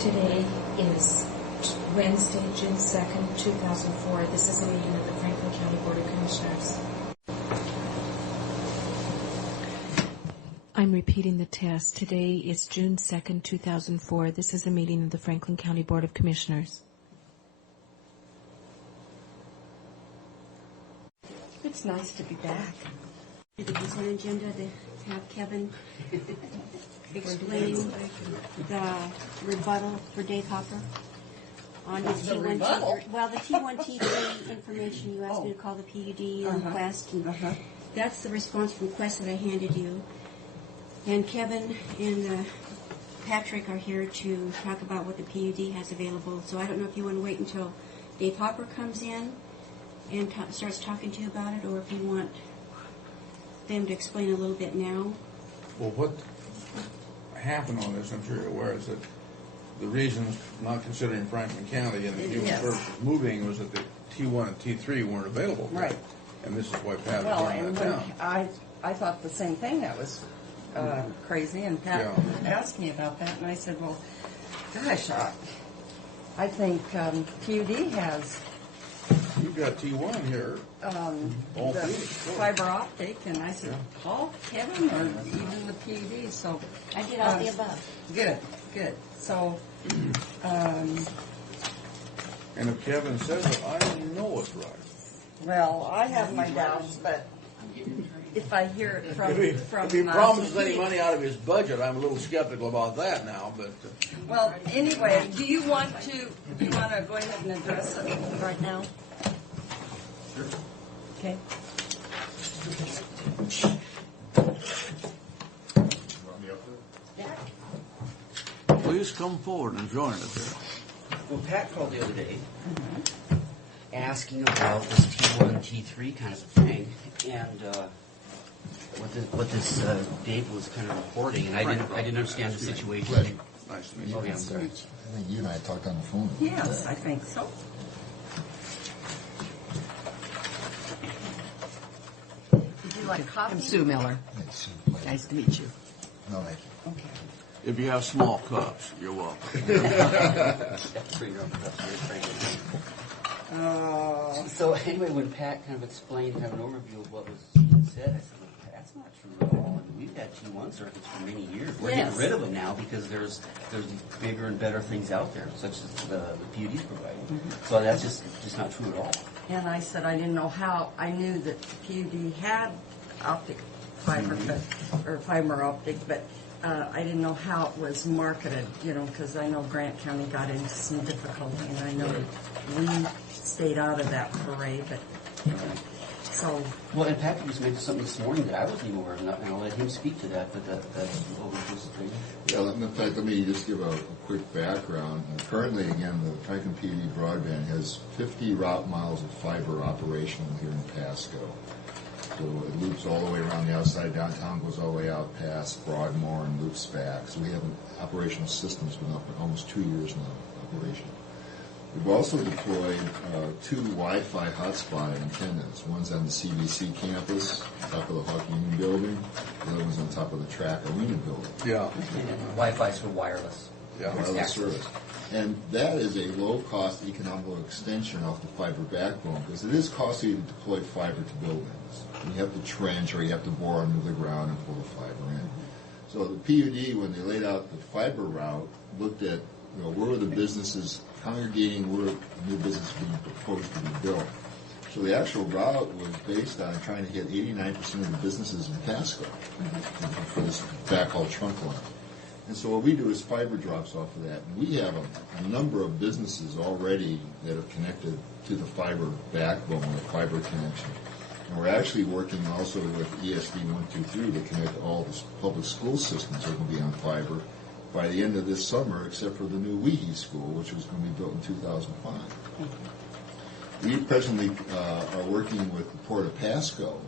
Today is Wednesday, June 2nd, 2004. This is a meeting of the Franklin County Board of Commissioners. I'm repeating the test. Today is June 2nd, 2004. This is a meeting of the Franklin County Board of Commissioners. It's nice to be back. The consent agenda to have Kevin explain the rebuttal for Dave Hopper on his T1, the T1, T3 information you asked me to call the PUD and Quest. And that's the response from Quest that I handed you. And Kevin and Patrick are here to talk about what the PUD has available. So I don't know if you want to wait until Dave Hopper comes in and starts talking to you about it, or if you want them to explain a little bit now. Well, what happened on this, I'm sure you're aware, is that the reasons not considering Franklin County and the Human Services moving was that the T1 and T3 weren't available. Right. And this is why Pat Well, turned and that down. I thought the same thing. That was crazy. And Pat asked me about that, and I said, well, gosh, I think PUD has You've got T1 here. The fiber optic, and I said, Paul, Kevin, or even the PUD. So I did all the above. Good. So, And if Kevin says it, I don't know it's right. well, I have my doubts, but if I hear it from If he promises any money out of his budget, I'm a little skeptical about that now. But well, anyway, do you want to go ahead and address it right now? Sure. Okay. Please come forward and join us here. Well, Pat called the other day asking about this T1, T3 kind of thing, and what this Dave was kind of reporting, and I didn't understand the situation. Nice to meet you. Okay, I'm sorry. I think you and I talked on the phone. Yes, I think so. Would you like coffee? I'm Sue Miller. It's, Nice to meet you. no, thank you. Okay. If you have small cups, you're welcome. So anyway, when Pat kind of explained, kind of an overview of what was being said, I said, well, that's not true at all. And we've had T1 circuits for many years. We're getting rid of them now because there's bigger and better things out there, such as the PUD's providing. So that's just not true at all. And I said I didn't know how. I knew that PUD had optic fiber, or fiber optic, but I didn't know how it was marketed, because I know Grant County got into some difficulty, and I know that we stayed out of that parade, but so. Well, and Patrick just mentioned something this morning that I wasn't even aware of, and I'll let him speak to that, but that's what we just agreed. Yeah, in fact, let me just give a quick background. Currently, again, the Franklin PUD Broadband has 50 route miles of fiber operational here in Pasco. So it loops all the way around the outside downtown, goes all the way out past Broadmoor and loops back. So we have an operational system's been up for almost 2 years now, operation. We've also deployed 2 Wi-Fi hotspot antennas. One's on the CBC campus, top of the Hawk Union building. The other one's on top of the Track Arena building. Yeah. Wi-Fi's for wireless. Yeah. Wireless service. And that is a low-cost economical extension off the fiber backbone, because it is costly to deploy fiber to buildings. You have to trench or you have to bore under the ground and pull the fiber in. So the PUD, when they laid out the fiber route, looked at where were the businesses congregating, where new business being proposed to be built. So the actual route was based on trying to hit 89% of the businesses in Pasco for this backhaul trunk line. And so what we do is fiber drops off of that. And we have a number of businesses already that are connected to the fiber backbone, the fiber connection. And we're actually working also with ESD 123 to connect all the public school systems that will be on fiber by the end of this summer, except for the new Weehee School, which was going to be built in 2005. We presently are working with the Port of Pasco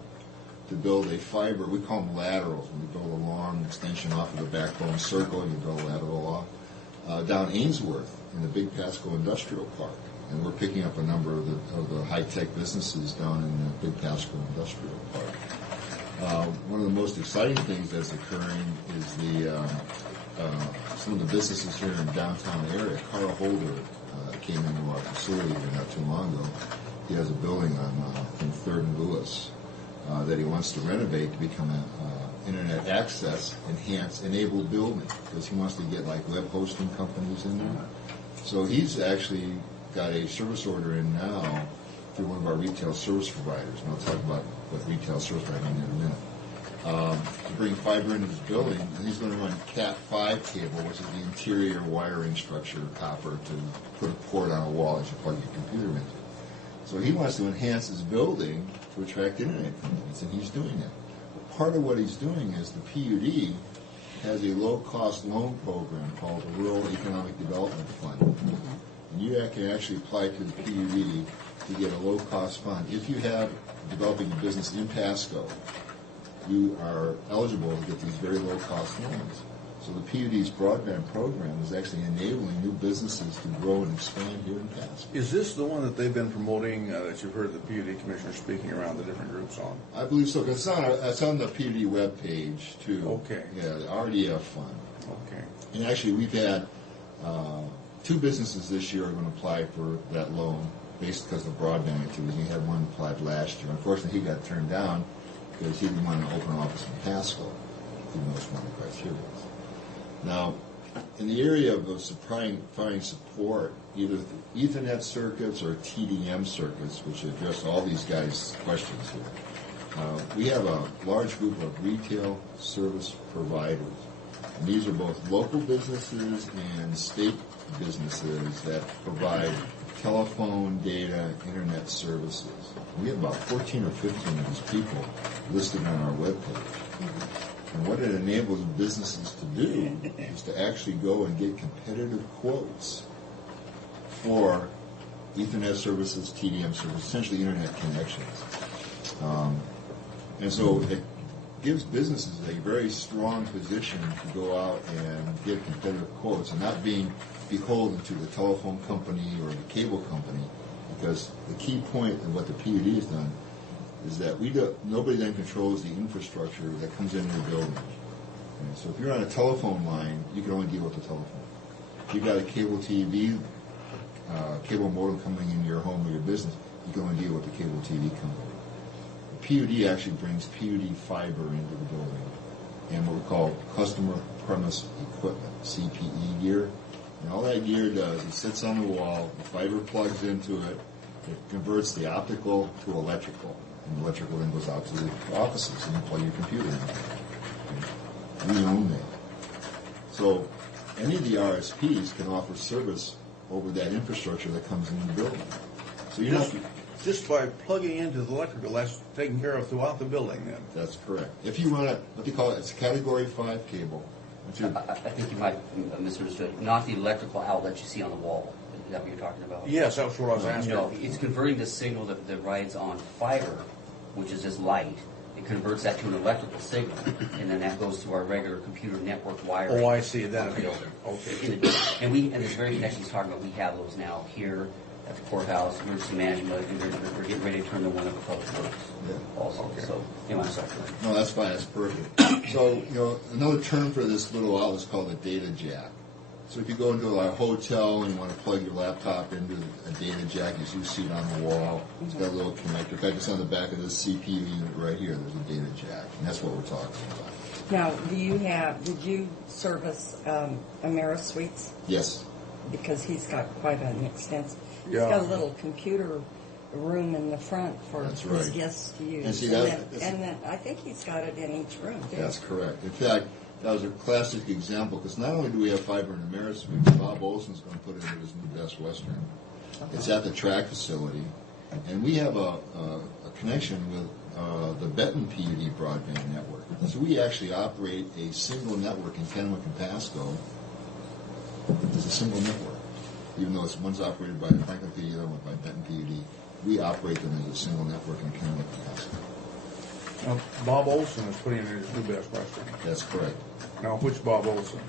to build a fiber, we call them laterals. When you build a long extension off of the backbone circle, you build a lateral off, down Ainsworth in the big Pasco Industrial Park. And we're picking up a number of the high-tech businesses down in the big Pasco Industrial Park. One of the most exciting things that's occurring is some of the businesses here in the downtown area. Carl Holder came into our facility here not too long ago. He has a building in 3rd and Lewis that he wants to renovate to become an internet access enabled building, because he wants to get like web hosting companies in there. So he's actually got a service order in now through one of our retail service providers, and I'll talk about what retail service provider in a minute, to bring fiber into his building, and he's going to run Cat5 cable, which is the interior wiring structure, copper, to put a port on a wall as you plug your computer into. So he wants to enhance his building to attract internet companies, and he's doing it. But part of what he's doing is the PUD has a low-cost loan program called the Rural Economic Development Fund. And you can actually apply to the PUD to get a low-cost fund. If you have developing a business in Pasco, you are eligible to get these very low-cost loans. So the PUD's broadband program is actually enabling new businesses to grow and expand here in Pasco. Is this the one that they've been promoting, that you've heard the PUD commissioner speaking around the different groups on? I believe so, because it's on the PUD webpage, too. Okay. Yeah, the RDF fund. Okay. And actually, we've had 2 businesses this year are going to apply for that loan based because of broadband activities. We had one applied last year. Unfortunately, he got turned down because he didn't want to open an office in Pasco, even though it's one of the criteria. Now, in the area of supplying support, either through Ethernet circuits or TDM circuits, which address all these guys' questions here, we have a large group of retail service providers. And these are both local businesses and state businesses that provide telephone, data, internet services. We have about 14 or 15 of these people listed on our webpage. And what it enables businesses to do is to actually go and get competitive quotes for Ethernet services, TDM services, essentially internet connections. And so it gives businesses a very strong position to go out and get competitive quotes and not being beholden to the telephone company or the cable company, because the key point of what the PUD has done is that nobody then controls the infrastructure that comes into your building. And so if you're on a telephone line, you can only deal with the telephone. If you've got a cable TV, cable modem coming into your home or your business, you can only deal with the cable TV company. The PUD actually brings PUD fiber into the building and what we call customer premise equipment, CPE gear. And all that gear does, it sits on the wall, the fiber plugs into it, it converts the optical to electrical. And the electrical then goes out to the offices and you plug your computer in. We own that. So any of the RSPs can offer service over that infrastructure that comes in the building. So you don't... Just by plugging into the electrical, that's taken care of throughout the building then? That's correct. If you run what they call it's a Category 5 cable. I think you might have misunderstood. Not the electrical outlet you see on the wall. Is that what you're talking about? Yes, that's what I was asking. No, it's converting the signal that rides on fiber, which is just light. It converts that to an electrical signal, and then that goes to our regular computer network wiring. Oh, I see. Then okay. And this very connection he's talking about, we have those now here at the courthouse, emergency management, and we're getting ready to turn the one up at Public Works also. Okay. So, anyway, I'm sorry. No, that's fine. That's perfect. So, another term for this little outlet is called a data jack. So if you go into a hotel and you want to plug your laptop into a data jack, as you see it on the wall, it's got a little connector. In fact, it's on the back of this CPU unit right here. There's a data jack, and that's what we're talking about. Now, did you service AmeriSuites? Yes. Because he's got quite an extensive, he's Yeah. got a little computer room in the front for That's his right. guests to use. And see, I think he's got it in each room, too. That's correct. In fact, that was a classic example, because not only do we have fiber in AmeriSuites, Bob Olson's going to put it into his new Best Western. It's at the track facility, and we have a connection with the Benton PUD broadband network. So we actually operate a single network in Kennewick and Pasco. It's a single network. Even though one's operated by Franklin PUD, the other one by Benton PUD, we operate them as a single network in Kennewick and Pasco. Now, Bob Olson is putting in his new Best Western. That's correct. Now, which Bob Olson?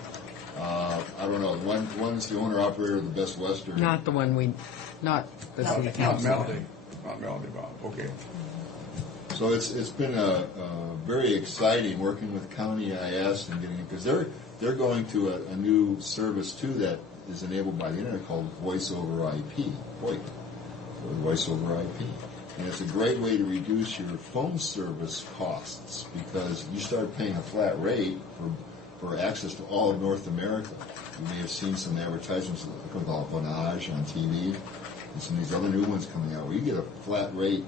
I don't know. One's the owner-operator of the Best Western. Not the one not the city Not council. Melody. Not Melody Bob. Okay. So it's been very exciting working with County IS and getting it, because they're going to a new service too that is enabled by the internet called Voice over IP, VoIP, or Voice over IP. And it's a great way to reduce your phone service costs because you start paying a flat rate for access to all of North America. You may have seen some advertisements called Vonage on TV and some of these other new ones coming out where you get a flat rate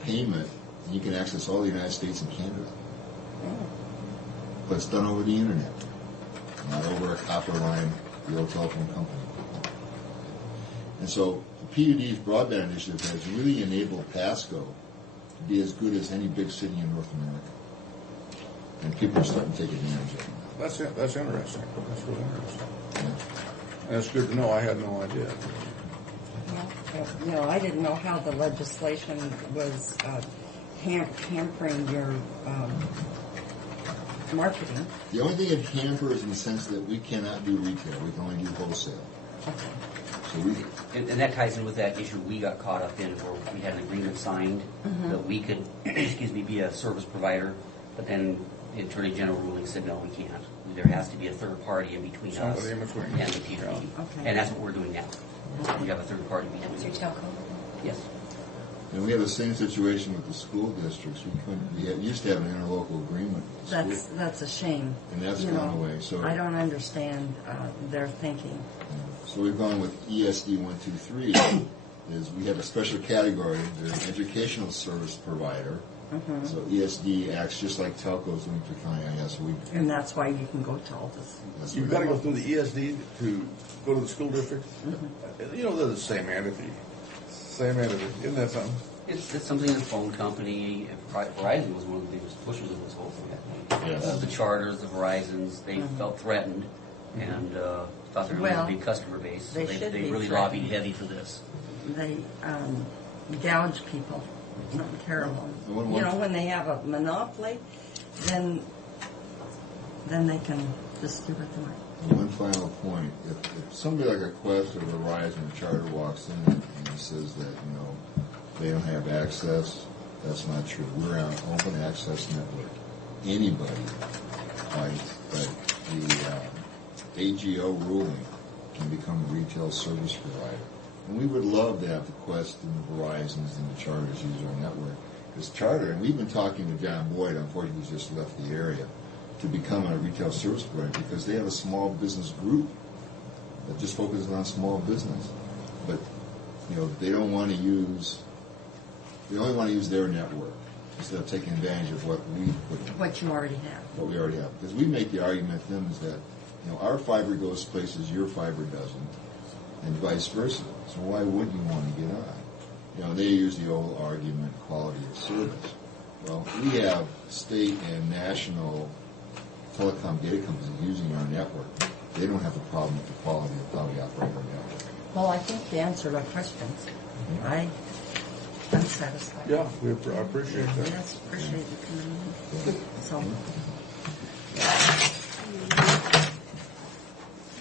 payment and you can access all the United States and Canada. But it's done over the internet, not over a copper line, the old telephone company. And so the PUD's broadband initiative has really enabled Pasco to be as good as any big city in North America. And people are starting to take advantage of it. That's interesting. That's really interesting. Yeah. That's good to know. I had no idea. You know, I didn't know how the legislation was hampering your marketing. The only thing it hampers in the sense that we cannot do retail. We can only do wholesale. Okay. So we And that ties in with that issue we got caught up in where we had an agreement signed that we could, be a service provider, but then the Attorney General ruling said, no, we can't. There has to be a third party in between us Somebody in between. and the PUD. Okay. And that's what we're doing now. We have a third party That was between your us. telco? Yes. And we have the same situation with the school districts. We used to have an interlocal agreement with the school. That's a shame. And that's You gone know, away. So I don't understand their thinking. So we've gone with ESD 123 is we have a special category. They're an educational service provider. So ESD acts just like telcos in Winter County, I guess. And that's why you can go to all this. You've got to go through the ESD to go to the school district. You know, they're the same entity. Same entity. Isn't that something? It's something the phone company, Verizon was one of the biggest pushers of this whole thing, I think. Yes. The Charters, the Verizons, they felt threatened and thought they were Well, a big customer base. So they they should be really threatened. lobbied heavy for this. They gouge people. Something terrible. And when You one- know, when they have a monopoly, then they can just do what they want. One final point. If somebody like a Quest or Verizon or Charter walks in and says that, they don't have access, that's not true. We're on an open access network. Anybody, by the AGO ruling, can become a retail service provider. And we would love to have the Quest and the Verizons and the Charters use our network. Because Charter, and we've been talking to John Boyd, unfortunately he's just left the area, to become a retail service provider because they have a small business group that just focuses on small business. But, they don't want to use, they only want to use their network instead of taking advantage of what we put in. What you already have. What we already have. Because we make the argument to them is that, our fiber goes places your fiber doesn't, and vice versa. So why wouldn't you want to get on? They use the old argument, quality of service. Well, we have state and national telecom data companies using our network. They don't have a problem with the quality of how we operate our network. Well, I think you answered our questions. I'm satisfied. Yeah, I appreciate that. Yes, appreciate you coming in. So,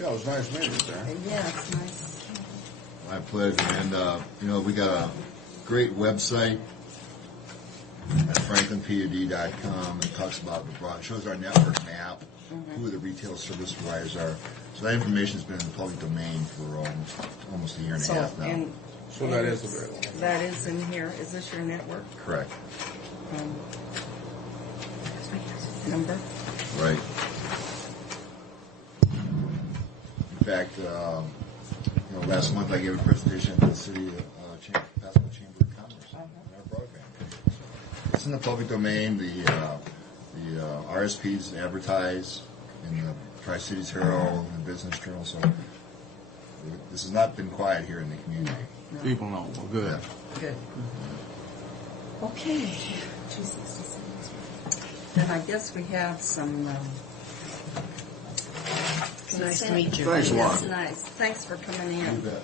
Yeah, it was nice meeting you, sir. yeah, it's nice. My pleasure. And, we got a great website at franklinpud.com that talks about shows our network map, who the retail service providers are. So that information has been in the public domain for almost a year and a half now. So that is available. That is in here. Is this your network Correct. number? Right. In fact, last month I gave a presentation at the City of Pasco Chamber of Commerce on our broadband. It's in the public domain. The RSPs advertise in the Tri-Cities Herald and the Business Journal. So this has not been quiet here in the community. People know. Well, good. Good. Okay. Then I guess we have some. Nice to meet you. Thanks a lot. That's nice. Thanks for coming You in. bet.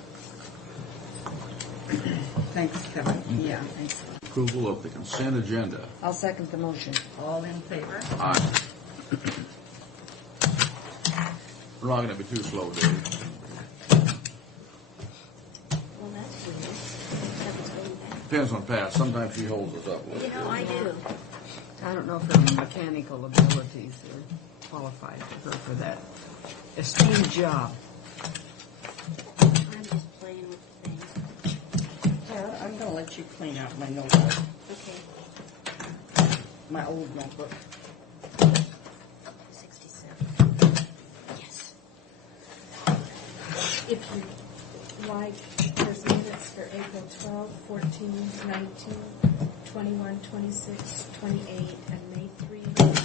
Thanks, Kevin. Yeah, thanks. Approval of the consent agenda. I'll second the motion. All in favor? Aye. We're not going to be too slow, Dave. Well, that's weird. Kevin's going back. Depends on Pat. Sometimes she holds us up a little bit. I do. I don't know if there are mechanical abilities there. qualified to go for that esteemed job. I'm just playing with things. Yeah, I'm gonna let you clean out my notebook, Okay. my old notebook. 67. Yes. If you like, there's minutes for April 12, 14, 19, 21, 26, 28, and May 3, 5,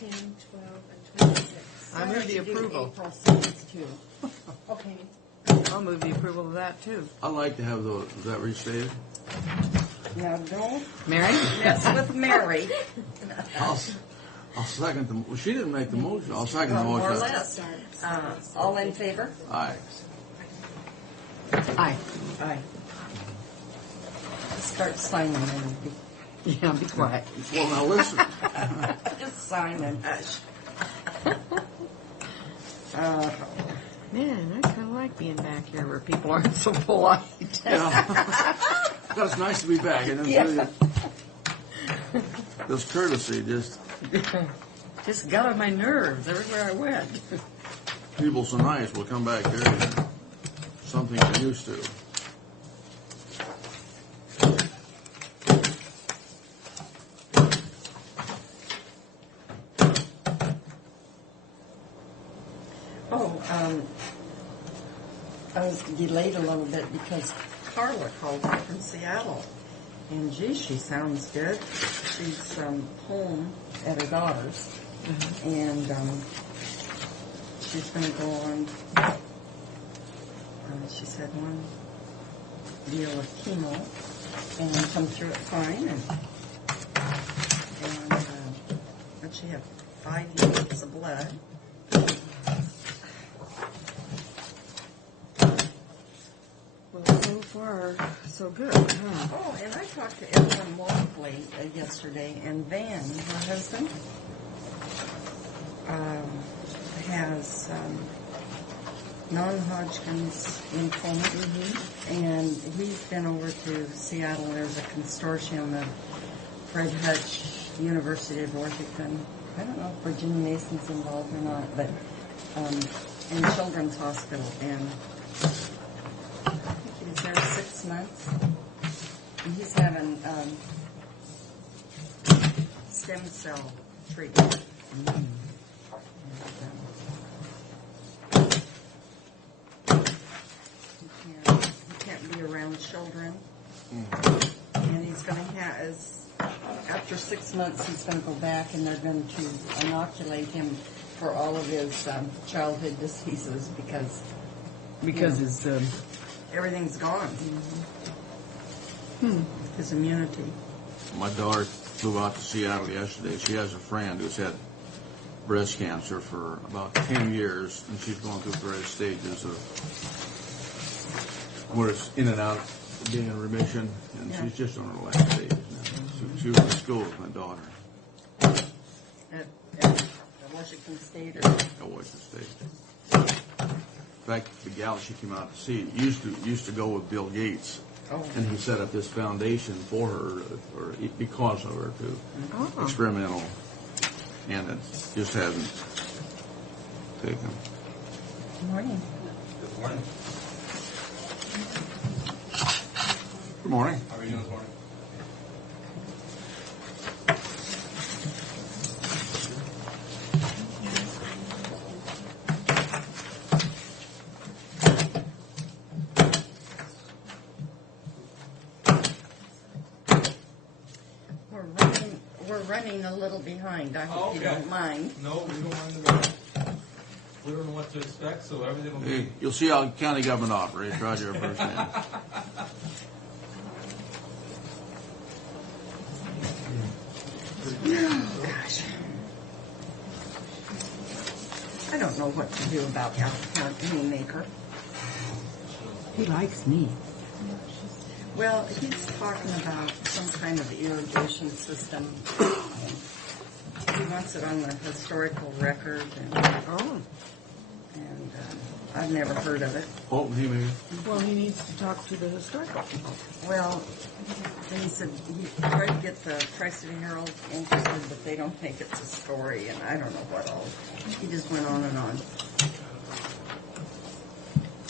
10, 12, and 26. I move the approval. April 6th too. Okay. I'll move the approval of that too. I'd like to have those, is that restated? Now, don't Mary? mess with Mary. I'll second the, well, she didn't make the motion, I'll second the More or motion. less. All in favor? Aye. Aye. Aye. Start signing and Yeah, be quiet. Well, now listen, just sign and hush. Man, I kind of like being back here where people aren't so polite. yeah. But it's nice to be back, and Yeah. this courtesy, just, Just got on my nerves everywhere I went. people so nice, we'll come back here, something we're used to. Oh, I was delayed a little bit because Carla called me from Seattle. And gee, she sounds good. She's home at her daughter's. And she's going to go on, she said, one deal of chemo and come through it fine. And she had 5 units of blood. Well, so far, so good, huh? Oh, and I talked to Evelyn Walkley yesterday, and Van, her husband, has non-Hodgkin's lymphoma, and he's been over to Seattle. There's a consortium of Fred Hutch, University of Washington. I don't know if Virginia Mason's involved or not, but in Children's Hospital, and I think he was there 6 months. And he's having stem cell treatment. He can't be around children. And he's going to have, after 6 months, he's going to go back and they're going to inoculate him for all of his childhood diseases because his everything's gone. His immunity. My daughter flew out to Seattle yesterday. She has a friend who's had breast cancer for about 10 years, and she's going through various stages of where it's in and out of being in remission, and Yeah. she's just on her last stages now. She was in school with my daughter At Washington State or at Washington State. In fact, the gal she came out to see used to go with Bill Gates. And he set up this foundation for her, or because of her, to experimental, and it just hasn't taken. Good morning. Good morning. Good morning. How are you doing this morning? We're running a little behind. I hope you don't mind. No, we don't mind at all. We don't know what to expect, so everything will Hey, be. you'll see how county government operates right here firsthand. Gosh. I don't know what to do about our Haymaker. He likes me. Well, he's talking about some kind of irrigation system. He wants it on the historical record. And Oh. And I've never heard of it. Oh, he may. Well, he needs to talk to the historical people. Well, he said he tried to get the Tri-City Herald interested, but they don't think it's a story, and I don't know what all. He just went on and on.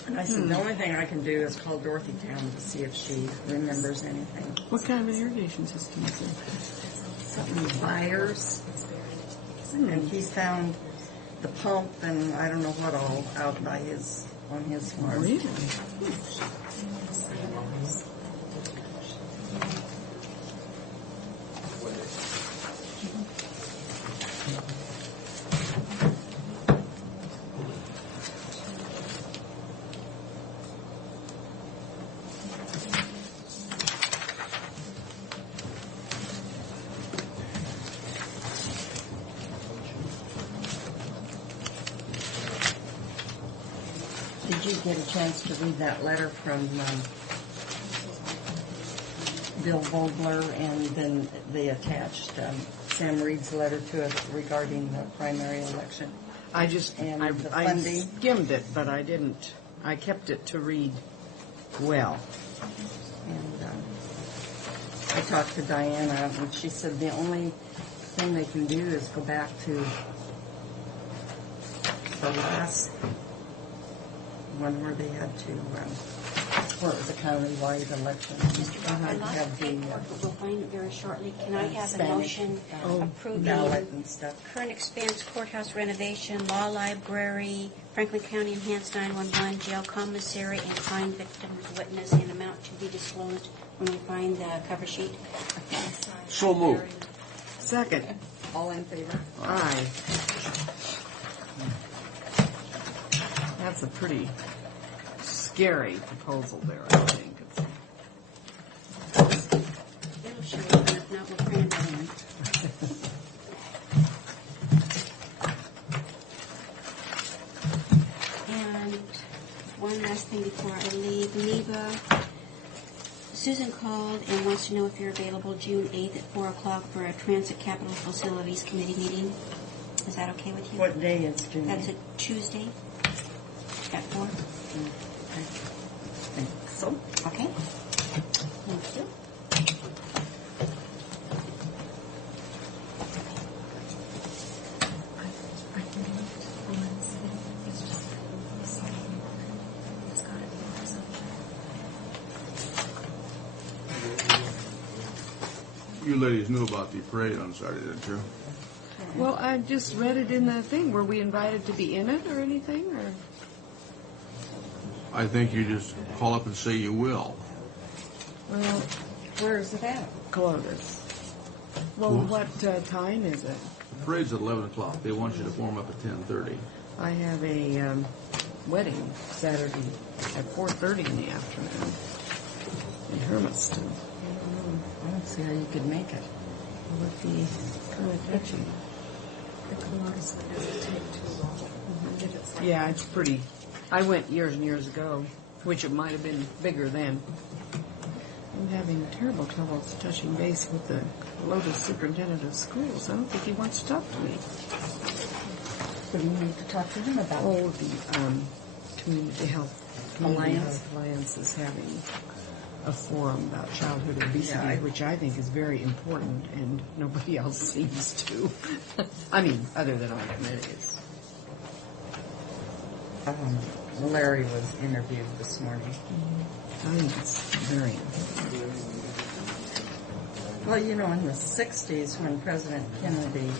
And I said, the only thing I can do is call Dorothy Town to see if she remembers anything. What kind of an irrigation system is it? Something buyers. And he found the pump and I don't know what all out by on his farm. Really? Did you get a chance to read that letter from Bill Vogler, and then they attached Sam Reed's letter to us regarding the primary election? I just, And the I funding? skimmed it, but I didn't, I kept it to read well. And I talked to Diana, and she said the only thing they can do is go back to the last one where they had to, where it was a county-wide election. I lost Have the the paperwork, but we'll find it very shortly. Can I have a Hispanic, motion approving ballot and stuff. current expense courthouse renovation, law library, Franklin County enhanced 911, jail commissary, and crime victims witness in amount to be disclosed when we find the cover sheet? So moved. Second. All in favor? Aye. That's a pretty scary proposal there, I think. It'll show up, and if not, we'll print it in. And one last thing before I leave. Neva, Susan called and wants to know if you're available June 8th at 4 o'clock for a Transit Capital Facilities Committee meeting. Is that okay with you? What day is June? That's a Tuesday at 4. I think so. Okay. Thank you. You ladies knew about the parade on Saturday, didn't you? Well, I just read it in the thing. Were we invited to be in it or anything? Or I think you just call up and say you will. well, Where is it at? Clovis. Well, Cool. what time is it? The parade's at 11 o'clock. They want you to form up at 10:30. I have a wedding Saturday at 4:30 in the afternoon in Hermiston. I don't see how you could make it. It would be kind of touchy. The Columbus one doesn't take too long. If it's like Yeah, it's pretty. I went years and years ago, which it might have been bigger then. I'm having terrible trouble touching base with the Lotus superintendent of schools. I don't think he wants to talk to me. So you need to talk to him about it. Oh, the Community Health Alliance is having a forum about childhood obesity, Yeah, which I think is very important, and nobody else seems to. I mean, other than our committees. Larry was interviewed this morning. I think it's very important. Well, you know, in the 60s when President Kennedy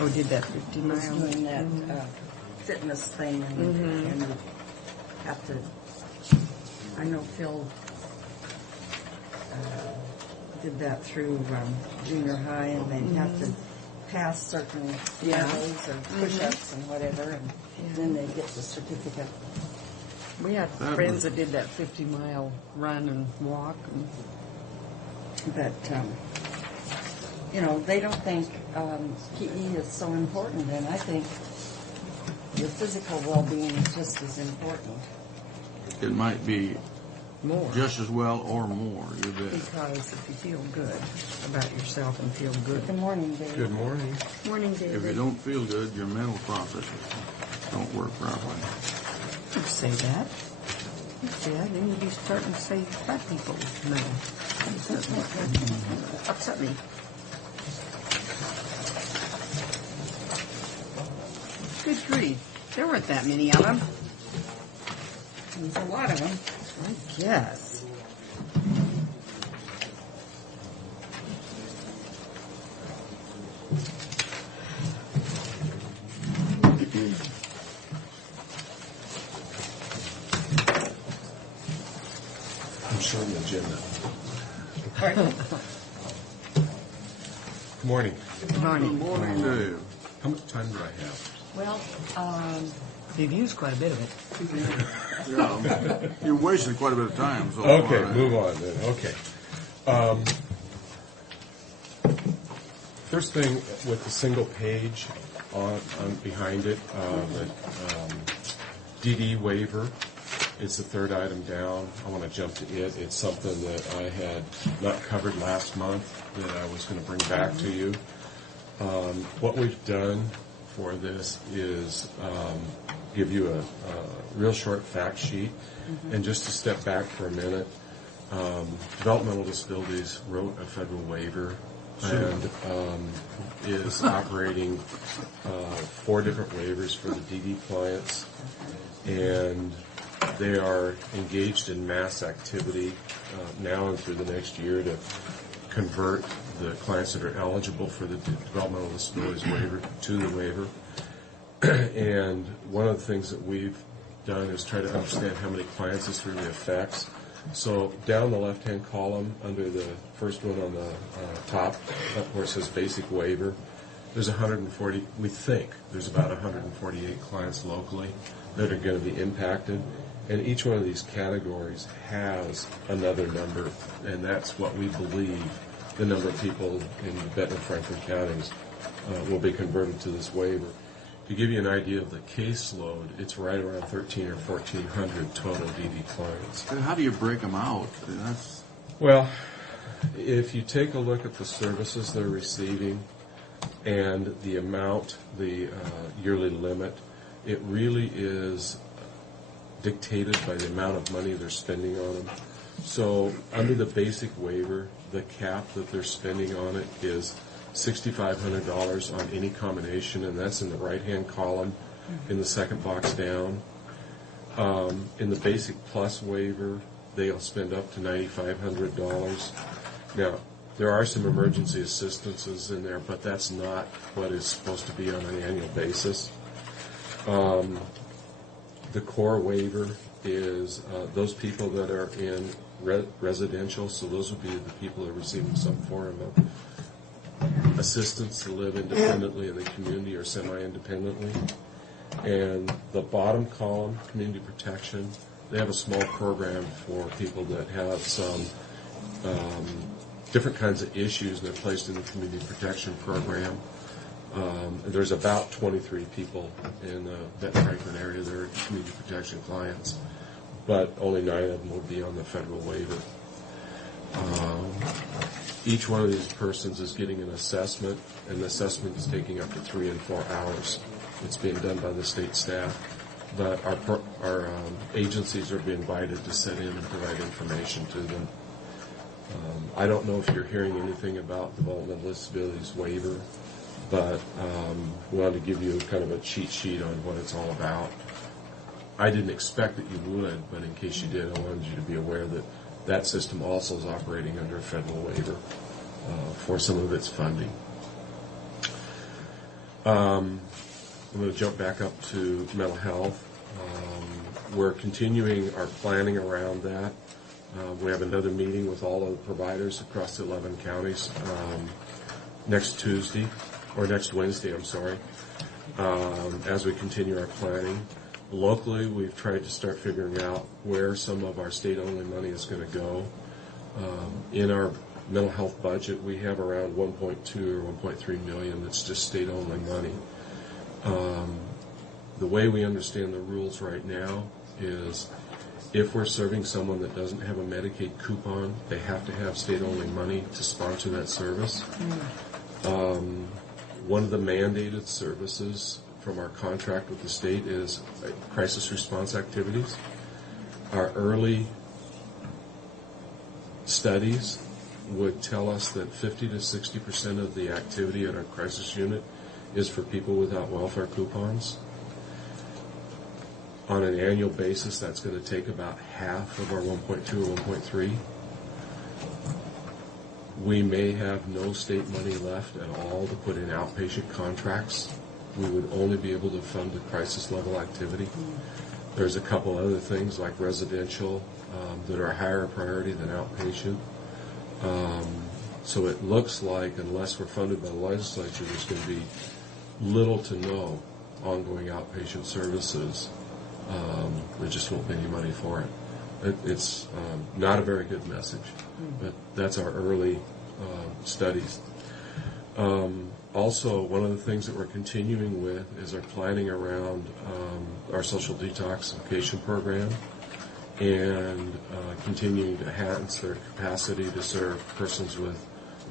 Oh, did that 50 was mile? doing that fitness thing and you have to, I know Phil did that through junior high and they'd have to pass certain levels or push-ups and whatever and then they get the certificate. We had That friends was- that did that 50-mile run and walk. And But, you know, they don't think PE is so important, and I think your physical well-being is just as important. It might be More. Just as well or more, you bet. Because if you feel good about yourself and feel good. Good morning, Dave. Good morning. Morning, If you David. don't feel good, your mental processes don't work properly. Don't say that. Yeah, then you'd be starting to say fat people now. Upset me. Good grief. There weren't that many of them. There's a lot of them. I guess. I'm showing the agenda. Pardon? Good morning. Good morning. Dave, How much time do I have? Well, You've used quite a bit of it. yeah, you're wasting quite a bit of time. So Okay, far. move on then. Okay. First thing with the single page on behind it, the DD waiver is the third item down. I want to jump to it. It's something that I had not covered last month that I was going to bring back to you. What we've done for this is give you a real short fact sheet. And just to step back for a minute, Developmental Disabilities wrote a federal waiver and is operating 4 different waivers for the DD clients. And they are engaged in mass activity now and through the next year to convert the clients that are eligible for the Developmental Disabilities waiver to the waiver. And one of the things that we've done is try to understand how many clients this really affects. So down the left-hand column, under the first one on the top, where it says basic waiver, there's 140, we think there's about 148 clients locally that are going to be impacted. And each one of these categories has another number, and that's what we believe the number of people in Benton and Franklin counties will be converted to this waiver. To give you an idea of the caseload, it's right around 1,300 or 1,400 total DD clients. And how do you break them out? That's Well, if you take a look at the services they're receiving and the amount, the yearly limit, it really is dictated by the amount of money they're spending on them. So under the basic waiver, the cap that they're spending on it is $6,500 on any combination, and that's in the right-hand column in the second box down. In the basic plus waiver, they'll spend up to $9,500. Now, there are some emergency assistances in there, but that's not what is supposed to be on an annual basis. The core waiver is those people that are in residential, so those would be the people that are receiving some form of assistance to live independently in the community or semi-independently. And the bottom column, community protection, they have a small program for people that have some different kinds of issues. They're placed in the community protection program. There's about 23 people in the Benton Franklin area that are community protection clients, but only 9 of them will be on the federal waiver. Each one of these persons is getting an assessment, and the assessment is taking up to 3 and 4 hours. It's being done by the state staff, but our agencies are being invited to sit in and provide information to them. I don't know if you're hearing anything about Developmental Disabilities waiver, but we wanted to give you kind of a cheat sheet on what it's all about. I didn't expect that you would, but in case you did, I wanted you to be aware that that system also is operating under a federal waiver for some of its funding. I'm going to jump back up to mental health. We're continuing our planning around that. We have another meeting with all of the providers across the 11 counties next Wednesday, as we continue our planning. Locally, we've tried to start figuring out where some of our state-only money is going to go. In our mental health budget, we have around 1.2 or 1.3 million that's just state-only money. The way we understand the rules right now is If we're serving someone that doesn't have a Medicaid coupon, they have to have state-only money to sponsor that service. One of the mandated services from our contract with the state is crisis response activities. Our early studies would tell us that 50 to 60% of the activity at our crisis unit is for people without welfare coupons. On an annual basis, that's going to take about half of our 1.2 or 1.3. We may have no state money left at all to put in outpatient contracts. We would only be able to fund the crisis level activity. There's a couple other things like residential that are a higher priority than outpatient. So it looks like, unless we're funded by the legislature, there's going to be little to no ongoing outpatient services. There just won't be any money for it. It's not a very good message, but that's our early studies. Also, one of the things that we're continuing with is our planning around our social detoxification program and continuing to enhance their capacity to serve persons with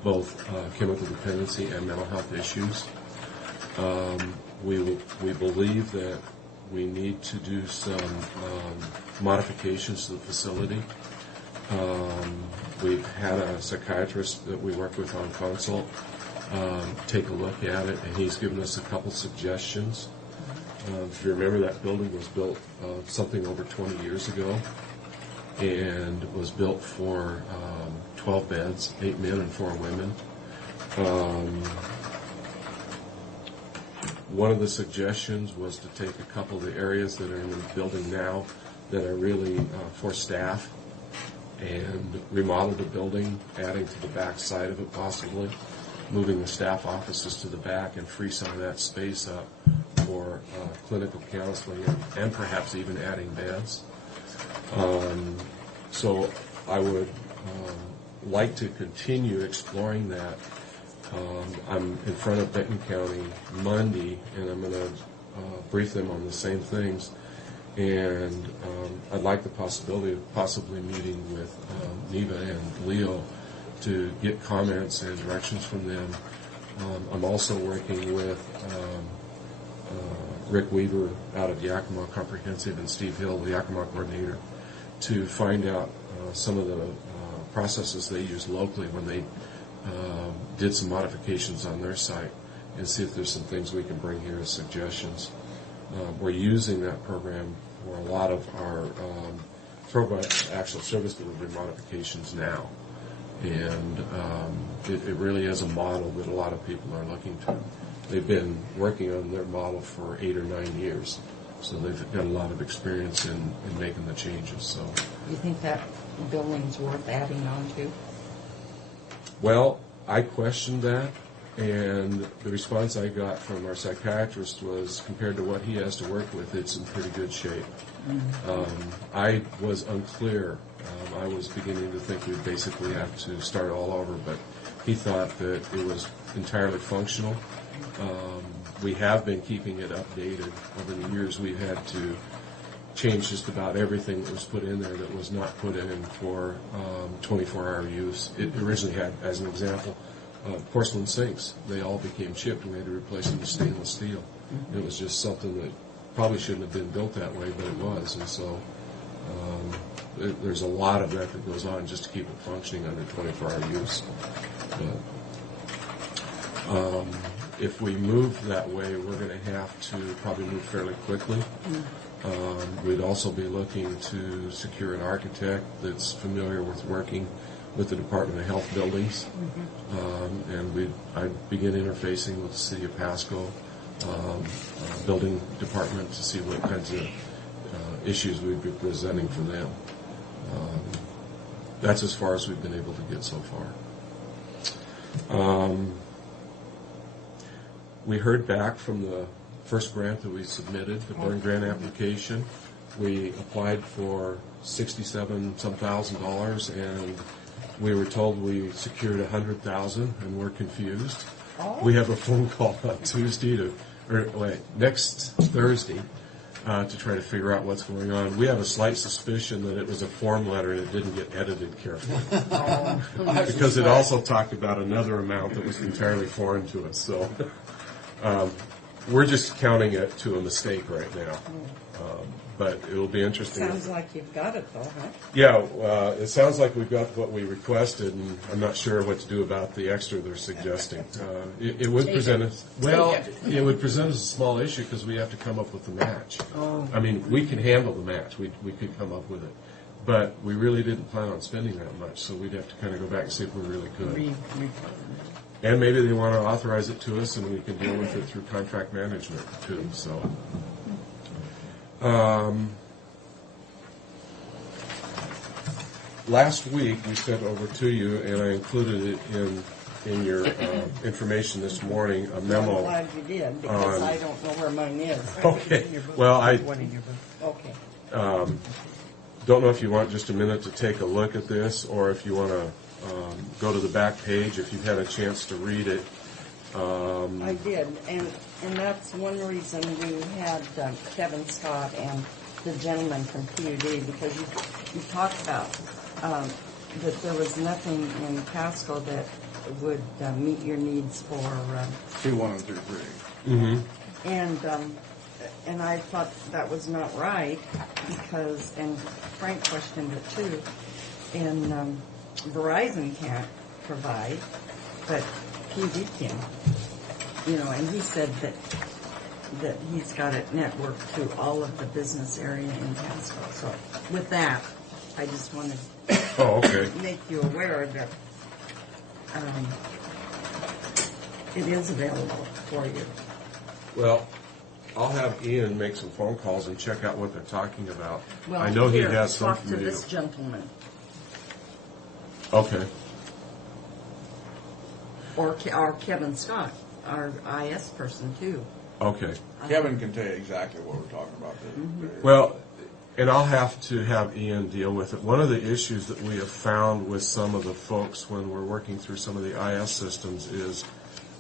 both chemical dependency and mental health issues. We believe that we need to do some modifications to the facility. We've had a psychiatrist that we work with on consult take a look at it, and he's given us a couple suggestions. If you remember, that building was built something over 20 years ago, and was built for 12 beds, 8 men and 4 women. One of the suggestions was to take a couple of the areas that are in the building now that are really for staff and remodel the building, adding to the back side of it possibly, moving the staff offices to the back and free some of that space up for clinical counseling and perhaps even adding beds. So I would like to continue exploring that. I'm in front of Benton County Monday, and I'm going to brief them on the same things. And I'd like the possibility of possibly meeting with Neva and Leo to get comments and directions from them. I'm also working with Rick Weaver out of Yakima Comprehensive and Steve Hill, the Yakima coordinator, to find out some of the processes they use locally when they did some modifications on their site, and see if there's some things we can bring here as suggestions. We're using that program for a lot of our program actual service delivery modifications now, and it really is a model that a lot of people are looking to. They've been working on their model for 8 or 9 years, so they've got a lot of experience in making the changes. So, You think that building's worth adding on to? well, I questioned that, and the response I got from our psychiatrist was, compared to what he has to work with, it's in pretty good shape. I was unclear. I was beginning to think we'd basically have to start all over, but he thought that it was entirely functional. We have been keeping it updated. Over the years, we've had to change just about everything that was put in there that was not put in for 24-hour use. It originally had, as an example, porcelain sinks. They all became chipped, and we had to replace them with stainless steel. It was just something that probably shouldn't have been built that way, but it was. And so there's a lot of that goes on just to keep it functioning under 24-hour use. But if we move that way, we're going to have to probably move fairly quickly. We'd also be looking to secure an architect that's familiar with working with the Department of Health buildings. And I'd begin interfacing with the City of Pasco building department to see what kinds of issues we'd be presenting for them. That's as far as we've been able to get so far. We heard back from the first grant that we submitted, the burn grant application. We applied for $67,000, and we were told we secured $100,000, and we're confused. We have a phone call on next Thursday to try to figure out what's going on. We have a slight suspicion that it was a form letter and it didn't get edited carefully. Because it also talked about another amount that was entirely foreign to us. So we're just counting it to a mistake right now. But it'll be interesting. Sounds like you've got it though, huh? Yeah, it sounds like we've got what we requested, and I'm not sure what to do about the extra they're suggesting. It would present us, it would present us a small issue because we have to come up with the match. Oh. I mean, we can handle the match. We could come up with it. But we really didn't plan on spending that much, so we'd have to kind of go back and see if we really could. And maybe they want to authorize it to us, and we can deal with it through contract management, too, so... last week we sent over to you, and I included it in your information this morning, a memo. I'm glad you did, because I don't know where mine is. Okay. Well, Okay. Don't know if you want just a minute to take a look at this, or if you want to go to the back page if you've had a chance to read it. I did, and that's one reason we had Kevin Scott and the gentleman from PUD, because you talked about that there was nothing in Pasco that would meet your needs for T1 and T3. Mm-hmm. And I thought that was not right, because, and Frank questioned it too, and Verizon can't provide, but PUD can. You know, and he said that he's got it networked to all of the business area in Pasco. So with that, I just wanted to make you aware that it is available for you. Well, I'll have Ian make some phone calls and check out what they're talking about. Well, I know here, he has some talk from to you. this gentleman, Okay. or Kevin Scott, our IS person too. Okay. Kevin can tell you exactly what we're talking about. Well, and I'll have to have Ian deal with it. One of the issues that we have found with some of the folks when we're working through some of the IS systems is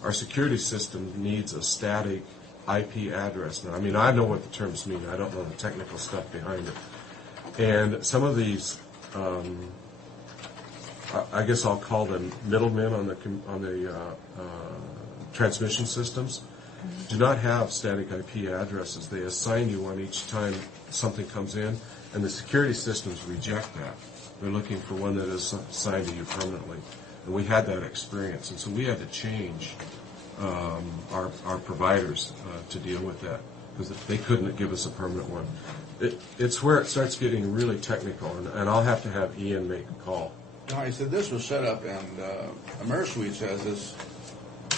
our security system needs a static IP address. Now, I mean, I know what the terms mean. I don't know the technical stuff behind it. And some of these, I guess I'll call them middlemen on the transmission systems, do not have static IP addresses. They assign you one each time something comes in, and the security systems reject that. They're looking for one that is assigned to you permanently. And we had that experience, and so we had to change our providers to deal with that, because they couldn't give us a permanent one. It's where it starts getting really technical, and I'll have to have Ian make a call. No, he said this was set up, and AmeriSuite says it's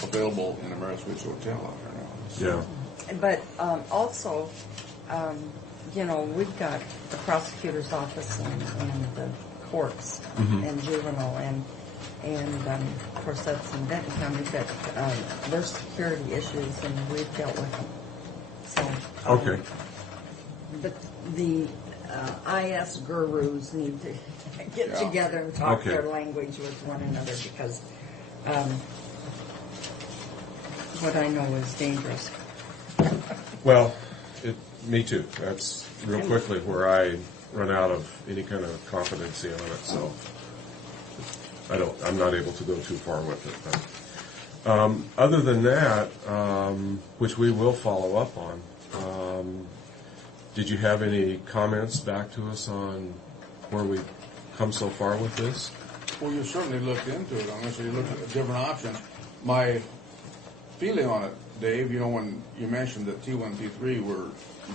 available in AmeriSuite's hotel out there now. Yeah. But also, you know, we've got the prosecutor's office and the courts and juvenile and of course that's in Benton County, but there's security issues and we've dealt with them. So Okay. but the IS gurus need to get together and talk their language with one another, because what I know is dangerous. Well, me too. That's real quickly where I run out of any kind of competency on it, so I'm not able to go too far with it. But other than that, which we will follow up on, did you have any comments back to us on where we've come so far with this? Well, you certainly looked into it, unless you looked at different options. My feeling on it, Dave, you know, when you mentioned that T1, T3 you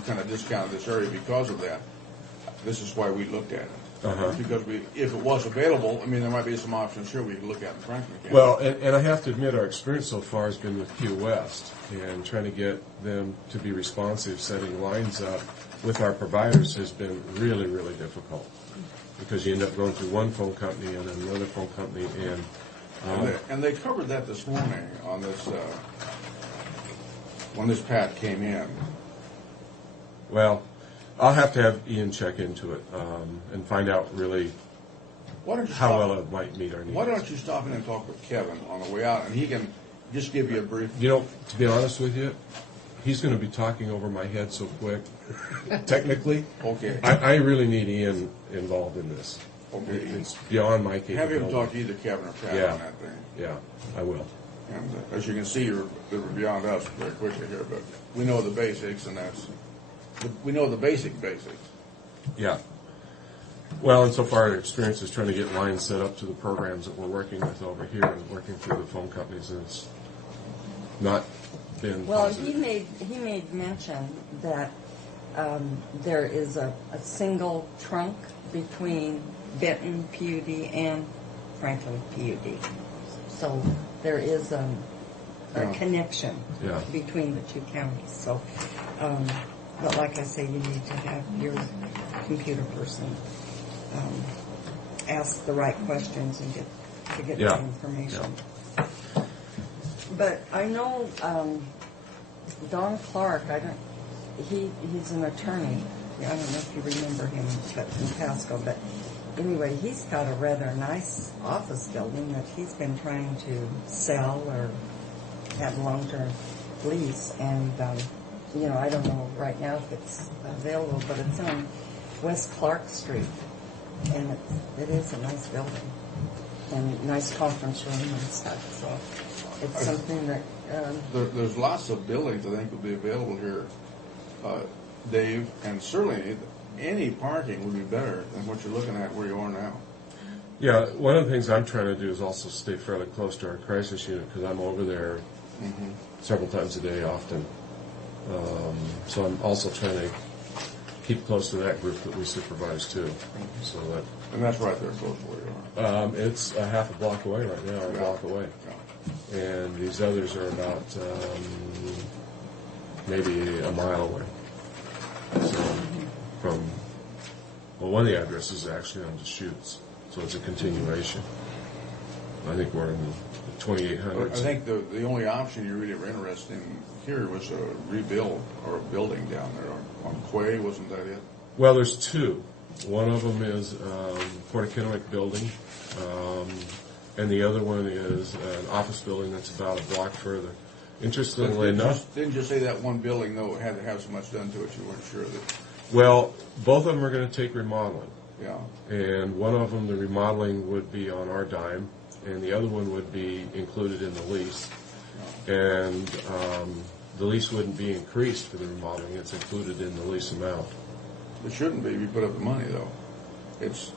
kind of discounted this area because of that. This is why we looked at it. Because if it was available, I mean, there might be some options here we could look at in Franklin County. Well, and I have to admit, our experience so far has been with Q West, and trying to get them to be responsive, setting lines up with our providers has been really, really difficult, because you end up going through one phone company and then another phone company, and they covered that this morning on this when this Pat came in. Well, I'll have to have Ian check into it and find out really how well it might meet our needs. Why don't you stop in and talk with Kevin on the way out, and he can just give you a brief. You know, to be honest with you, he's going to be talking over my head so quick. Technically, Okay. I really need Ian involved in this. Okay. It's beyond my Have capability. him talk to either Kevin or Pat Yeah. on that thing. Yeah, I will. And as you can see, you're beyond us very quickly here, but we know the basics, and we know the basics. Yeah. Well, and so far our experience is trying to get lines set up to the programs that we're working with over here and working through the phone companies, and it's not been Well, positive. he made mention that there is a single trunk between Benton PUD and Franklin PUD. So there is a connection Yeah. between the two counties. So, but like I say, you need to have your computer person ask the right questions and get Yeah. the information. But I know Don Clark. He's an attorney. I don't know if you remember him, but in Pasco. But anyway, he's got a rather nice office building that he's been trying to sell or have long-term lease. And I don't know right now if it's available, but it's on West Clark Street, and it is a nice building and nice conference room and stuff. So it's something that. There's lots of buildings I think will be available here, Dave, and certainly any parking would be better than what you're looking at where you are now. Yeah, one of the things I'm trying to do is also stay fairly close to our crisis unit because I'm over there several times a day often. So I'm also trying to keep close to that group that we supervise too. So that And that's right there close to where you are. it's a half a block away right now, or a block away. Yeah. And these others are about maybe a mile away. So one of the addresses is actually on Deschutes, so it's a continuation. I think we're in the 2800s. I think the only option you really were interested in here was a rebuild or a building down there on Quay, wasn't that it? Well, there's two. One of them is Port Kennewick building, and the other one is an office building that's about a block further. Interestingly enough, Didn't you say that one building, though, had to have so much done to it, you weren't sure that, well, both of them are going to take remodeling. yeah. And one of them, the remodeling would be on our dime, and the other one would be included in the lease. And the lease wouldn't be increased for the remodeling; it's included in the lease amount. It shouldn't be if you put up the money, though. It's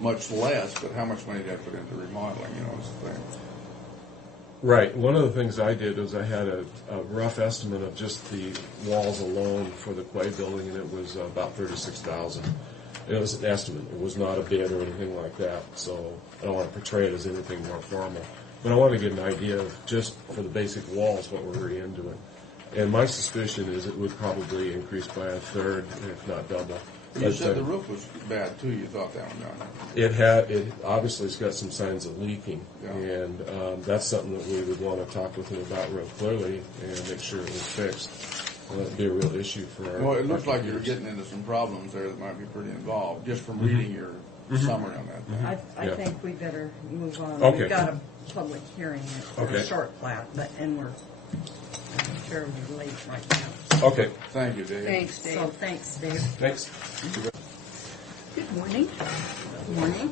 much less, but how much money do you have to put into remodeling, is the thing. Right. One of the things I did was I had a rough estimate of just the walls alone for the Quay building, and it was about $36,000. It was an estimate. It was not a bid or anything like that. So I don't want to portray it as anything more formal. But I want to get an idea of just for the basic walls what we're really into it. And my suspicion is it would probably increase by a third, if not double. You But, said the roof was bad, too. You thought that one down. it obviously has got some signs of leaking, Yeah. and that's something that we would want to talk with him about real clearly and make sure it was fixed. That'd be a real issue for our. Well, it looks our like you're computers. getting into some problems there that might be pretty involved, just from reading your summary on that thing. I Yeah. think we better move on. Okay. We've got a public hearing for Okay. a short plat, and we're fairly late right now. Okay. Thank you, Dave. Thanks, Dave. So thanks, Dave. Thanks. Good morning. Morning.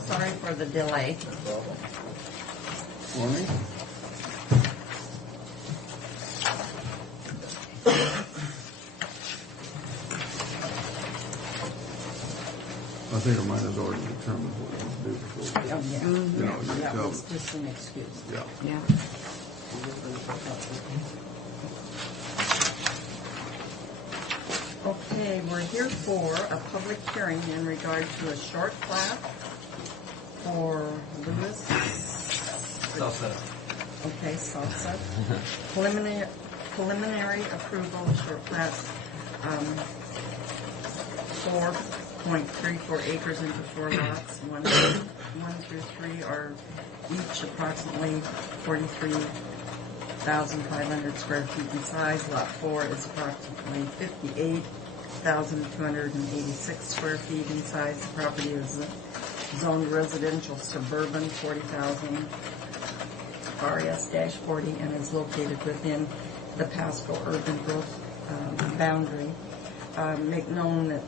Sorry for the delay. Morning. I think our mind has already determined what we're going to do before. Oh, yeah. You know, you That tell was us. just an excuse. Yeah. Yeah. Okay, we're here for a public hearing in regard to a short plat for Lewis. Okay, Salsa. Preliminary approval of short plat, 4.34 acres into 4 lots. One through 3 are each approximately 43,500 square feet in size. Lot 4 is approximately 58,286 square feet in size. The property is zoned residential suburban, 40,000 RS-40, and is located within the Pasco urban growth boundary. Make known that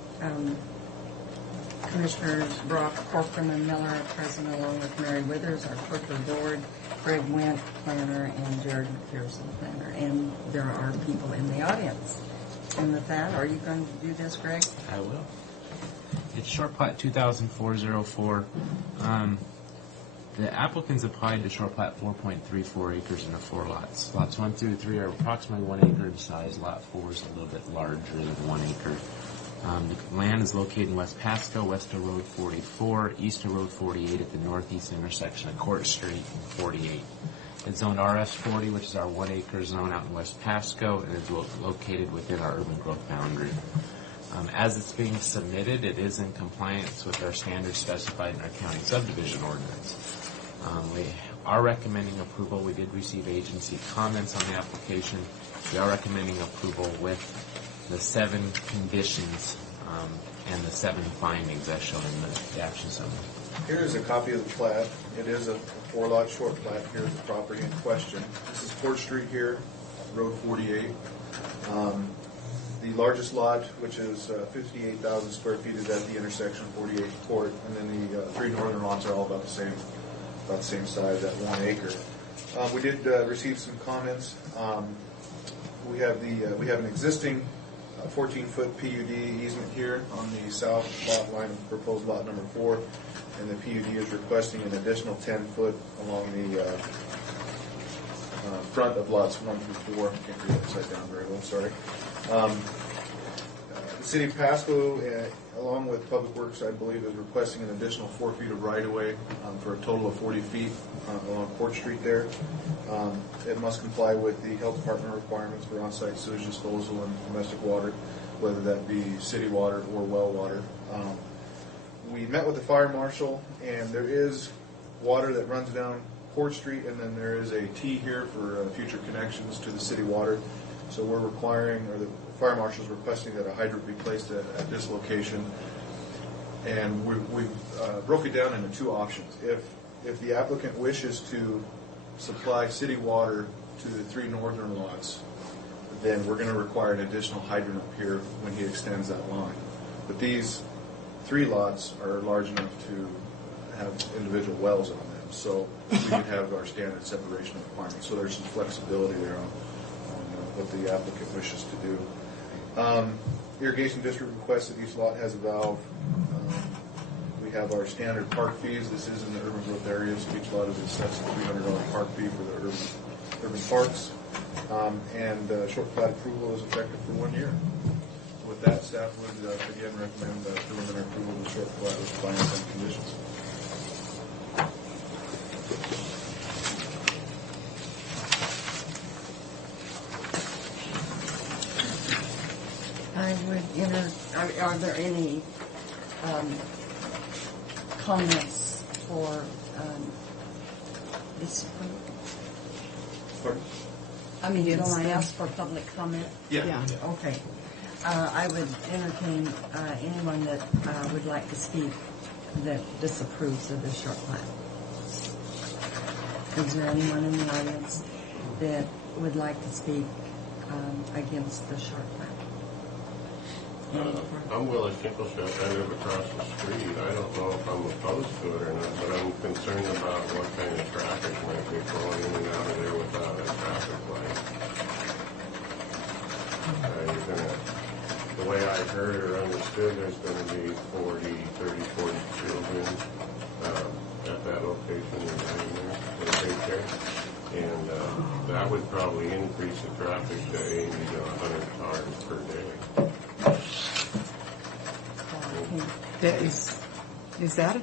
Commissioners Brock, Corcoran, and Miller are present, along with Mary Withers, our clerk of the board, Greg Wendt, planner, and Jared McPherson, planner. And there are people in the audience. And with that, are you going to do this, Greg? I will. It's short plat 2004-04. The applicants applied to short plat 4.34 acres into 4 lots. Lots 1 through 3 are approximately 1 acre in size. Lot 4 is a little bit larger than 1 acre. The land is located in West Pasco, west of Road 44, east of Road 48 at the northeast intersection of Court Street and 48. It's zoned RS40, which is our 1 acre zone out in West Pasco, and is located within our urban growth boundary. As it's being submitted, it is in compliance with our standards specified in our county subdivision ordinance. We are recommending approval. We did receive agency comments on the application. We are recommending approval with the 7 conditions and the 7 findings as shown in the action summary. Here is a copy of the plat. It is a 4-lot short plat. Here's the property in question. This is Court Street here, Road 48. The largest lot, which is 58,000 square feet, is at the intersection of 48 Court, and then the 3 northern lots are all about the same size at 1 acre. We did receive some comments. We have an existing 14-foot PUD easement here on the south lot line of proposed lot number 4, and the PUD is requesting an additional 10-foot along the front of lots 1 through 4. I can't read it upside down very well, sorry. The City of Pasco, along with Public Works, I believe, is requesting an additional 4 feet of right-of-way for a total of 40 feet along Court Street there. It must comply with the Health Department requirements for on-site sewage disposal and domestic water, whether that be city water or well water. We met with the fire marshal, and there is water that runs down Court Street, and then there is a T here for future connections to the city water. So we're requiring, or the fire marshal's requesting, that a hydrant be placed at this location. And we broke it down into 2 options. If the applicant wishes to supply city water to the 3 northern lots, then we're going to require an additional hydrant up here when he extends that line. But these 3 lots are large enough to have individual wells on them, so we would have our standard separation requirements. So there's some flexibility there on what the applicant wishes to do. Irrigation district requests that each lot has a valve. We have our standard park fees. This is in the urban growth area, so each lot is assessed a $300 park fee for the urban parks. And short plat approval is effective for 1 year. So with that, staff would again recommend preliminary approval of the short plat with findings and conditions. I would are there any comments for this? Pardon? I mean, you don't ask for public comment? Yeah. Okay. I would entertain anyone that would like to speak that disapproves of this short plan. Is there anyone in the audience that would like to speak against the short plan? I'm Willie Kinkelship. I live across the street. I don't know if I'm opposed to it or not, but I'm concerned about what kind of traffic might be flowing in and out of there without a traffic light. The way I heard or understood, there's going to be 40 children at that location in the daycare. And that would probably increase the traffic to 80 to 100 cars per day. Is that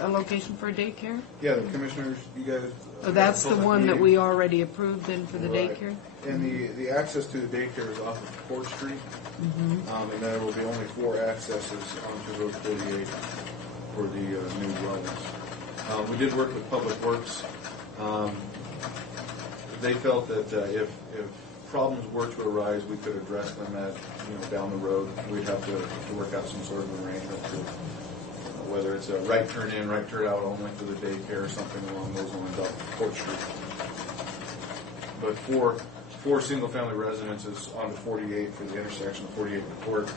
a location for a daycare? Yeah, the commissioners, you guys. So that's the one that we already approved then for the Right. daycare? And the access to the daycare is off of Court Street. And there will be only 4 accesses onto Road 48 for the new dwellings. We did work with Public Works. They felt that if problems were to arise, we could address them down the road. We'd have to work out some sort of arrangement to whether it's a right turn in, right turn out only for the daycare or something along those lines off Court Street. But for single-family residences onto 48 for the intersection of 48 and Court.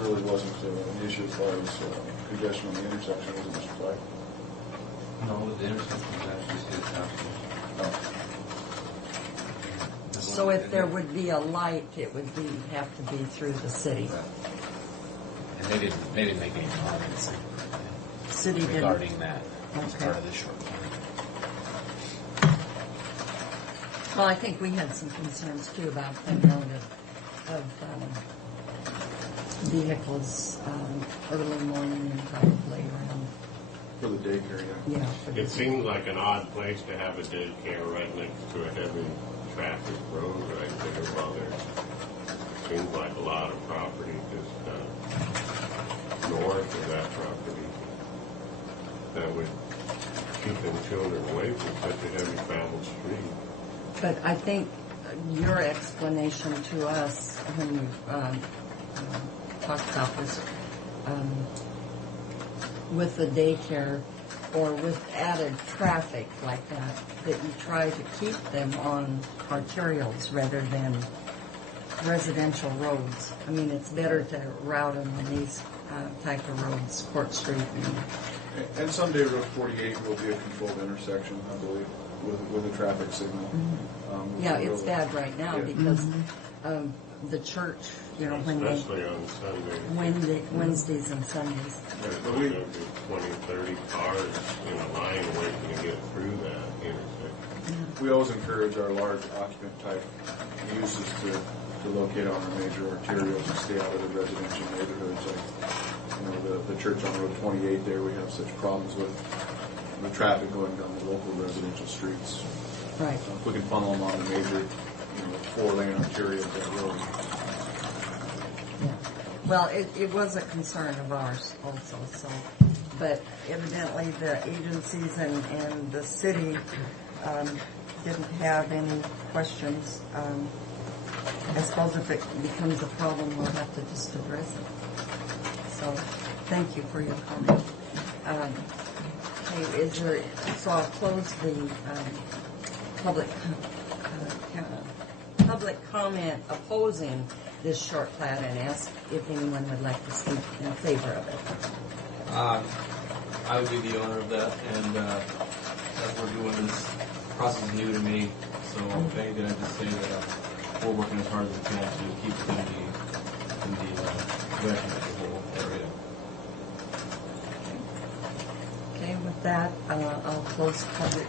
Really wasn't an issue as far as congestion on the intersection, was it, Mr. Fleck? No, the intersection is actually state tax. So if there would be a light, it would have to be through the city. And they didn't make any comments City didn't. regarding that as Okay. part of the short plan. Well, I think we had some concerns too about the amount of vehicles early morning and probably around. For the daycare, yeah. Yeah. for the- It seems like an odd place to have a daycare right next to a heavy traffic road right there while there seems like a lot of property just north of that property that would keep them children away from such a heavy traveled street. But I think your explanation to us when you talked about this with the daycare or with added traffic like that you try to keep them on arterials rather than residential roads. I mean, it's better to route them on these type of roads, Court Street. And someday Route 48 will be a controlled intersection, I believe, with a traffic signal. Yeah, it's bad right now Yeah. because the church, Especially on Sunday. Wednesdays and Sundays. There's going to be 20, 30 cars in a line waiting to get through that intersection. We always encourage our large occupant type uses to locate on our major arterials and stay out of the residential neighborhoods. Like, the church on Road 28 there, we have such problems with the traffic going down the local residential streets. Right. If we can funnel them on the major, 4-lane arterial of that road. Yeah. Well, it was a concern of ours also, but evidently the agencies and the city didn't have any questions. I suppose if it becomes a problem, we'll have to just address it. So, thank you for your comment. Okay, so I'll close the public comment opposing this short plat and ask if anyone would like to speak in favor of it. I would be the owner of that, and as we're doing this process is new to me, so if anything, I just say that we're working as hard as we can to keep it in the direction of the whole area. Okay, with that, I'll close public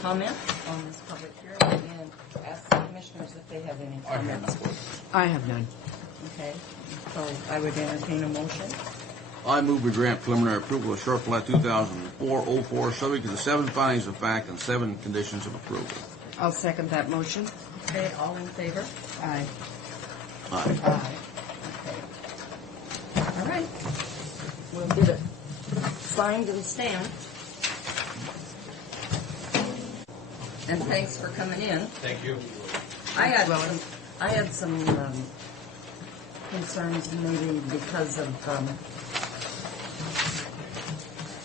comment on this public hearing and ask the commissioners if they have any comments. I have none. Okay, so I would entertain a motion. I move we grant preliminary approval of short plat 2004-04, subject to the 7 findings of fact and 7 conditions of approval. I'll second that motion. Okay, all in favor? Aye. Aye. Aye. Okay. All right. We'll get it signed and stamped. And thanks for coming in. Thank you. I had some concerns maybe because of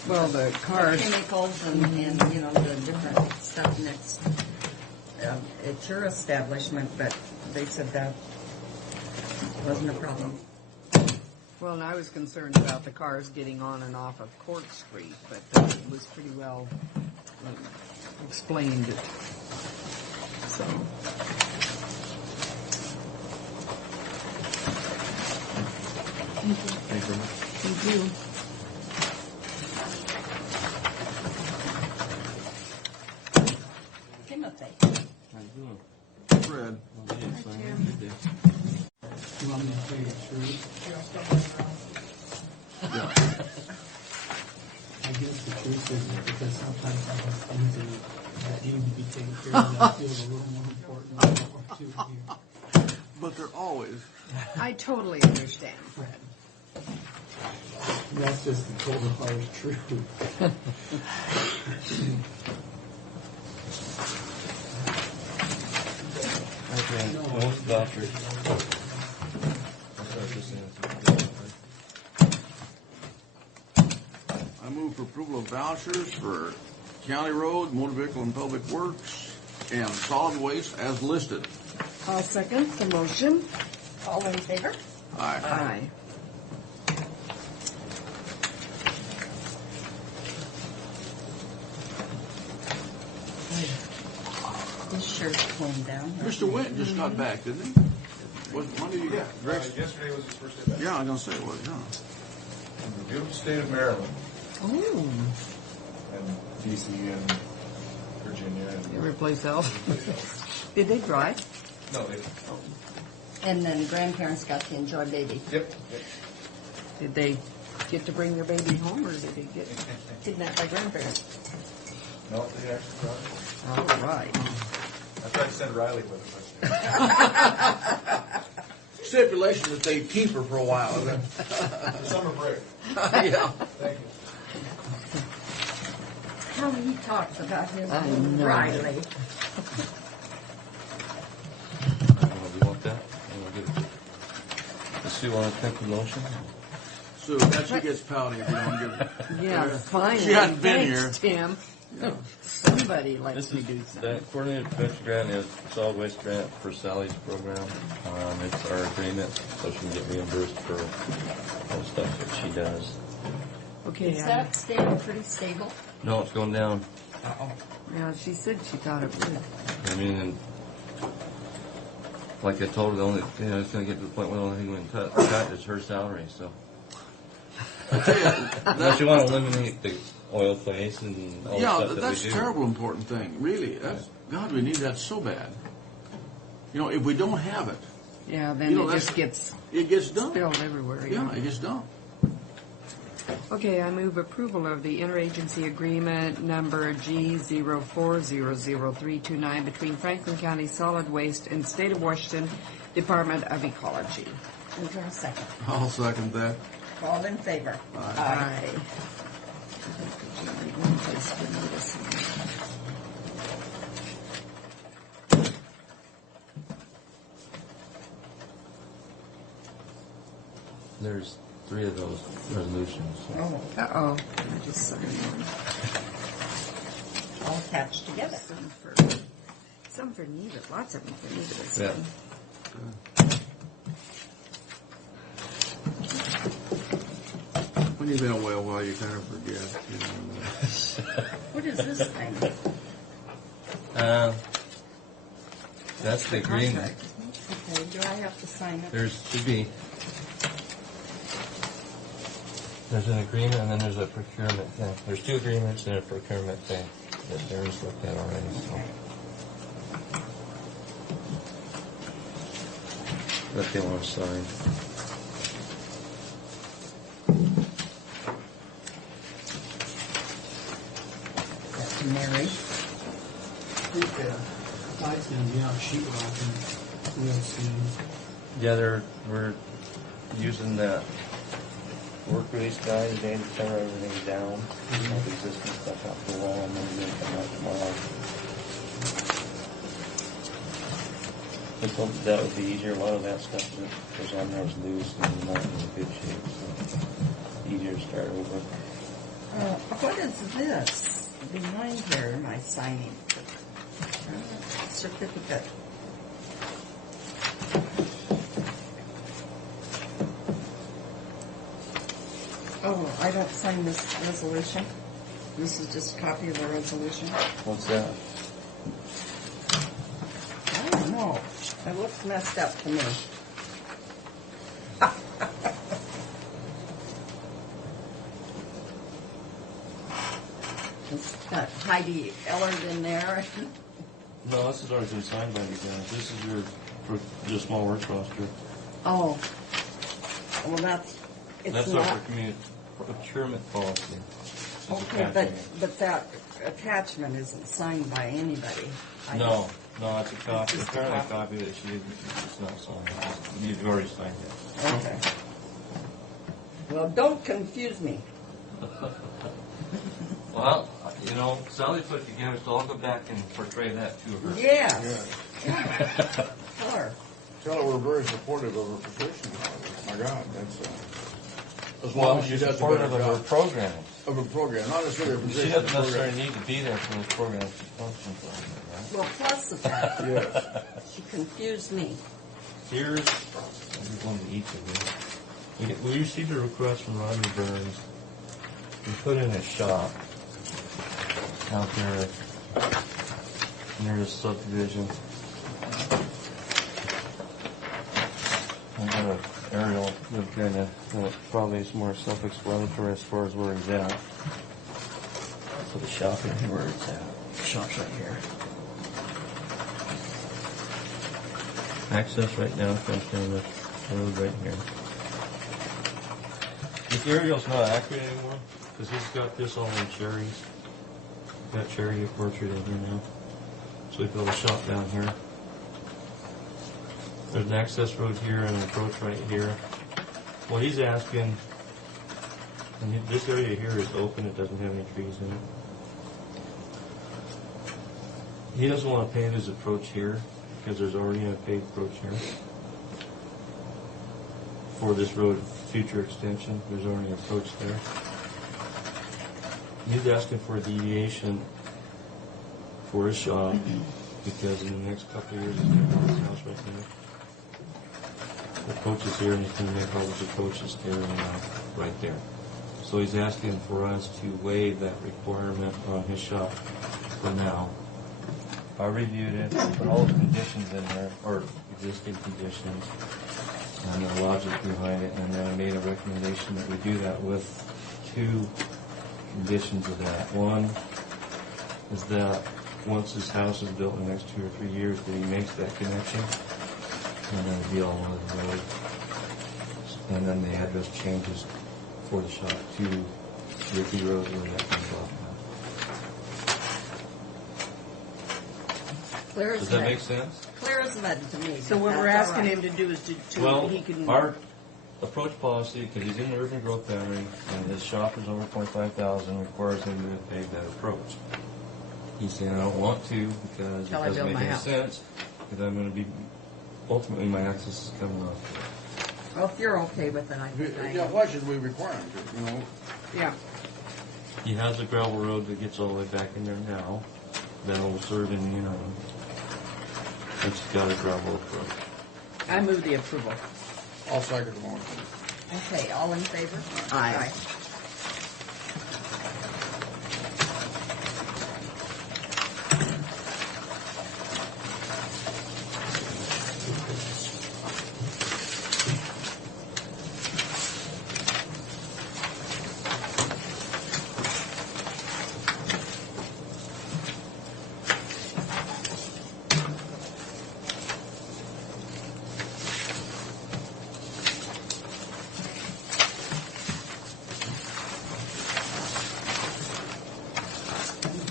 Well, the cars. chemicals and the different stuff next at your establishment, but they said that wasn't a problem. Well, and I was concerned about the cars getting on and off of Court Street, but that was pretty well explained. So. Thank you. Thank you very much. Thank you. Timothy. How you doing? Fred. You want me to tell you the truth? Yeah. I guess the truth is because sometimes I have things that need to be taken care of that I feel a little more important than what we're doing here. But they're always. I totally understand, Fred. That's just the cold hard truth. Okay. Most vouchers. I move for approval of vouchers for county road, motor vehicle, and public works. and solid waste as listed. I'll second the motion. All in favor? Aye. Aye. This shirt's cleaned down. Mr. Went just got back, didn't he? When did you get? Yesterday was his first day back. Yeah, I was gonna say it was. Yeah. In the beautiful state of Maryland Oh, and DC and Virginia. And every place else. Did they drive? no, they. And then grandparents got to enjoy baby. Yep. Did they get to bring their baby home, or did they get kidnapped by grandparents? No, they actually drive. All right. I tried to send Riley with it. Stipulation that they keep her for a while. Isn't it? For summer break. Yeah. Thank you. How he talks about his I know. Riley. You want that? Does Sue want to take the motion? So that she gets pouty if you don't give it. Yeah, fine. She hadn't been Thanks, Tim. Somebody lets me do something. That coordinated prevention grant is solid waste grant for Sally's program. It's our agreement, so she can get reimbursed for all the stuff that she does. Okay. Is that staying pretty stable? No, it's going down. Uh-oh. Yeah, she said she thought it would. I mean, and like I told her, the only, it's going to get to the point where the only thing we can cut is her salary, so. Unless you want to eliminate the oil place and all the Yeah, stuff that that's we a do. terrible important thing. Really, that's, God, we need that so bad. You know, if we don't have it, Yeah, then You know, it that's- just gets it gets done. spilled everywhere. Yeah, it gets done. Okay, I move approval of the interagency agreement number G04000329 between Franklin County Solid Waste and State of Washington Department of Ecology. Is there a second? I'll second that. All in favor? Aye. There's 3 of those resolutions. So. Oh, Uh-oh, I just signed one. all attached together. Some for Neva, lots of them for Neva to Yeah. sign. When you've been away a while, you kind of forget. You know. What is this thing? That's the agreement. Contract, isn't it? Okay, do I have to sign it? Should be. There's an agreement and then there's a procurement thing. There's 2 agreements and a procurement thing that Darren's looked at already. So. That they want to sign. That's Mary. I think Clyde's going to be out sheetrock and real soon. Yeah, we're using that work release guy today to tear everything down. All the existing stuff off the wall and then we're going to come out tomorrow. I thought that would be easier. A lot of that stuff that was on there was loose and not in good shape, so easier to start over. What is this behind here? Am I signing? Certificate. Oh, I don't sign this resolution. This is just a copy of the resolution. What's that? I don't know. It looks messed up to me. It's got Heidi Ellard in there. No, this has already been signed by you guys. This is your for just small works roster. Oh. Well, that's, it's That's not. our procurement policy. This is Okay, attaching but that attachment isn't signed by anybody. it. No, it's a copy. It's just a Apparently a copy. copy that she didn't, it's not signed. You've already signed it. Okay. Well, don't confuse me. Well, Sally put it together, so I'll go back and portray that to her. Yes. Yeah. Tell her. Tell her we're very supportive of her position. My God, that's as long Well, as she she's does a supportive better of her job. program. Of her program, not necessarily her She position. doesn't her program. necessarily need to be there for those programs to function properly, right? Well, plus the fact Yes. she confused me. Here's one to each of you. We received a request from Rodney Burns to put in a shop out there near the subdivision. I've got an aerial that kind of probably is more self-explanatory as far as where he's at. Put the shop in here where it's at. The shop's right here. Access right now comes down the road right here. This aerial's not accurate anymore because he's got this all in cherries. Got cherry orchard in here now. So we built a shop down here. There's an access road here and an approach right here. What he's asking, and this area here is open, it doesn't have any trees in it. He doesn't want to pave his approach here because there's already a paved approach here. For this road future extension, there's already an approach there. He's asking for a deviation for his shop because in the next couple of years he's going to build his house right there. The approach is here and he's going to make all those approaches there and right there. So he's asking for us to waive that requirement on his shop for now. I reviewed it, put all the conditions in there, or existing conditions, and the logic behind it, and then I made a recommendation that we do that with two conditions of that. One is that once his house is built in the next 2 or 3 years, that he makes that connection, and then it'll be all on the road. And then the address changes for the shop to Ricky Road where that comes off. Clear as Does that mud. make sense? Clear as mud to me. So what we're That's all asking right. him to do is to Well, he can. our approach policy, because he's in the urban growth boundary, and his shop is over 25,000, requires him to pave that approach. He's saying, I don't want to because Till it I doesn't build make my any house. sense, because I'm going to be, ultimately my access is coming off. Well, if you're okay with it, I Yeah, why should we require him to, you know? Yeah. He has a gravel road that gets all the way back in there now, that will serve him, you know. It's got a gravel approach. I move the approval. I'll second the motion. Okay, all in favor? Aye.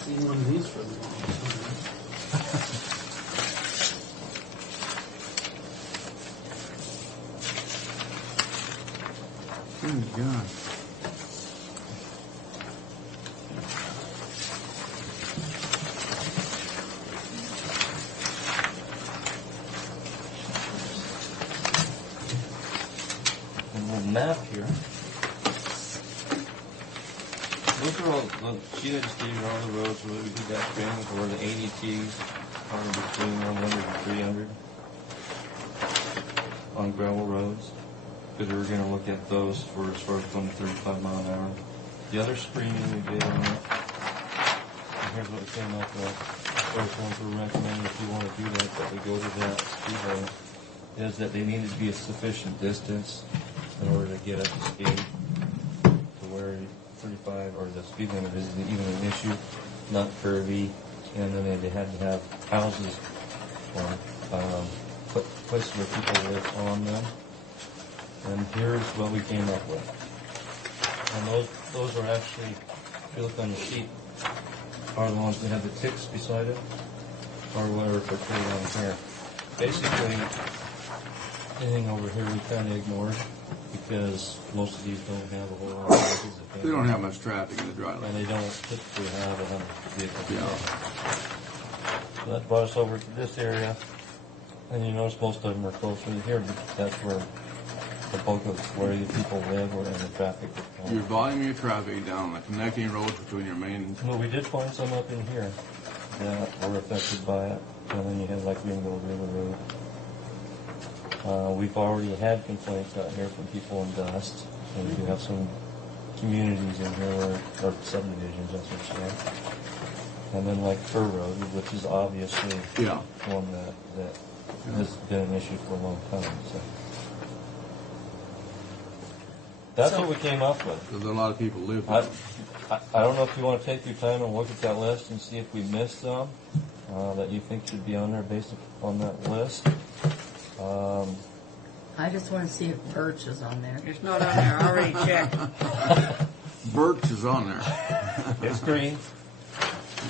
Seen one of these for the longest Oh, God. A little map here. Those are all, the sheet I just gave you, all the roads where we did that training for the ADTs are between 100 and 300 on gravel roads. Because we were going to look at those for as far as going to 35 mile an hour. The other screening we did on that, and here's what it came up with. First ones we're recommending if you want to do that we go to that speed limit, is that they needed to be a sufficient distance in order to get up to speed to where 35 or the speed limit isn't even an issue, not curvy, and then they had to have houses or places where people live on them. And here's what we came up with. And those are actually, if you look on the sheet, are the ones that have the ticks beside it, or whatever portrayed on here. Basically, anything over here we kind of ignored because most of these don't have a whole lot of vehicles. They don't have much traffic in the dry And lane. they don't typically have 100 vehicles. a Yeah. day. So that brought us over to this area. And you notice most of them are closer to here, but that's where the bulk of where you people live or in the traffic. Your volume of your traffic down the connecting roads between your main. Well, we did find some up in here that were affected by it, and then you had like Ringo River Road. We've already had complaints out here from people in Dust, and we do have some communities in here or subdivisions, that's what you say. And then like Fur Road, which is obviously one that has been an issue for a long time. So that's what we came up with. There's a lot of people live there. I don't know if you want to take your time and look at that list and see if we missed some that you think should be on there based on that list. I just want to see if Birch is on there. It's not on there. I already checked. Birch is on there. It's green.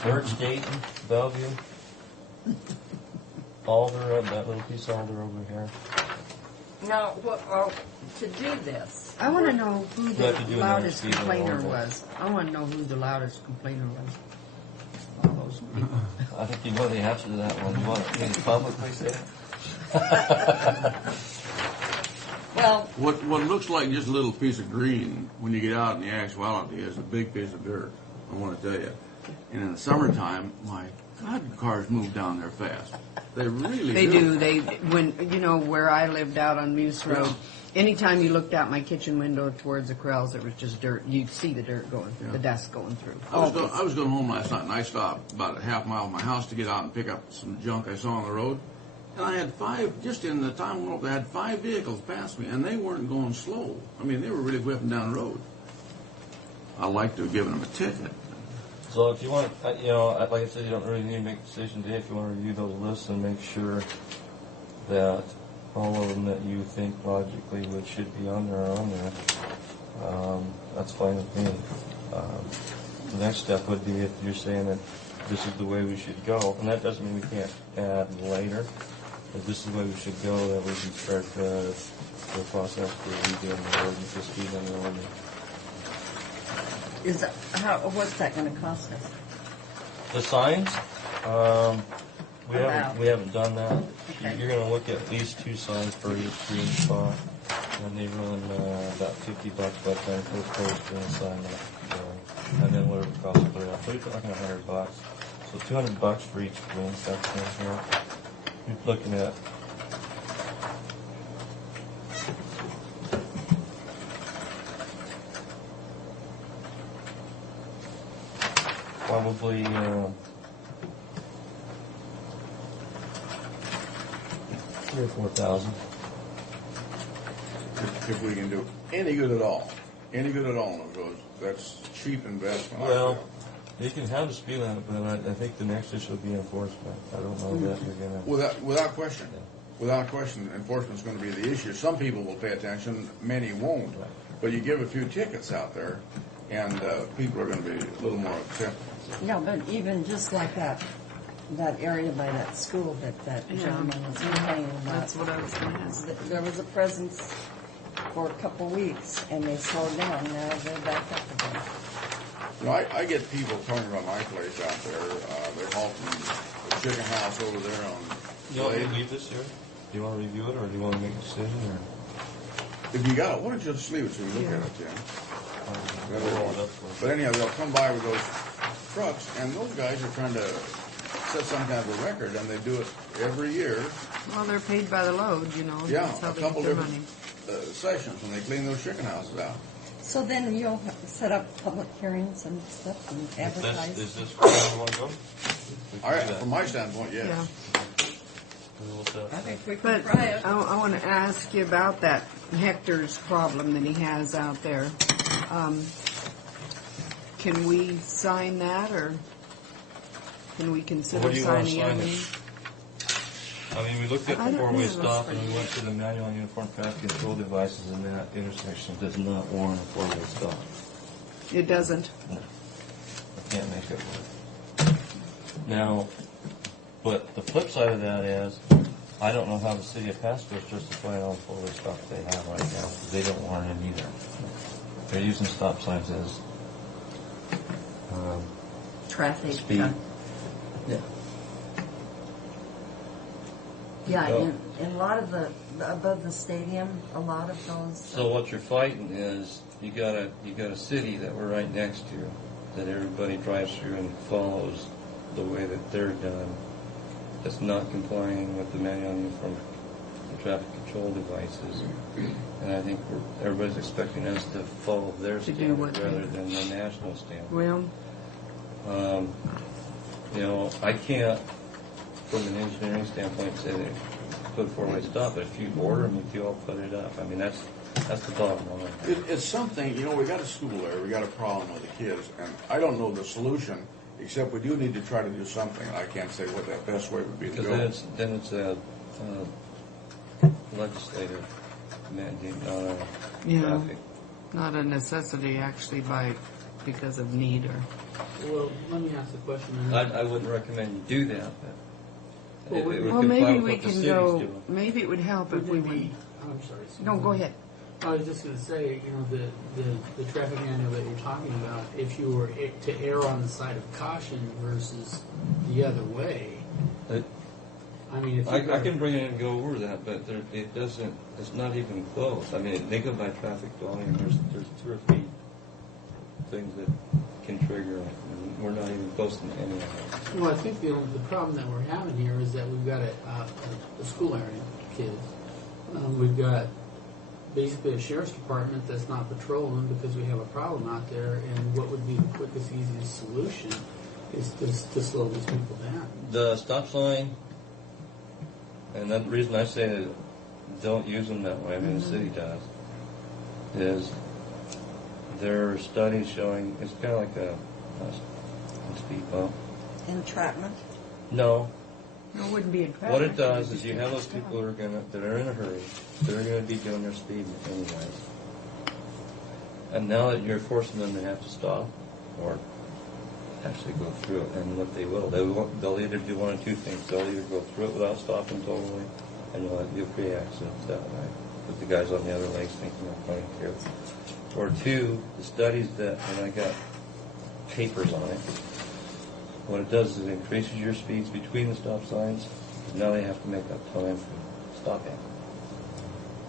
Birch, Dayton, Bellevue, Alder, that little piece of Alder over here. Now, to do this, I want to know who You have to the do loudest another speed complainer limit. was. I want to know who the loudest complainer was. All those people. I think you know the answer to that one. You want me to publicly say it? well, What looks like just a little piece of green, when you get out in the actuality, is a big piece of dirt. I want to tell you. And in the summertime, my God, cars move down there fast. They really They do. do. When where I lived out on Muse Road, anytime you looked out my kitchen window towards the corrals, there was just dirt. You'd see the dirt going through, the dust going through. I was going home last night, and I stopped about a half mile from my house to get out and pick up some junk I saw on the road. And I had just in the time I had 5 vehicles pass me, and they weren't going slow. I mean, they were really whipping down the road. I like to have given them a ticket. So if you want, like I said, you don't really need to make a decision today. If you want to review those lists and make sure that all of them that you think logically should be on there are on there, that's fine with me. The next step would be if you're saying that this is the way we should go, and that doesn't mean we can't add later, but this is the way we should go, that we can start the process for redoing the ordinance, the speed limit ordinance. What's that going to cost us? The signs, we haven't done that. Okay. You're going to look at least 2 signs for each green spot, and they run about $50 by the time for the post and a sign, and then whatever it costs to put it up. So you're talking $100. So $200 for each green section here. You're looking at probably $3,000 or $4,000. If we can do any good at all. Any good at all, because that's cheap investment. Well, you can have the speed limit, but I think the next issue will be enforcement. I don't know that you're going to... Without question. Without question, enforcement's going to be the issue. Some people will pay attention, many won't. But you give a few tickets out there, and people are going to be a little more accepting. No, but even just like that area by that school that gentleman was complaining about. That's what I was going to ask. There was a presence for a couple weeks, and they slowed down. Now they're back up again. You know, I get people talking about my place out there. They're halting the chicken house over there on You want me to Glade. leave this here? Do you want to review it, or do you want to make a decision? Or? If you got it, why don't you just leave it so we look at it, Tim? But anyhow, they'll come by with those trucks, and those guys are trying to set some kind of a record, and they do it every year. Well, they're paid by the load, Yeah, That's how a they couple get their different money. sessions when they clean those chicken houses out. So then you'll set up public hearings and stuff and advertise? Is this where you want to go? All right, from my standpoint, yes. Yeah. I think we can But try it. I want to ask you about that Hector's problem that he has out there. Can we sign that, or can we consider What do you want to signing sign it? it? I mean, we looked at I don't four-way know. stop, and we went to the manual and uniform traffic control devices, and that intersection does not warrant a four-way stop. It doesn't. No. I can't make it work. Now, but the flip side of that is, I don't know how the city of Pasco is justifying all the four-way stops they have right now, because they don't warrant it either. They're using stop signs as Traffic. speed. Yeah. Yeah, Oh. in a lot of the above the stadium, a lot of those. So what you're fighting is you got a city that we're right next to, that everybody drives through and follows the way that they're done. That's not complying with the manual on uniform traffic control devices. And I think everybody's expecting us to follow their To do standard what they- rather than the national standard. Well, You know, I can't, from an engineering standpoint, say that put a four-way stop, but if you order them, if you all put it up, I mean, that's the bottom line. It's something, you know, we got a school there, we got a problem with the kids, and I don't know the solution, except we do need to try to do something. I can't say what that best way would be to Because go. then it's a legislative mandate, not a yeah, traffic. not a necessity actually because of need or. Well, let me ask a question. I wouldn't recommend you do that, but it would Well, comply maybe with we what the can city's go. doing. Maybe it would help if we would. I'm sorry. No, go ahead. I was just going to say, you know, the traffic manual that you're talking about, if you were to err on the side of caution versus the other way, I mean, if I can bring it and go over that, but it doesn't. It's not even close. I mean, they go by traffic volume. There's 2 or 3 things that can trigger it. And we're not even close to any of it. well, I think the problem that we're having here is that we've got a school area kids. We've got basically a sheriff's department that's not patrolling because we have a problem out there, and what would be the quickest, easiest solution is to slow these people down. The stop sign, and the reason I say that don't use them that way, I mean the city does, is there are studies showing it's kind of like a speed bump. Entrapment. No, No, it wouldn't be a traffic. what it does is you have those people that are in a hurry, they're going to be doing their speed anyways. And now that you're forcing them to have to stop or actually go through it, and what they will, they'll either do one of 2 things. They'll either go through it without stopping totally, and you'll create accidents that way, with the guys on the other legs thinking they're playing through. Or 2, the studies that, and I got papers on it, what it does is it increases your speeds between the stop signs. Now they have to make up time for stopping.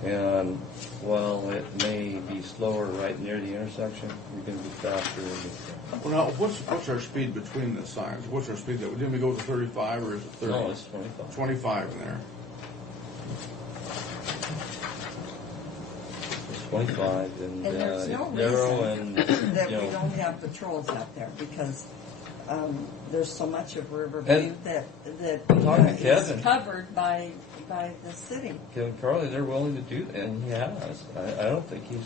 And while it may be slower right near the intersection, you're going to be faster. Well, now, what's our speed between the signs? What's our speed? Didn't we go to 35 or is it 30? No, it's 25. 25 in there. It's 25 and there's no it's narrow reason and, that you we know, don't have patrols out there because there's so much of Riverview that Talk to is Kevin. covered by the city. Kevin Carley, they're willing to do that, and he has. I don't think he's,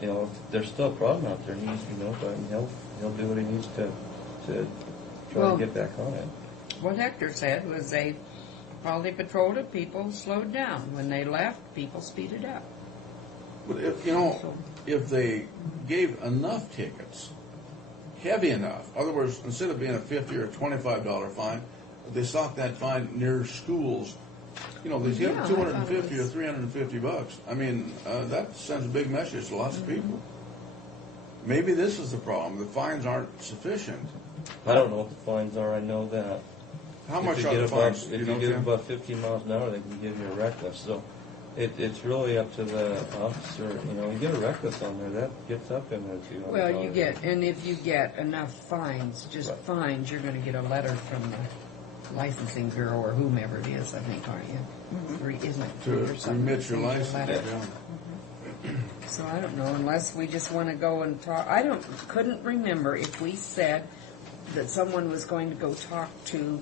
you know, if there's still a problem out there, he needs to be notified, and he'll do what he needs to try Well, to get back on it. What Hector said was while they patrolled it, people slowed down. When they left, people speeded up. But if they gave enough tickets, heavy enough, in other words, instead of being a $50 or $25 fine, they sock that fine near schools. You know, they give Yeah, $250 or $350. I mean, that sends a big message to lots of people. Maybe this is the problem. The fines aren't sufficient. I don't know what the fines are. I know that. How If much you are get the above- fines? If you know, get Tim? above 15 miles an hour, they can give you a reckless. So it's really up to the officer. You know, you get a reckless on there, that gets up in there too. Well, and if you get enough fines, just fines, you're going to get a letter from the licensing bureau or whomever it is, I think, aren't you? Isn't it? To or something? remit your Sends you a license. letter. Yeah. So I don't know, unless we just want to go and talk. Couldn't remember if we said that someone was going to go talk to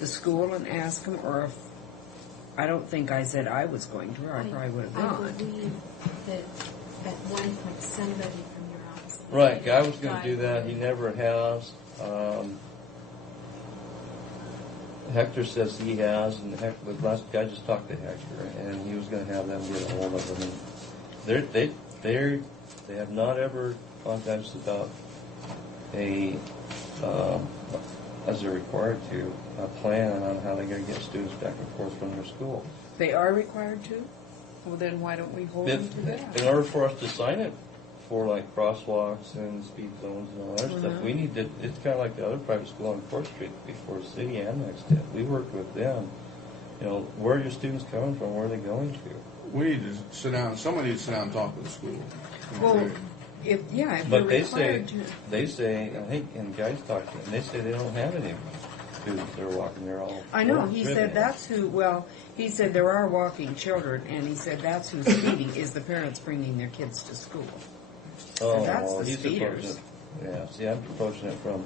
the school and ask them, or if, I don't think I said I was going to, or I probably would have I gone. believe that at one point somebody from your office. Right, Guy was going to do that. He never has. Hector says he has, and the last guy just talked to Hector, and he was going to have them get a hold of him. And they have not ever contacted us about as they're required to, a plan on how they're going to get students back and forth from their school. They are required to? Well, then why don't we hold them to that? In order for us to sign it for like crosswalks and speed zones and all that stuff, we need to, it's kind of like the other private school on 4th Street before the city annexed it. We worked with them where are your students coming from? Where are they going to? We need to sit down, somebody needs to sit down and talk with the school. Well, if we're But they say, required to. I think, and guys talk to them, they say they don't have any students that are walking there all. I know, he driven. said that's who, he said there are walking children, and he said that's who's speeding, is the parents bringing their kids to school. Oh, that's well, the he's speeders. approaching it. Yeah, see, I'm approaching it from,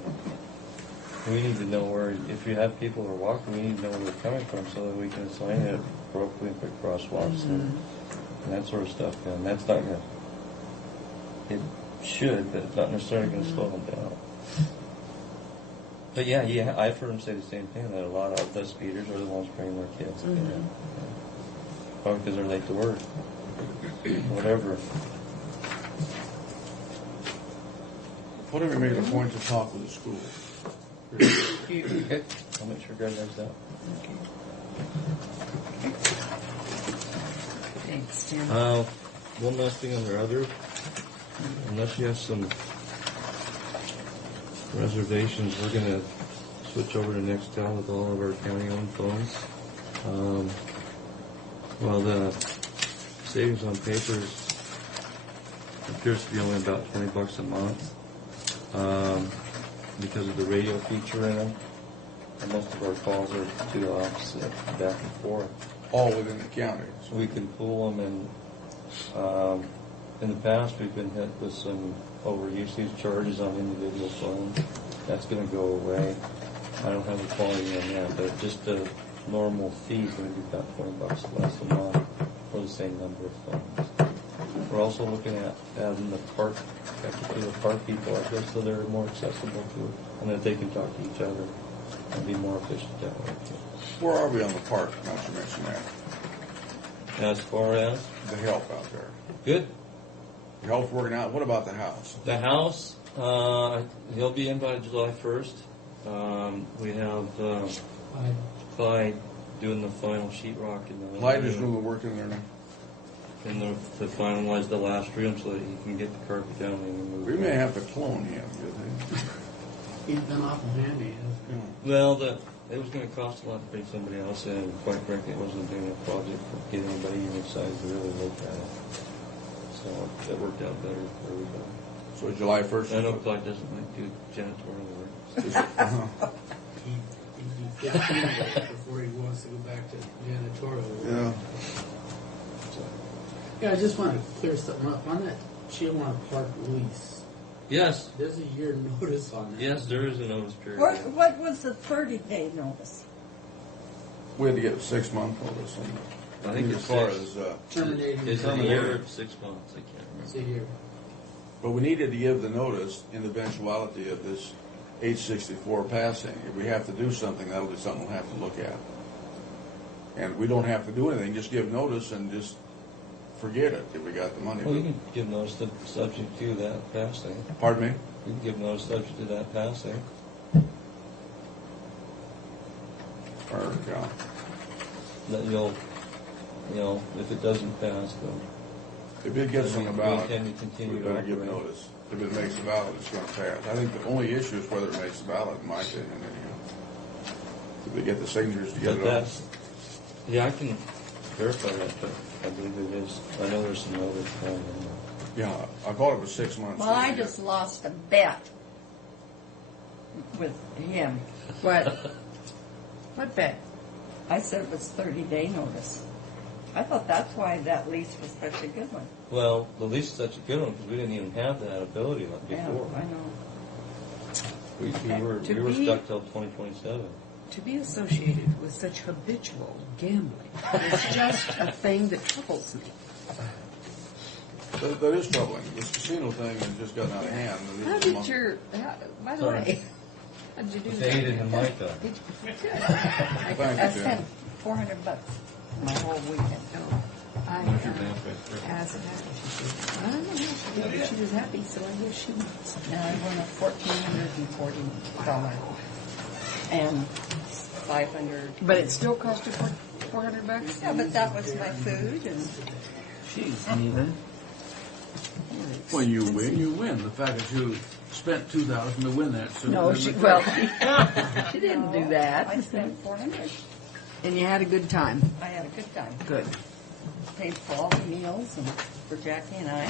we need to know where, if you have people who are walking, we need to know where they're coming from so that we can assign it appropriately and put crosswalks and that sort of stuff. And that's not going to, it should, but it's not necessarily going to slow them down. But yeah, I've heard them say the same thing, that a lot of the speeders are the ones bringing their kids. Yeah. Probably because they're late to work. Whatever. Whatever made a point to talk with the school. Okay. I'll make sure Greg knows that. Thanks, Tim. One last thing under other, unless you have some reservations, we're going to switch over to Nextel with all of our county-owned phones. The savings on papers appears to be only about $20 a month because of the radio feature in them. And most of our calls are to the office back and forth. All within the county. So we can pull them, and in the past we've been hit with some over-usage charges on individual phones. That's going to go away. I don't have a quality on that, but just the normal fee is going to be about $20 less a month for the same number of phones. We're also looking at adding the park, actually the park people out there so they're more accessible to it, and that they can talk to each other and be more efficient that way. Where are we on the park? Not to mention that. As far as? The help out there. Good. The help's working out. What about the house? The house, he'll be in by July 1st. We have Clyde doing the final sheetrock in the Clyde is doing the work in there now. To finalize the last room so that he can get the carpet down and move. We may have to clone him. He's been awful handy. Well, it was going to cost a lot to bring somebody else in, and quite frankly, it wasn't being a project to get anybody even excited to really look at it. So it worked out better for everybody. So July 1st? I know Clyde doesn't like to do janitorial work. He'd be 15 before he wants to go back to janitorial. Yeah. Yeah, I just want to clear something up. On that Chilmar Park lease, Yes. there's a year notice on that. Yes, there is a notice period. What was the 30-day notice? We had to get a 6-month notice. I think as it's far six. as Terminating. It's a year or 6 months, I can't It's remember. a year. but we needed to give the notice in the eventuality of this H64 passing. If we have to do something, that'll be something we'll have to look at. And we don't have to do anything, just give notice and just forget it if we got the money. Well, you can give notice subject to that passing. Pardon me? You can give notice subject to that passing. Or, That you'll, if it doesn't pass, then if it gets on the we ballot, intend to continue we're going to to give operate. notice. If it makes the ballot, it's going to pass. I think the only issue is whether it makes the ballot, in my opinion, anyhow. If they get the signatures to get But it on. that's, yeah, I can verify that, but I believe it is. I know there's some notice on there. Yeah, I thought it was 6 months. Well, I just lost a bet with him. What? What bet? I said it was 30-day notice. I thought that's why that lease was such a good one. Well, the lease is such a good one because we didn't even have that ability before. Yeah, I know. We were stuck till 2027. To be associated with such habitual gambling is just a thing that troubles me. That is troubling. This casino thing has just gotten out of hand. How did your, by the way, how did you do that? Faded in my time. I spent $400 my whole weekend. I asked her. I don't know. She was happy, so I guess she was. And I won a $1,440 and 500. But it still cost you $400? Yeah, but that was my food and. Jeez, Neva. When you win, you win. The fact that you spent $2,000 to win that. So No, she didn't do that. I spent $400. And you had a good time. I had a good time. Good. Paid for all the meals and for Jackie and I.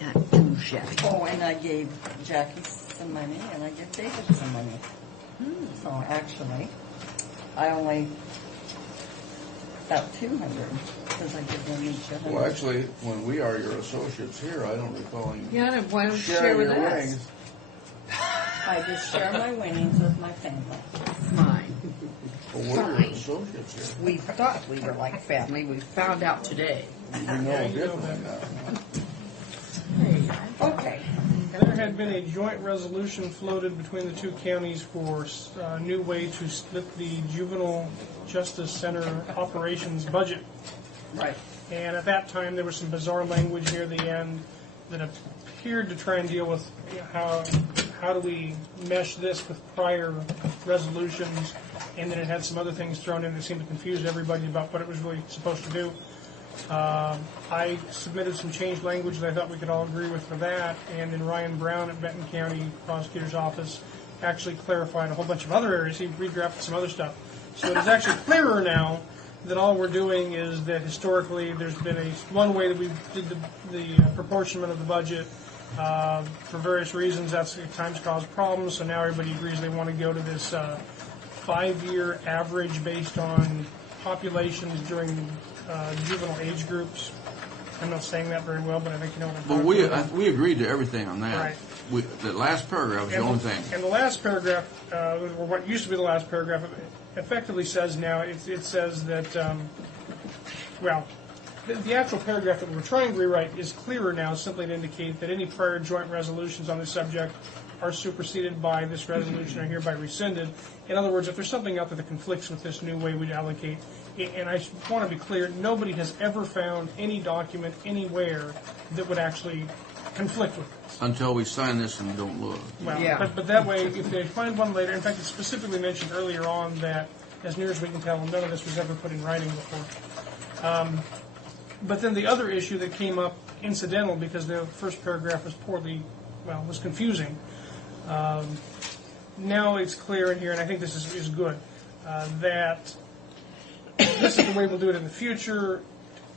And, Not too shabby. oh, and I gave Jackie some money and I gave David some money. So actually, I only about 200 because I give them each other. Well, actually, when we are your associates here, I don't recall you Yeah, why don't you share sharing with your us? winnings. I just share my winnings with my family. Fine. Well, we're your associates here. We thought we were like family. We found out today. We know differently now. Okay. And there had been a joint resolution floated between the two counties for a new way to split the juvenile justice center operations budget. Right. And at that time, there was some bizarre language near the end that appeared to try and deal with how do we mesh this with prior resolutions, and then it had some other things thrown in that seemed to confuse everybody about what it was really supposed to do. I submitted some changed language that I thought we could all agree with for that, and then Ryan Brown at Benton County Prosecutor's Office actually clarified a whole bunch of other areas. He redrafted some other stuff. So it is actually clearer now that all we're doing is that historically there's been one way that we did the proportionment of the budget. For various reasons, that's at times caused problems, so now everybody agrees they want to go to this 5-year average based on populations during juvenile age groups. I'm not saying that very well, but I think you know what I'm talking about. But we agreed to everything on that. Right. The last paragraph is the only thing. And the last paragraph, or what used to be the last paragraph, effectively says now, it says that, the actual paragraph that we're trying to rewrite is clearer now, simply to indicate that any prior joint resolutions on this subject are superseded by this resolution are hereby rescinded. In other words, if there's something out there that conflicts with this new way we allocate, and I want to be clear, nobody has ever found any document anywhere that would actually conflict with this. Until we sign this and don't look. Well, Yeah. but that way, if they find one later, in fact, it's specifically mentioned earlier on that, as near as we can tell, none of this was ever put in writing before. But then the other issue that came up incidental, because the first paragraph was was confusing. Now it's clear in here, and I think this is good, that this is the way we'll do it in the future.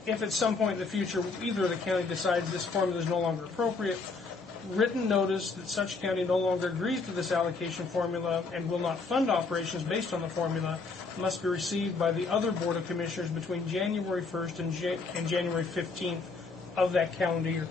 If at some point in the future either of the county decides this formula is no longer appropriate, written notice that such county no longer agrees to this allocation formula and will not fund operations based on the formula must be received by the other Board of Commissioners between January 1st and January 15th of that calendar year.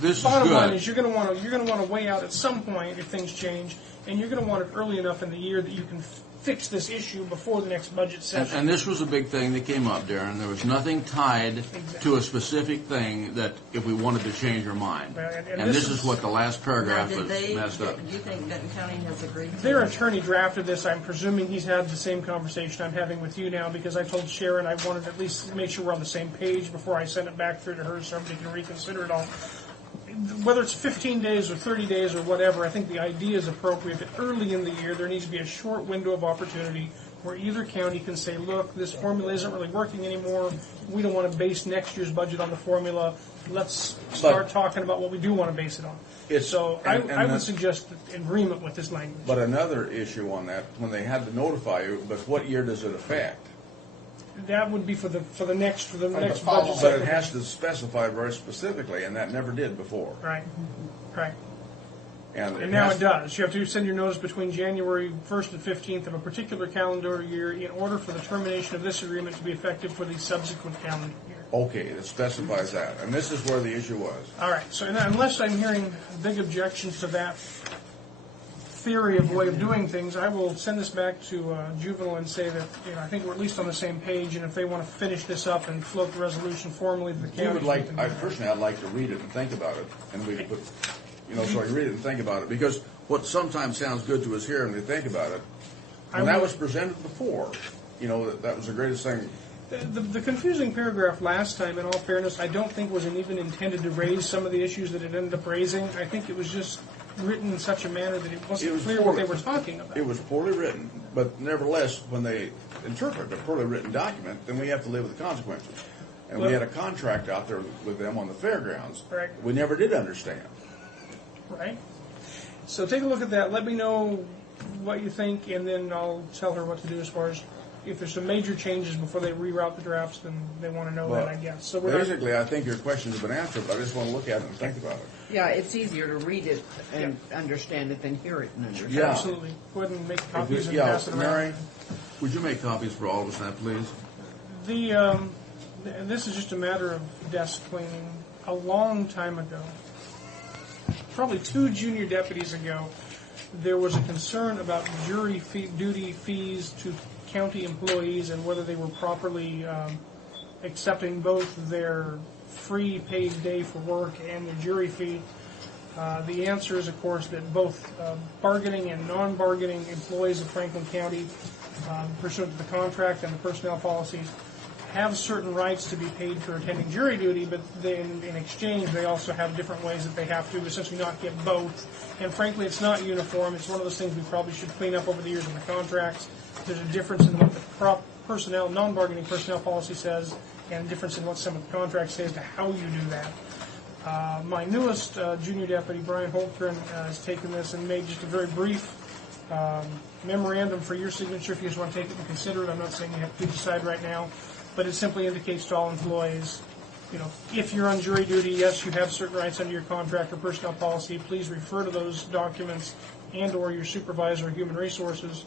This is Bottom line good. is you're going to want to weigh out at some point if things change, and you're going to want it early enough in the year that you can fix this issue before the next budget session. And this was a big thing that came up, Darren. There was nothing tied to a specific thing that if we wanted to change our mind. Well, and And this this is is- what the last paragraph Now, was messed up. do you think Benton County has agreed to Their this? attorney drafted this. I'm presuming he's had the same conversation I'm having with you now, because I told Sharon I wanted to at least make sure we're on the same page before I send it back through to her so everybody can reconsider it all. Whether it's 15 days or 30 days or whatever, I think the idea is appropriate that early in the year there needs to be a short window of opportunity where either county can say, look, this formula isn't really working anymore. We don't want to base next year's budget on the formula. Let's start talking about what we do want to base it on. I would suggest agreement with this language. But another issue on that, when they had to notify you, but what year does it affect? That would be for the next budget But cycle. it has to specify very specifically, and that never did before. Right. And And now it does. You have to send your notice between January 1st and 15th of a particular calendar year in order for the termination of this agreement to be effective for the subsequent calendar year. Okay, it specifies that. And this is where the issue was. All right. So unless I'm hearing big objections to that theory of way of doing things, I will send this back to Juvenile and say that I think we're at least on the same page, and if they want to finish this up and float the resolution formally to the county. I'd like to read it and think about it, and we could put, so I read it and think about it, because what sometimes sounds good to us here and we think about it, when that was presented before, that was the greatest thing. The confusing paragraph last time, in all fairness, I don't think was even intended to raise some of the issues that it ended up raising. I think it was just written in such a manner that it wasn't clear what they were talking about. It was poorly written, but nevertheless, when they interpret a poorly written document, then we have to live with the consequences. And we had a contract out there with them on the fairgrounds. Right. We never did understand. Right. So take a look at that. Let me know what you think, and then I'll tell her what to do as far as if there's some major changes before they reroute the drafts, then they want to know that, I guess. So we're Basically, I think your questions have been answered, but I just want to look at it and think about it. Yeah, it's easier to read it and understand it than hear it and understand Yeah. Absolutely. Go ahead and make copies and Yeah, pass it around. Mary, would you make copies for all of us now, please? This is just a matter of desk cleaning. A long time ago, probably 2 junior deputies ago, there was a concern about jury duty fees to county employees and whether they were properly accepting both their free paid day for work and the jury fee. The answer is, of course, that both bargaining and non-bargaining employees of Franklin County, pursuant to the contract and the personnel policies, have certain rights to be paid for attending jury duty, but then in exchange they also have different ways that they have to essentially not get both. And frankly, it's not uniform. It's one of those things we probably should clean up over the years in the contracts. There's a difference in what the non-bargaining personnel policy says, and a difference in what some of the contracts say as to how you do that. My newest junior deputy, Brian Holtgren, has taken this and made just a very brief memorandum for your signature if you just want to take it and consider it. I'm not saying you have to decide right now, but it simply indicates to all employees, if you're on jury duty, yes, you have certain rights under your contract or personnel policy. Please refer to those documents and or your supervisor or human resources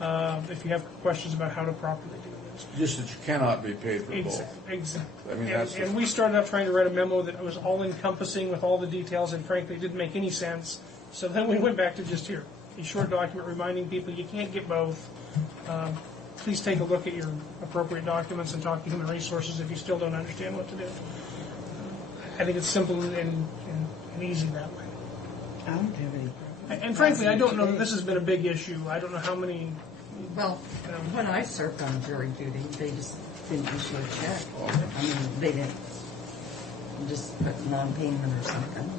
if you have questions about how to properly do this. Just that you cannot be paid for both. Exactly. I mean, And we started out trying to write a memo that was all-encompassing with all the details, and frankly, it didn't make any sense. So then we went back to just here, a short document reminding people you can't get both. Please take a look at your appropriate documents and talk to human resources if you still don't understand what to do. I think it's simple and easy that way. I don't have any. And frankly, I don't know that this has been a big issue. I don't know how many. Well, when I served on jury duty, they just didn't issue a check. I mean, they didn't just put non-payment or something.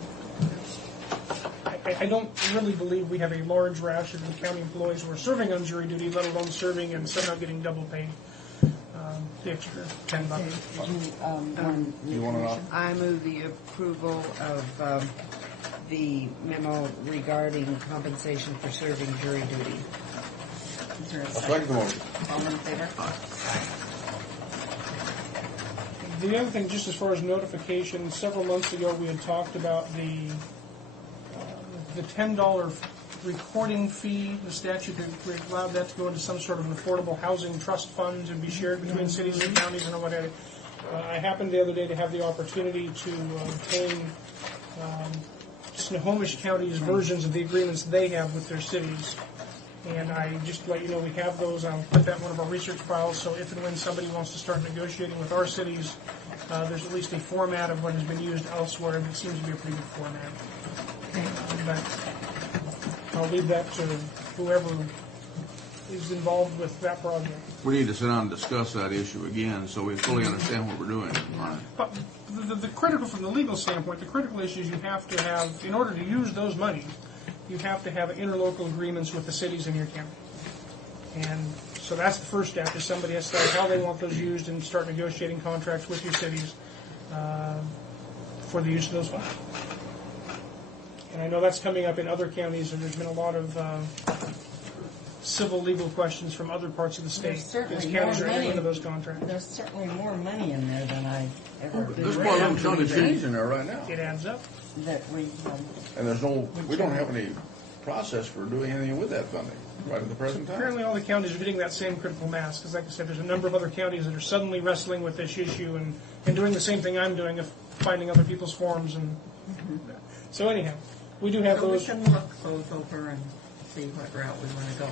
I don't really believe we have a large ration of county employees who are serving on jury duty, let alone serving and somehow getting double paid. The extra $10. You want to know? I move the approval of the memo regarding compensation for serving jury duty. Is there a I'll second the motion. All in favor? The other thing, just as far as notification, several months ago we had talked about the $10 recording fee, the statute that allowed that to go into some sort of an affordable housing trust fund and be shared between cities and counties and what have you. I happened the other day to have the opportunity to obtain Snohomish County's versions of the agreements they have with their cities. And I just let you know we have those. I'll put that in one of our research files, so if and when somebody wants to start negotiating with our cities, there's at least a format of what has been used elsewhere, and it seems to be a pretty good format. But I'll leave that to whoever is involved with that project. We need to sit down and discuss that issue again so we fully understand what we're doing. But the critical, from the legal standpoint, the critical issues you have to have, in order to use those monies, you have to have interlocal agreements with the cities in your county. And so that's the first step, is somebody has to decide how they want those used and start negotiating contracts with your cities for the use of those funds. And I know that's coming up in other counties, and there's been a lot of civil legal questions from other parts of the state as counties are entering into those contracts. There's certainly more money in there than I ever. There's more than county cities in there right now. It adds up. That we. And we don't have any process for doing anything with that funding right at the present time. Apparently all the counties are getting that same critical mass, because like I said, there's a number of other counties that are suddenly wrestling with this issue and doing the same thing I'm doing of finding other people's forms. And so anyhow, we do have those. We can look both over and see what route we want to go.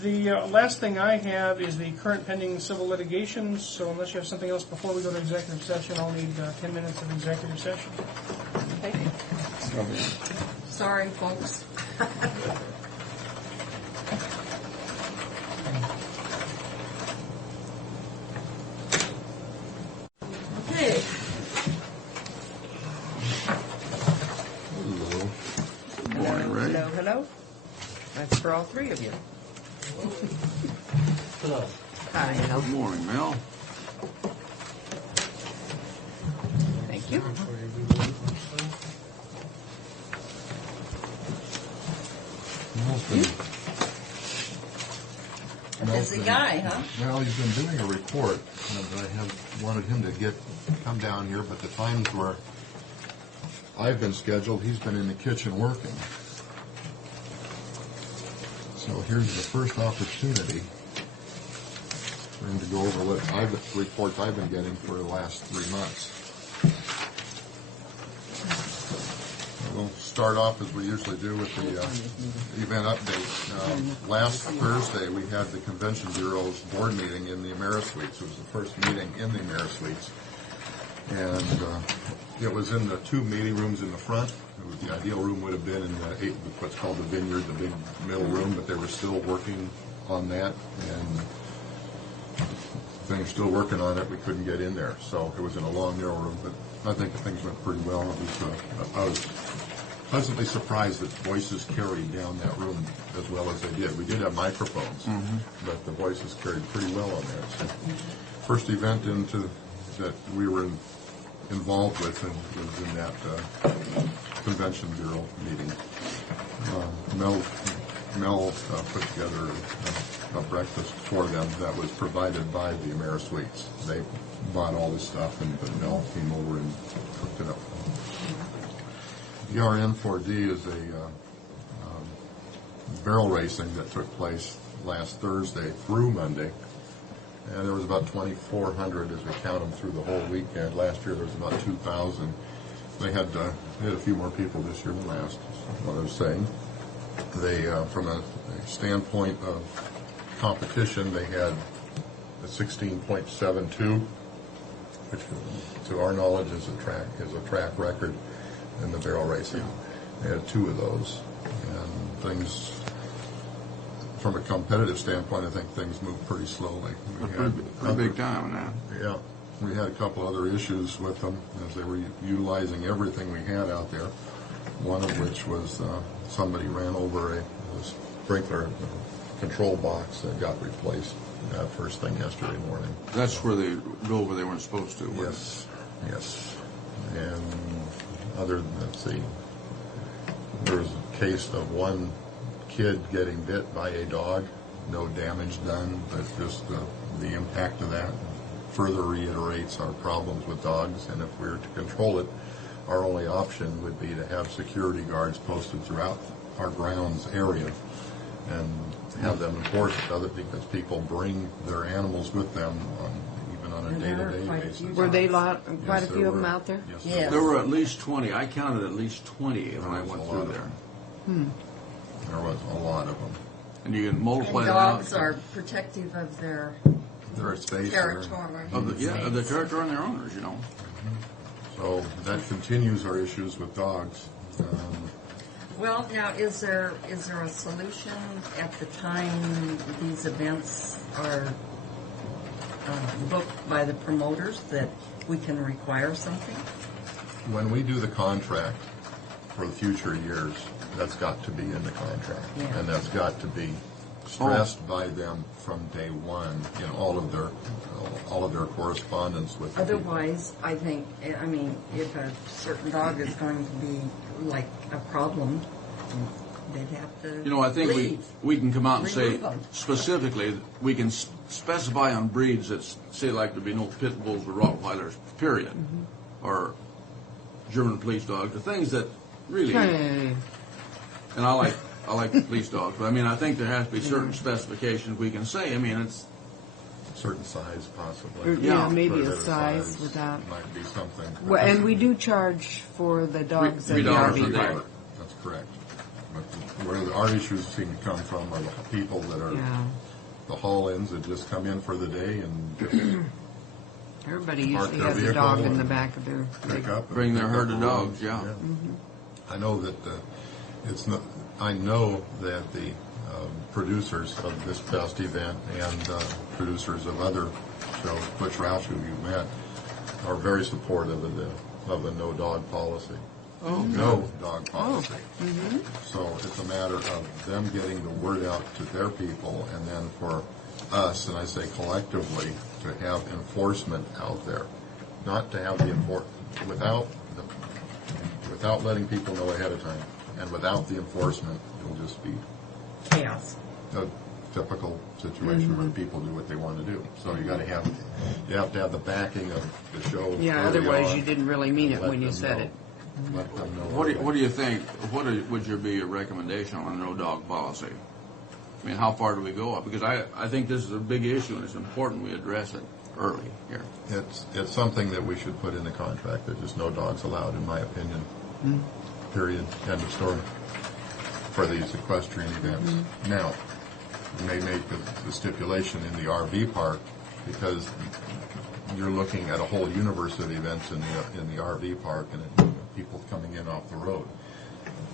The last thing I have is the current pending civil litigation, so unless you have something else before we go to executive session, I'll need 10 minutes of executive session. Thank you. Sorry, folks. Okay. Hello. Good morning, Ray. Hello, hello. That's for all three of you. Hello. Hi. Good morning, Mel. Thank you. Mel's been busy guy, huh? Well, he's been doing a report, and I have wanted him to come down here, but the times where I've been scheduled, he's been in the kitchen working. So here's the first opportunity for him to go over reports I've been getting for the last 3 months. We'll start off as we usually do with the event update. Last Thursday, we had the Convention Bureau's board meeting in the Amerisuites. It was the first meeting in the Amerisuites. And it was in the 2 meeting rooms in the front. The ideal room would have been in what's called the vineyard, the big middle room, but they were still working on that. And they're still working on it. We couldn't get in there. So it was in a long, narrow room. But I think things went pretty well. I was pleasantly surprised that voices carried down that room as well as they did. We did have microphones, but the voices carried pretty well on there. So first event that we were involved with was in that Convention Bureau meeting. Mel put together a breakfast for them that was provided by the Amerisuites. They bought all this stuff, but Mel came over and cooked it up. ERN4D is a barrel racing that took place last Thursday through Monday. And there was about 2,400 as we count them through the whole weekend. Last year there was about 2,000. They had a few more people this year than last, is what I was saying. They, from a standpoint of competition, they had a 16.72, which to our knowledge is a track record in the barrel racing. They had 2 of those. And things, from a competitive standpoint, I think things moved pretty slowly. A big time now. Yeah. We had a couple other issues with them as they were utilizing everything we had out there. One of which was somebody ran over a sprinkler control box that got replaced first thing yesterday morning. That's where they go where they weren't supposed to. Yes. And let's see, there was a case of one kid getting bit by a dog. No damage done, but just the impact of that further reiterates our problems with dogs. And if we were to control it, our only option would be to have security guards posted throughout our grounds area and have them enforce it, because people bring their animals with them even on a day-to-day basis. Were they quite a few of them out there? Yes. There were at least 20. I counted at least 20 when I went through there. There was a lot of them. And you can multiply that out. Dogs out. are protective of their space, territory. Of the territory and their owners, you know. So that continues our issues with dogs. Well, now, is there a solution at the time these events are booked by the promoters that we can require something? When we do the contract for the future years, that's got to be in the contract, and that's got to be stressed by them from day one in all of their correspondence with the Otherwise, I think, if a certain dog is going to be like a problem, they'd have to I think leave. we can come out and say Remove them. specifically, we can specify on breeds that say like there'd be no pit bulls or Rottweilers, period, or German police dogs, or things that really. And I like the police dogs, but I think there has to be certain specifications we can say. It's certain size, possibly. Maybe a size without. Might be something. Well, and we do charge for the dogs and the RV park. That's correct. But where our issues seem to come from are the people that are the haul-ins that just come in for the day and just everybody usually has a dog in the back of their bring their herd of dogs. Yeah. I know that it's not. I know that the producers of this past event and producers of other shows, Butch Roush, who you met, are very supportive of the no dog policy. No dog policy. So it's a matter of them getting the word out to their people, and then for us, and I say collectively, to have enforcement out there, not to have the without letting people know ahead of time, and without the enforcement, it'll just be chaos. typical situation where people do what they want to do. So you have to have the backing of the show. Yeah, where they otherwise are, you didn't really mean it let when you them said know. it. Let them know. What do you think? Would be your recommendation on a no dog policy? I mean, how far do we go up? Because I think this is a big issue and it's important we address it early here. It's something that we should put in the contract. There's just no dogs allowed, in my opinion. Period. End of story. For these equestrian events. Now, you may make the stipulation in the RV park because you're looking at a whole universe of events in the RV park and people coming in off the road.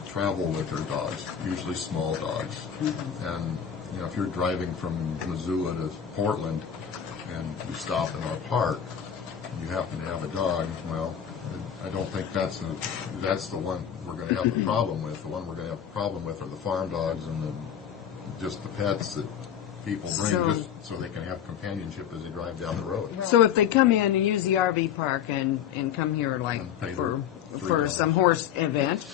Travel with their dogs, usually small dogs. And if you're driving from Missoula to Portland and you stop in our park, and you happen to have a dog, well, I don't think that's the one we're going to have a problem with. The one we're going to have a problem with are the farm dogs and just the pets that people bring just so they can have companionship as they drive down the road. So if they come in and use the RV park and come here like for some horse event,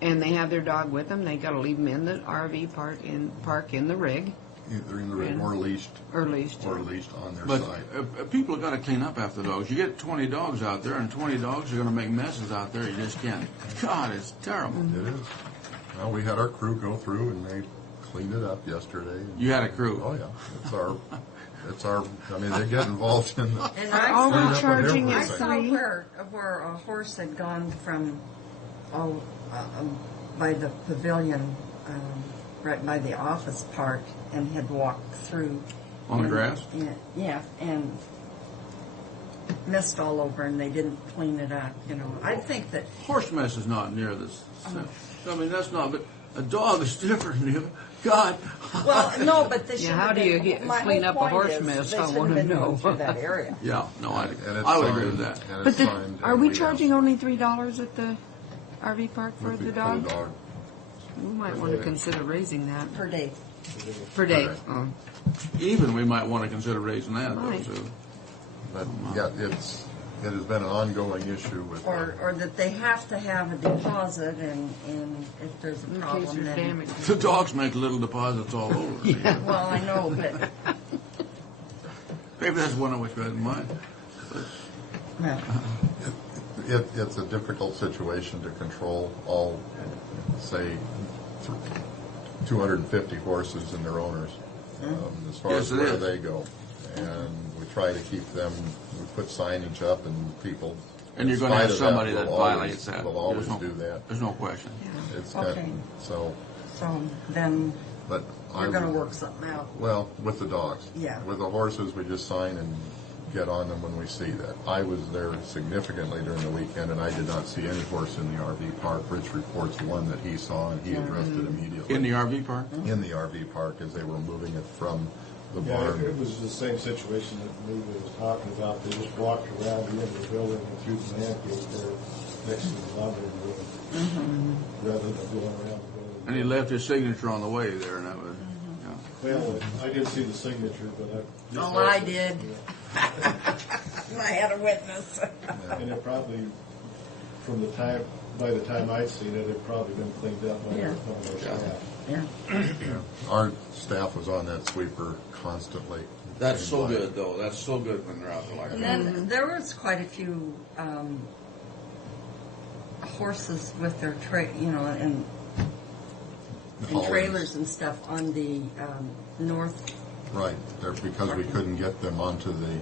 and they have their dog with them, they got to leave them in the RV park in the rig. Either in the rig or leashed. Or leashed on their But side. people have got to clean up after dogs. You get 20 dogs out there, and 20 dogs are going to make messes out there. You just can't. God, it's terrible. It is. Well, we had our crew go through, and they cleaned it up yesterday. You had a crew? Oh, yeah. It's our, I mean, they get involved in the And cleanup of charging I everything. saw where a horse had gone from by the pavilion, right by the office park, and had walked through. On the grass? Yeah, and messed all over, and they didn't clean it up. I think that Horse mess is not near this. I mean, that's not. But a dog is different. God. Well, no, but they should. how do you clean up a horse mess? I want to know. Through that area. Yeah, no, I I would agree with that. But are we charging only $3 at the RV park for the dog? We might want to consider raising that per day. Per day. Oh. Even we might want to consider raising that, Right. though, too. But, yeah, it has been an ongoing issue with... Or that they have to have a deposit, and if there's a problem, then... The dogs make little deposits all over. Yeah. Well, I know, but... Maybe that's one of which we had in mind. Well, It's a difficult situation to control all, say, 250 horses and their owners, as far as where they go. And we try to keep them, we put signage up and people... And you're going to have somebody that violates that. Will always do that. There's no question. It's okay. So then but you're going to work something out. Well, with the dogs. Yeah. With the horses, we just sign and get on them when we see that. I was there significantly during the weekend, and I did not see any horse in the RV park. Rich reports one that he saw, and he addressed it immediately. In the RV park? In the RV park, as they were moving it from the Yeah, barn. it was the same situation that Lee was talking about. They just walked around the end of the building and through the man gate there next to the laundry room, rather than going around the building. And he left his signature on the way there, and that was... Well, I didn't see the signature, but I did. I had a witness. And it probably, by the time I'd seen it, it probably been cleaned up by one of our staff. Yeah. Our staff was on that sweeper constantly. That's so good, though. That's so good when they're out there like And that. then there was quite a few horses with their and trailers and stuff on the north. Right, because we couldn't get them onto the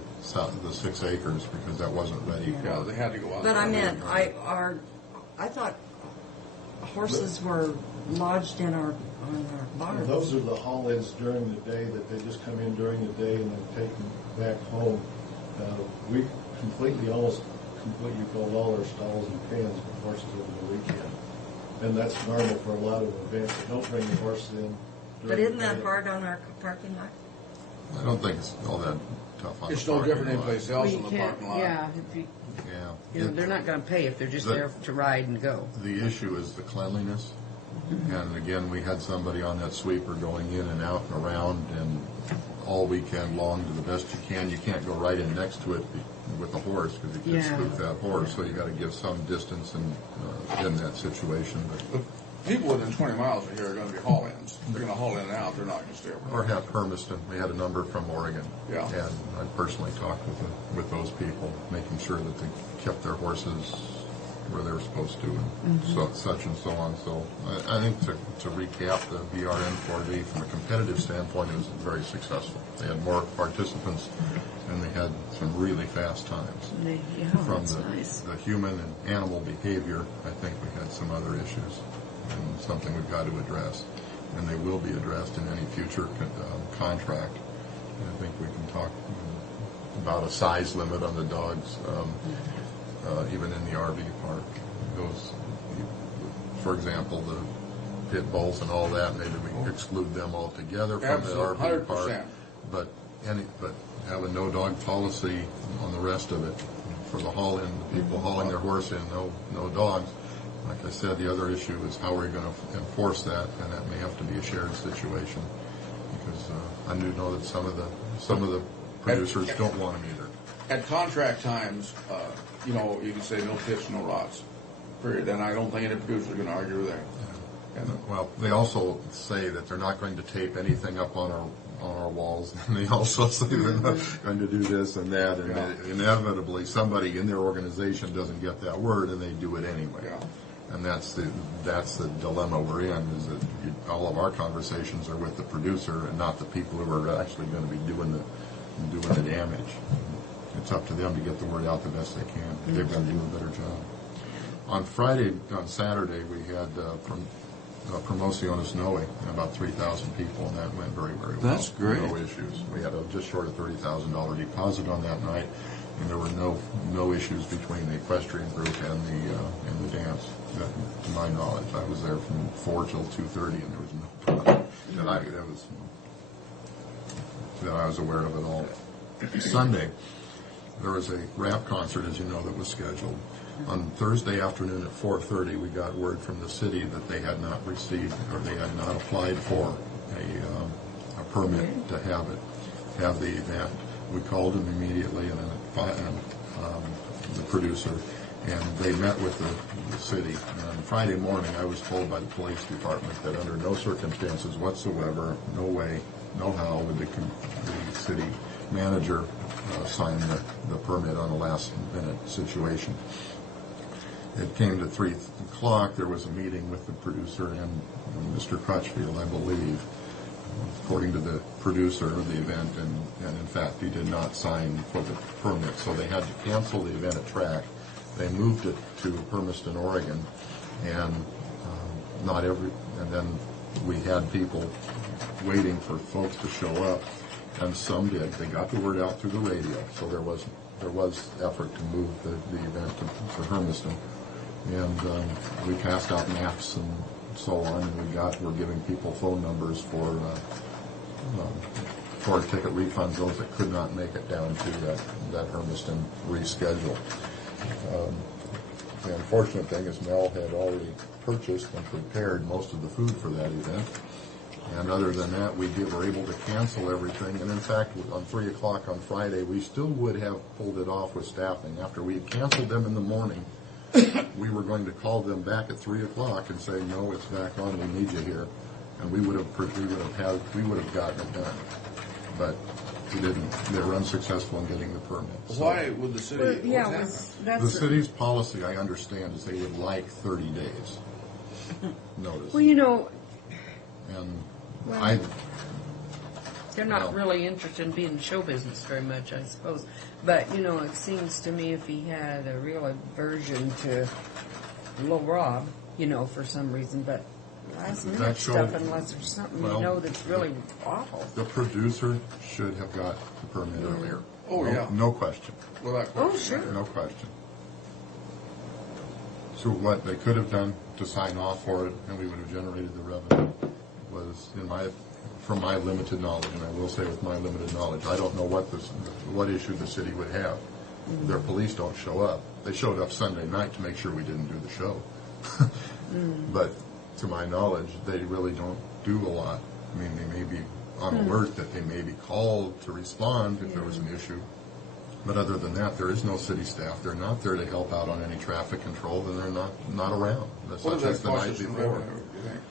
6 acres because that wasn't ready. Yeah, they had to go out. But I meant, I thought horses were lodged on our barn. Those are the haul-ins during the day that they just come in during the day and then take them back home. We almost completely filled all our stalls and pens with horses over the weekend. And that's normal for a lot of events. They don't bring the horses in. But isn't that hard on our parking lot? I don't think it's all that tough on It's the no parking different lot. anyplace else in the parking lot. Yeah. They're not going to pay if they're just there to ride and go. The issue is the cleanliness. And again, we had somebody on that sweeper going in and out and around and all weekend long to the best you can. You can't go right in next to it with a horse because you can spook that horse. So you got to give some distance in that situation. But people within 20 miles of here are going to be haul-ins. They're going to haul in and out. They're not going to stay over. Or have Hermiston. We had a number from Oregon. Yeah. And I personally talked with those people, making sure that they kept their horses where they were supposed to, and such and so on. So I think to recap, the BRN 4D from a competitive standpoint, it was very successful. They had more participants, and they had some really fast times. From the human and animal behavior, I think we had some other issues, and something we've got to address. And they will be addressed in any future contract. And I think we can talk about a size limit on the dogs, even in the RV park. Those, for example, the pit bulls and all that, maybe we can exclude them altogether from the RV park. But have a no-dog policy on the rest of it. For the haul-in, the people hauling their horse in, no dogs. Like I said, the other issue is how we're going to enforce that, and that may have to be a shared situation, because I do know that some of the producers don't want them either. At contract times, you can say no pits, no rods, period. And I don't think any producer is going to argue with that. Well, they also say that they're not going to tape anything up on our walls, and they also say they're not going to do this and that, and inevitably somebody in their organization doesn't get that word, and they do it anyway. Yeah. And that's the dilemma we're in, is that all of our conversations are with the producer and not the people who are actually going to be doing the damage. It's up to them to get the word out the best they can. They've got to do a better job. On Saturday, we had Promociones Noe, about 3,000 people, and that went very, very well. That's great. No issues. We had just short of $30,000 deposit on that night, and there were no issues between the equestrian group and the dance. To my knowledge, I was there from 4 till 2:30, and there was no problem that I was aware of at all. Sunday, there was a rap concert, as you know, that was scheduled. On Thursday afternoon at 4:30, we got word from the city that they had not received, or they had not applied for a permit to have the event. We called them immediately, and the producer, and they met with the city. And on Friday morning, I was told by the police department that under no circumstances whatsoever, no way, no how, would the city manager sign the permit on a last-minute situation. It came to 3 o'clock. There was a meeting with the producer and Mr. Crutchfield, I believe, according to the producer of the event, and in fact, he did not sign for the permit, so they had to cancel the event at track. They moved it to Hermiston, Oregon, and and then we had people waiting for folks to show up, and some did. They got the word out through the radio, so there was effort to move the event to Hermiston, and we passed out maps and so on, and we're giving people phone numbers for ticket refunds, those that could not make it down to that Hermiston reschedule. The unfortunate thing is Mel had already purchased and prepared most of the food for that event. And other than that, we were able to cancel everything. And in fact, on 3 o'clock on Friday, we still would have pulled it off with staffing. After we had canceled them in the morning, we were going to call them back at 3 o'clock and say, no, it's back on, we need you here. And we would have gotten it done. But we didn't. They were unsuccessful in getting the permit. So why would the city? The city's policy, I understand, is they would like 30 days notice. Well, and they're not really interested in being in show business very much, I suppose. But, it seems to me if he had a real aversion to Low Rob, for some reason, but last minute stuff, unless there's something that's really awful. The producer should have got the permit earlier. Oh, yeah. No question. Without question. Oh, sure. No question. So what they could have done to sign off for it, and we would have generated the revenue, was, from my limited knowledge, and I will say with my limited knowledge, I don't know what issue the city would have. Mm-hmm. Their police don't show up. They showed up Sunday night to make sure we didn't do the show. But to my knowledge, they really don't do a lot. I mean, they may be on alert that they may be called to respond if there was an issue. But other than that, there is no city staff. They're not there to help out on any traffic control, and they're not around. What does that the cost night us in before. revenue, do you think?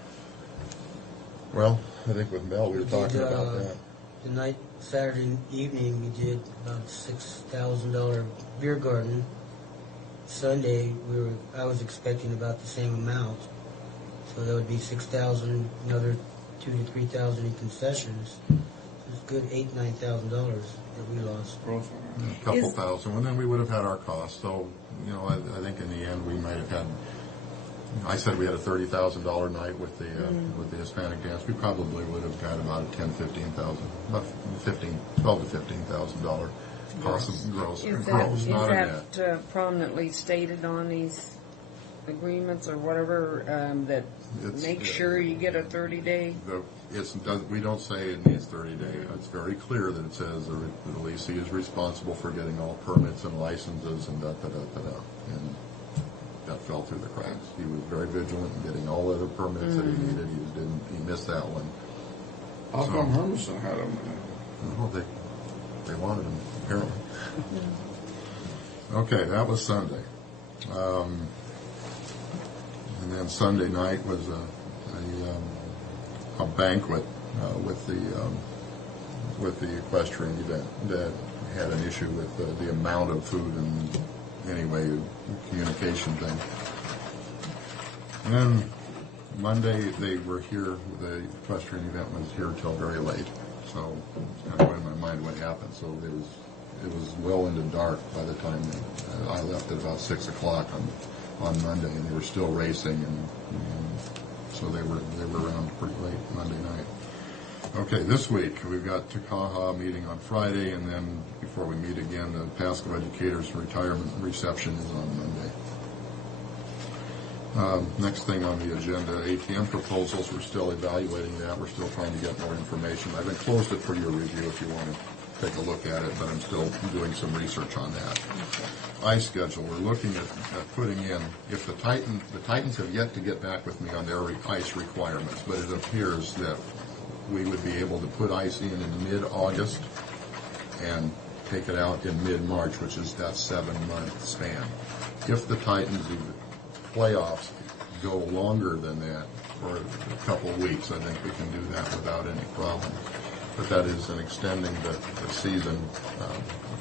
Well, I think with Mel, we were talking about that. The night, Saturday evening, we did about $6,000 beer garden. Sunday, I was expecting about the same amount. So that would be 6,000, another 2,000 to 3,000 in concessions. So it's good $8,000 to $9,000 that we lost. A couple thousand, and then we would have had our costs. So, I think in the end we might have had. I said we had a $30,000 night with the Hispanic dance. We probably would have got about a $12,000 to $15,000 cost of gross. Is Not a net. that prominently stated on these agreements or whatever, that make sure you get a 30-day? We don't say it needs 30 days. It's very clear that it says the leasing is responsible for getting all permits and licenses and da-da-da-da-da. And that fell through the cracks. He was very vigilant in getting all other permits that he needed. He missed that one. How come Hermiston had them? Well, they wanted them, apparently. Okay, that was Sunday. And then Sunday night was a banquet with the equestrian event that had an issue with the amount of food and anyway communication thing. And then Monday they were here. The equestrian event was here till very late, so it's kind of in my mind what happened. So it was well into dark by the time I left at about 6 o'clock on Monday, and they were still racing, and so they were around pretty late Monday night. Okay, this week we've got Takaha meeting on Friday, and then before we meet again, the Pasco Educators Retirement Reception is on Monday. Next thing on the agenda, ATM proposals. We're still evaluating that. We're still trying to get more information. I've enclosed it for your review if you want to take a look at it, but I'm still doing some research on that. Ice schedule. We're looking at putting in, if the Titans have yet to get back with me on their ice requirements, but it appears that we would be able to put ice in mid-August and take it out in mid-March, which is that 7-month span. If the Titans playoffs go longer than that, for a couple of weeks, I think we can do that without any problem. But that is an extending the season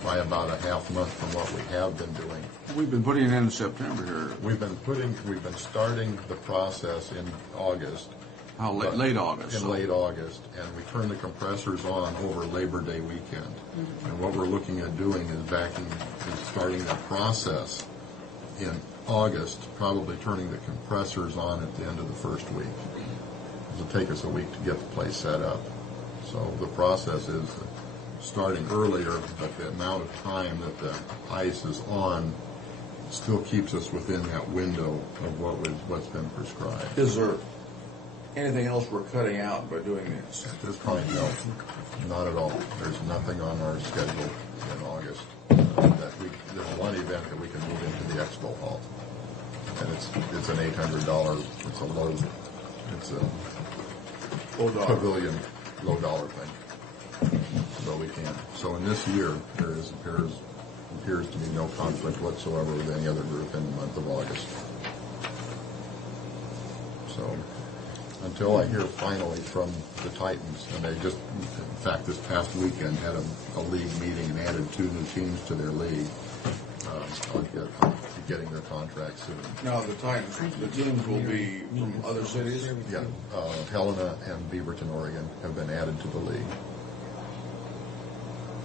by about a half month from what we have been doing. We've been putting it in September here. We've been starting the process in August. Late August. In late August, and we turn the compressors on over Labor Day weekend. And what we're looking at doing is starting the process in August, probably turning the compressors on at the end of the first week. It'll take us a week to get the place set up. So the process is starting earlier, but the amount of time that the ice is on still keeps us within that window of what's been prescribed. Is there anything else we're cutting out by doing this? At this point, no, not at all. There's nothing on our schedule in August. There's one event that we can move into the expo hall, and it's an $800. It's a pavilion, low dollar thing. So we can. So in this year, there appears to be no conflict whatsoever with any other group in the month of August. So until I hear finally from the Titans, and they just, in fact, this past weekend had a league meeting and added 2 new teams to their league. I'll be getting their contracts soon. Now the Titans, the teams will be from other cities? Yeah, Helena and Beaverton, Oregon have been added to the league.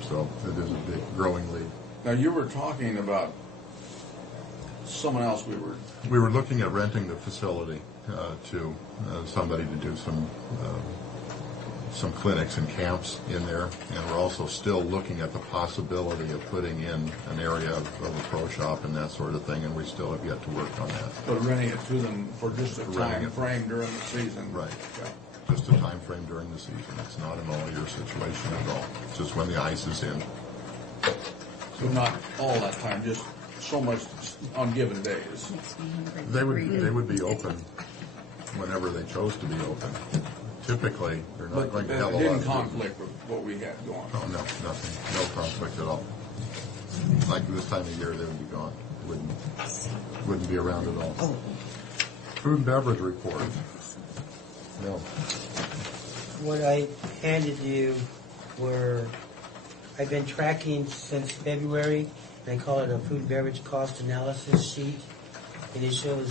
So it is a big, growing league. Now you were talking about someone else We were looking at renting the facility to somebody to do some clinics and camps in there, and we're also still looking at the possibility of putting in an area of a pro shop and that sort of thing, and we still have yet to work on that. But renting it to them for just a time frame during the season. Right. Yeah. Just a time frame during the season. It's not an all-year situation at all. It's just when the ice is in. So not all that time, just so much on given days. They would be open whenever they chose to be open. Typically, they're not going to have a lot of... It didn't conflict with what we had going on? Oh, no, nothing. No conflict at all. like this time of year, they would be gone. Wouldn't be around at all. Food and beverage report. No. What I handed you were, I've been tracking since February, and I call it a food and beverage cost analysis sheet, and it shows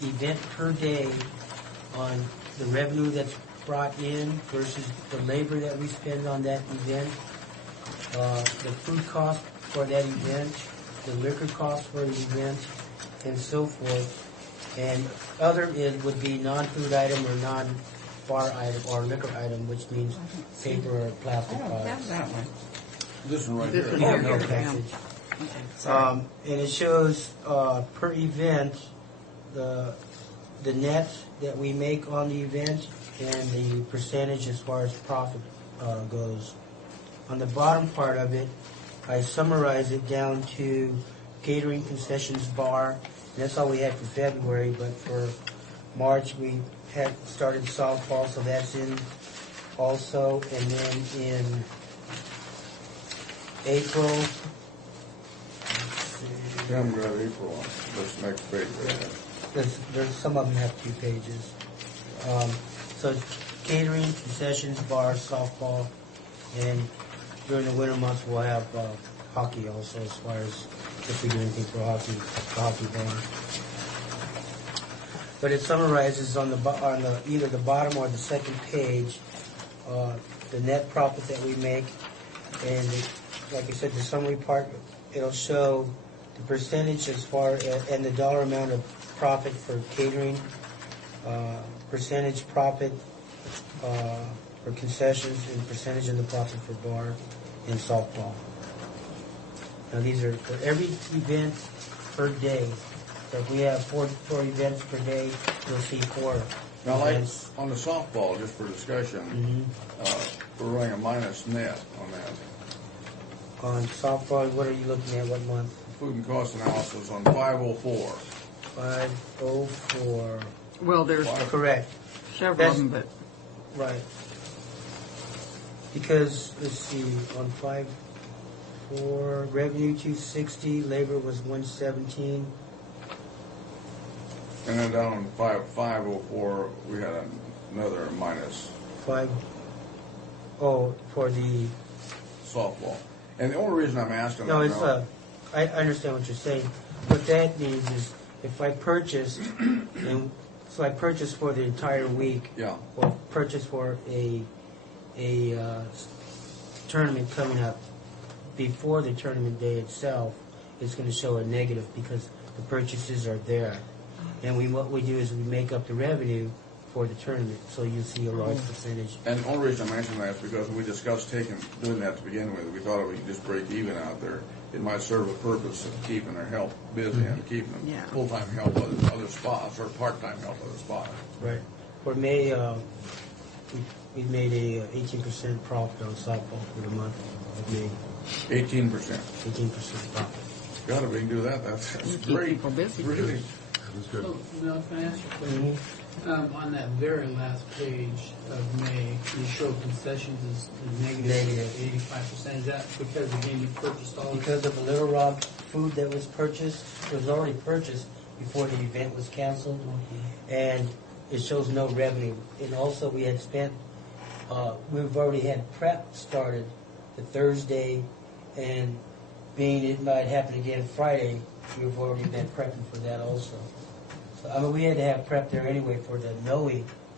event per day on the revenue that's brought in versus the labor that we spend on that event, the food cost for that event, the liquor cost for the event, and so forth. And other would be non-food item or non-bar item or liquor item, which means paper or plastic products. that one. This one right This here. one here, package. And it shows per event the net that we make on the event and the percentage as far as profit goes. On the bottom part of it, I summarize it down to catering, concessions, bar. And that's all we had for February, but for March we had started softball, so that's in also. And then in April, I haven't got April on this next page. there's some of them have 2 pages. So catering, concessions, bar, softball, and during the winter months we'll have hockey also, as far as if we do anything for hockey bar. But it summarizes on the either the bottom or the second page the net profit that we make, and like I said, the summary part, it'll show the percentage as far as, and the dollar amount of profit for catering, percentage profit for concessions, and percentage of the profit for bar and softball. Now these are for every event per day. So if we have four events per day, you'll see 4 Now, like events. on the softball, just for discussion, we're running a minus net on that. On softball, what are you looking at? What month? Food and cost analysis on 504. 504. Well, there's correct. several of them, but Right. Because, let's see, on 5-4, revenue 260, labor was 117. And then down on 504, we had another minus 5, oh, for the, softball. And the only reason I'm asking no, that it's, now, I understand what you're saying. What that means is if I purchased, and so I purchased for the entire week, yeah, or purchase for a tournament coming up before the tournament day itself, it's going to show a negative because the purchases are there. And what we do is we make up the revenue for the tournament, so you see a large percentage. and the only reason I'm mentioning that is because when we discussed doing that to begin with, we thought if we could just break even out there, it might serve a purpose of keeping our help busy and keeping them full-time help at other spots or part-time help at other spots. Right. For May, we made a 18% profit on softball for the month of May. 18%. 18% profit. God, if we can do that, that's keep great. people busy. Really. That's good. So, Mel, can I ask you a question? On that very last page of May, you show concessions is negative 85%. Is that because, again, you purchased all this? Because of the Little Rock food that was purchased, it was already purchased before the event was canceled, and it shows no revenue. And also, we had spent, we've already had prep started the Thursday, and being it might happen again Friday, we've already been prepping for that also. So, I mean, we had to have prep there anyway for the Noe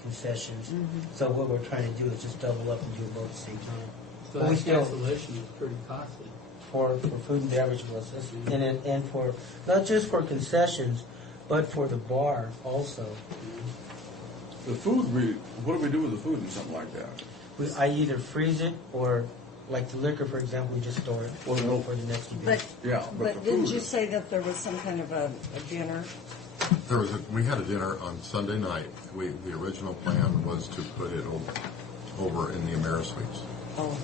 concessions. So what we're trying to do is just double up and do it both at the same time. So But we that still, cancellation is pretty costly. for food and beverage was this, and for not just for concessions, but for the bar also. The food, what do we do with the food and something like that? I either freeze it or, like the liquor, for example, we just store it for the next event. But didn't you say that there was some kind of a dinner? We had a dinner on Sunday night. The original plan was to put it over in the AmeriSuites. Oh.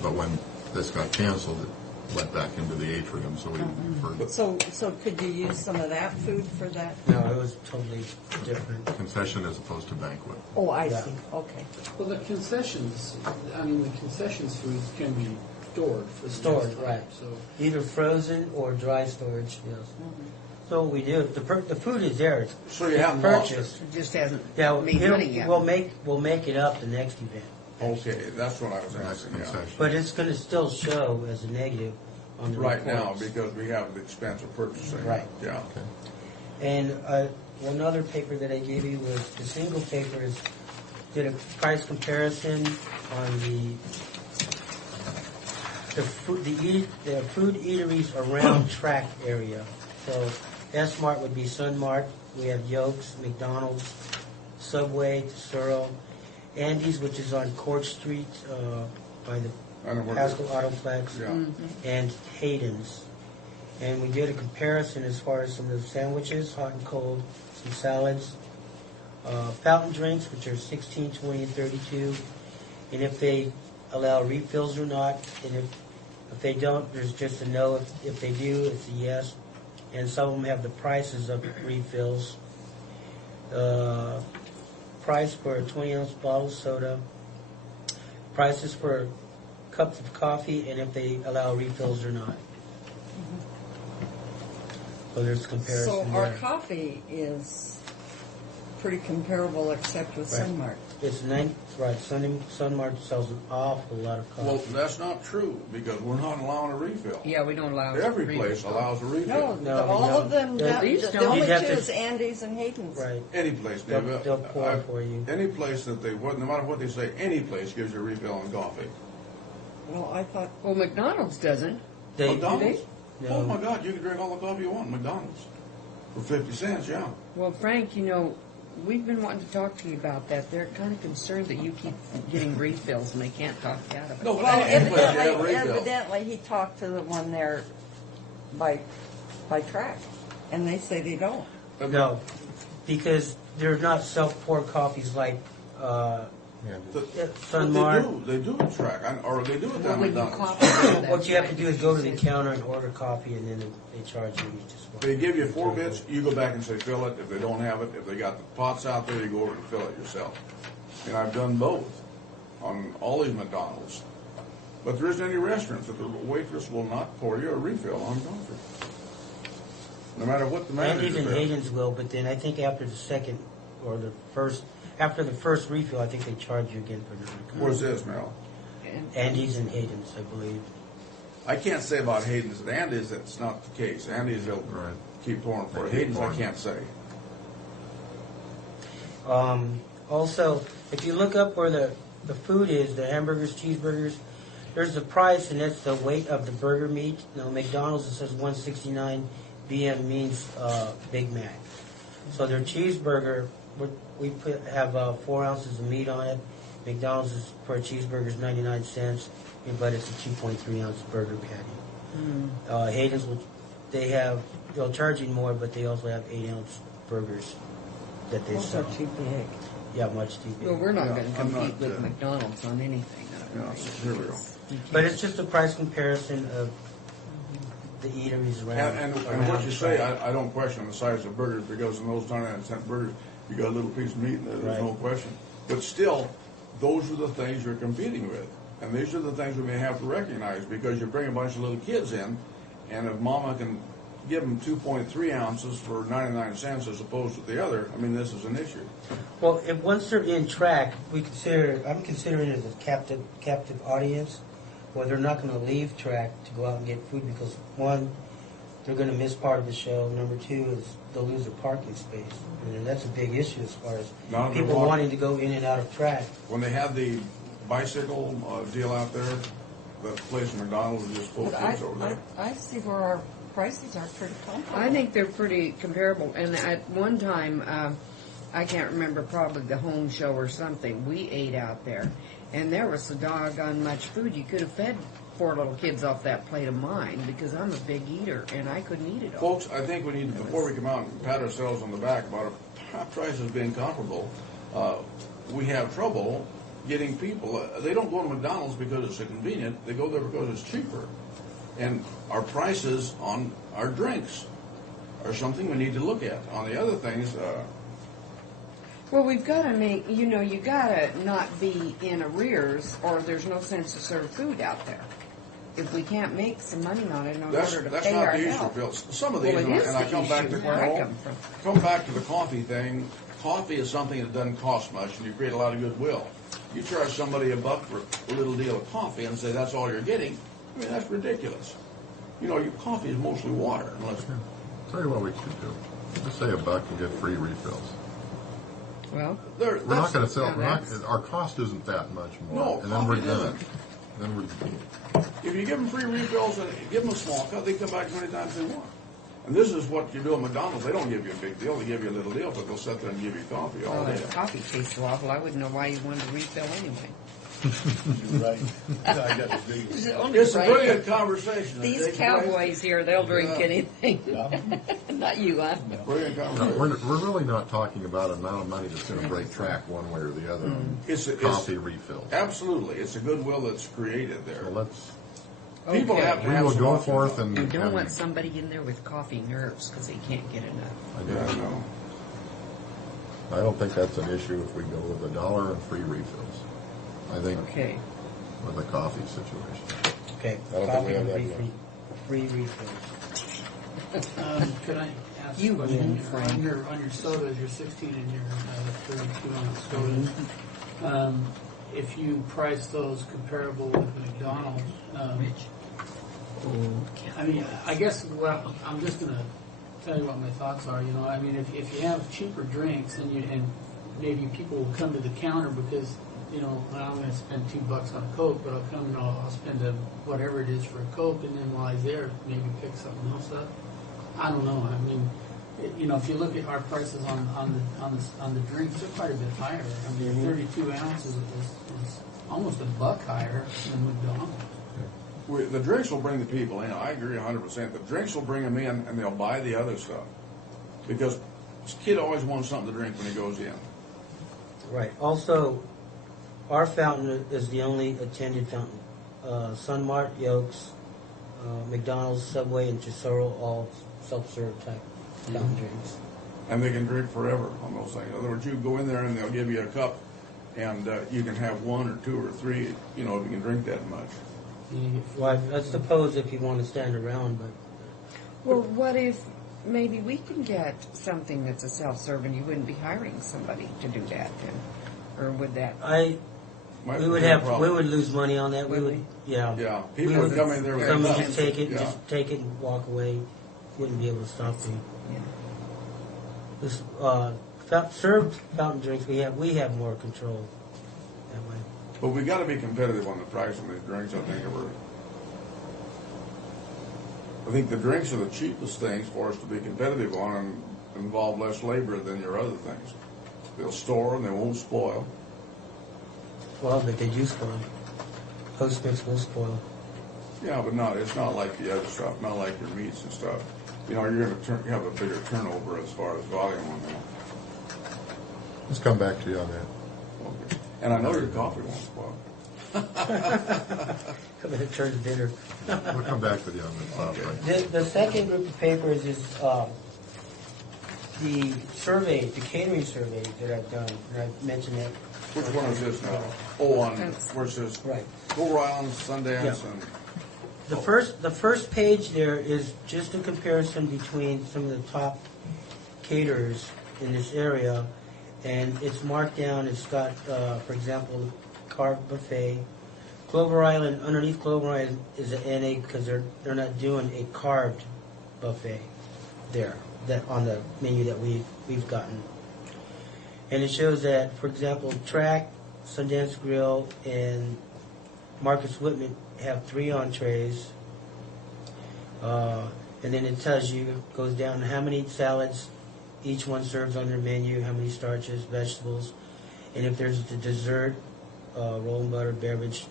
But when this got canceled, it went back into the atrium, so we deferred. So could you use some of that food for that? No, it was totally different. Concession as opposed to banquet. Oh, I see. Okay. Well, the concessions foods can be stored. For the Stored, next time, right. So Either frozen or dry storage, yes. So what we do, the food is there. It's So you haven't lost purchased. It just hasn't Yeah, made money yet. we'll make it up the next event. Okay, that's what I was asking, yeah. But it's going to still show as a negative on the Right now, reports. because we have the expense of purchasing. Right. Yeah. And one other paper that I gave you was the single paper is did a price comparison on the food eateries around track area. So S Mart would be Sun Mart. We have Yolks, McDonald's, Subway, Tesoro, Andy's, which is on Court Street by the Haskell Autoplex, Yeah. and Hayden's. And we did a comparison as far as some of the sandwiches, hot and cold, some salads, fountain drinks, which are 16, 20, and 32, and if they allow refills or not. And if they don't, there's just a no. If they do, it's a yes. And some of them have the prices of refills. Price for a 20-ounce bottle of soda, prices for cups of coffee, and if they allow refills or not. So there's comparison So there. our coffee is pretty comparable except with Right. Sunmart. It's right. Sunmart sells an awful lot of coffee. Well, that's not true, because we're not allowing a refill. Yeah, we don't allow Every refill. place allows a refill. No, all of them, These the don't. only You'd two have to- is Andy's and Hayden's. Right. Any place, They'll- Dave. they'll pour for you. Any place that no matter what they say, any place gives you a refill on coffee. Well, I thought. Well, McDonald's doesn't. McDonald's? No. Oh my God, you can drink all the coffee you want at McDonald's. For 50 cents, yeah. Well, Frank, we've been wanting to talk to you about that. They're kind of concerned that you keep getting refills and they can't talk you out of it. No, but Well, any place you have a refill. evidently he talked to the one there by track, and they say they don't. No, because they're not self-pour coffees like Sunmart. They do at track, or they do it down Well, at McDonald's. What you have to do is go to the counter and order coffee, and then they charge you just They give you 4 bits, you go back and say fill it. If they don't have it, if they got the pots out there, you go over and fill it yourself. And I've done both on all these McDonald's. But there isn't any restaurants that the waitress will not pour you a refill on coffee. No matter what the manager Andy's and says. Hayden's will, but then I think after the second or the first refill, I think they charge you again for the refill. Where's this, Mel? Andy's and Hayden's, I believe. I can't say about Hayden's. At Andy's, that's not the case. Andy's, they'll keep pouring for it. Hayden's, I can't say. Also, if you look up where the food is, the hamburgers, cheeseburgers, there's the price, and that's the weight of the burger meat. Now, McDonald's, it says 169 BM means Big Mac. So their cheeseburger, we have 4 ounces of meat on it. McDonald's is, for a cheeseburger is 99 cents, but it's a 2.3 ounce burger patty. Hayden's, they'll charge you more, but they also have 8 ounce burgers that they Those sell. are too big. Yeah, much too big. Well, we're not Yeah, going to I'm compete not, with McDonald's on anything. Yeah, here we go. But it's just a price comparison of the eateries around. And around what you say, track. I don't question the size of burgers, because in those 99-cent burgers, you got a little piece of meat in there, there's no Right. question. But still, those are the things you're competing with. And these are the things we may have to recognize, because you bring a bunch of little kids in, and if mama can give them 2.3 ounces for 99 cents as opposed to the other, I mean, this is an issue. Well, if once they're in track, I'm considering it as a captive audience, where they're not going to leave track to go out and get food because, one, they're going to miss part of the show. Number two is they'll lose their parking space. And that's a big issue as far as Not if they're people walking. wanting to go in and out of track. When they had the bicycle deal out there, the place in McDonald's was just full of But kids over there. I see where our prices are pretty comparable. I think they're pretty comparable. And at one time, I can't remember, probably the home show or something, we ate out there. And there was so doggone much food. You could have fed 4 little kids off that plate of mine, because I'm a big eater and I couldn't eat it all. Folks, I think we need to, before we come out and pat ourselves on the back about our prices being comparable, we have trouble getting people. They don't go to McDonald's because it's convenient. They go there because it's cheaper. And our prices on our drinks are something we need to look at. On the other things, Well, we've got to make, you got to not be in arrears, or there's no sense to serve food out there. if we can't make some money on it in order That's to not pay our the issue, help. Phil. Some of these, Well, it is and I the come back to issue where I come from. the coffee thing. Coffee is something that doesn't cost much, and you create a lot of goodwill. You charge somebody $1 for a little deal of coffee and say that's all you're getting. I mean, that's ridiculous. You know, your coffee is mostly water. Unless Tell you what we should do. Just say $1 and get free refills. Well, We're not going to sell. yeah, We're not, that's- our cost isn't that much more, No, and then we're coffee done. isn't. Then we're. if you give them free refills and give them a small cup, they come back as many times as they want. And this is what you do at McDonald's. They don't give you a big deal. They give you a little deal, but they'll sit there and give you coffee all well, day. if coffee tastes awful, I wouldn't know why you wanted to refill anyway. You're right. I got a big It's only It's a right. brilliant conversation. These Jake, cowboys here, they'll drink Yeah. anything. Not you, huh? Brilliant No, conversation. we're really not talking about an amount of money that's going to break track one way or the other on It's coffee refills. Absolutely. It's a goodwill that's created there. So let's. People Okay. have to We have will some go options. forth and. You don't and- want somebody in there with coffee nerves because they can't get enough. Yeah, I know. I don't think that's an issue if we go with $1 and free refills. I think Okay. with the coffee situation. Okay, I don't think coffee we have would that be much. free refills. Could I ask You a question? win, Frank. On your sodas, your 16 and your 32-ounce sodas, if you price those comparable with McDonald's, I mean, I guess, well, I'm just going to tell you what my thoughts are. You know, I mean, if you have cheaper drinks and maybe people will come to the counter because, you know, well, I'm going to spend $2 on a Coke, but I'll come and I'll spend whatever it is for a Coke, and then while he's there, maybe pick something else up. I don't know. I mean, you know, if you look at our prices on the drinks, they're quite a bit higher. I mean, 32 ounces is almost $1 higher than McDonald's. The drinks will bring the people in. I agree 100%. The drinks will bring them in, and they'll buy the other stuff. Because this kid always wants something to drink when he goes in. Right. Also, our fountain is the only attended fountain. Sunmart, Yokes, McDonald's, Subway, and Tesoro all self-serve type fountain drinks. And they can drink forever on those things. In other words, you go in there and they'll give you a cup, and you can have 1 or 2 or 3, you know, if you can drink that much. Well, I suppose if you want to stand around, but Well, what if maybe we can get something that's a self-serve and you wouldn't be hiring somebody to do that then? Or would that? Might we be would a have problem. we would lose money on that. We Would would, yeah. Yeah, We people would come in there with come and cups. just take it, Yeah. just take it and walk away. Wouldn't be able to stop you. Yeah. This served fountain drinks, we have more control that way. But we got to be competitive on the price of these drinks. I think the drinks are the cheapest things for us to be competitive on and involve less labor than your other things. They'll store and they won't spoil. Well, but they do spoil. Post mix will spoil. Yeah, but it's not like the other stuff. Not like your meats and stuff. You know, you're going to have a bigger turnover as far as volume on that. Let's come back to you on that. Okay. And I know your coffee won't spoil. Come in and turn to dinner. We'll come back with you on that topic. The second group of papers is the survey, the catering survey that I've done. And I mentioned that. Which one is this now? Oh, on where it says Right. Gold Island, Sundance, Yeah. and The first page there is just a comparison between some of the top caterers in this area, and it's marked down. It's got, for example, carved buffet. Clover Island, underneath Clover Island is an NA because they're not doing a carved buffet there that on the menu that we've gotten. And it shows that, for example, Track, Sundance Grill, and Marcus Whitman have 3 entrees. And then it tells you, goes down how many salads each one serves on their menu, how many starches, vegetables, and if there's the dessert, roll and butter, beverage,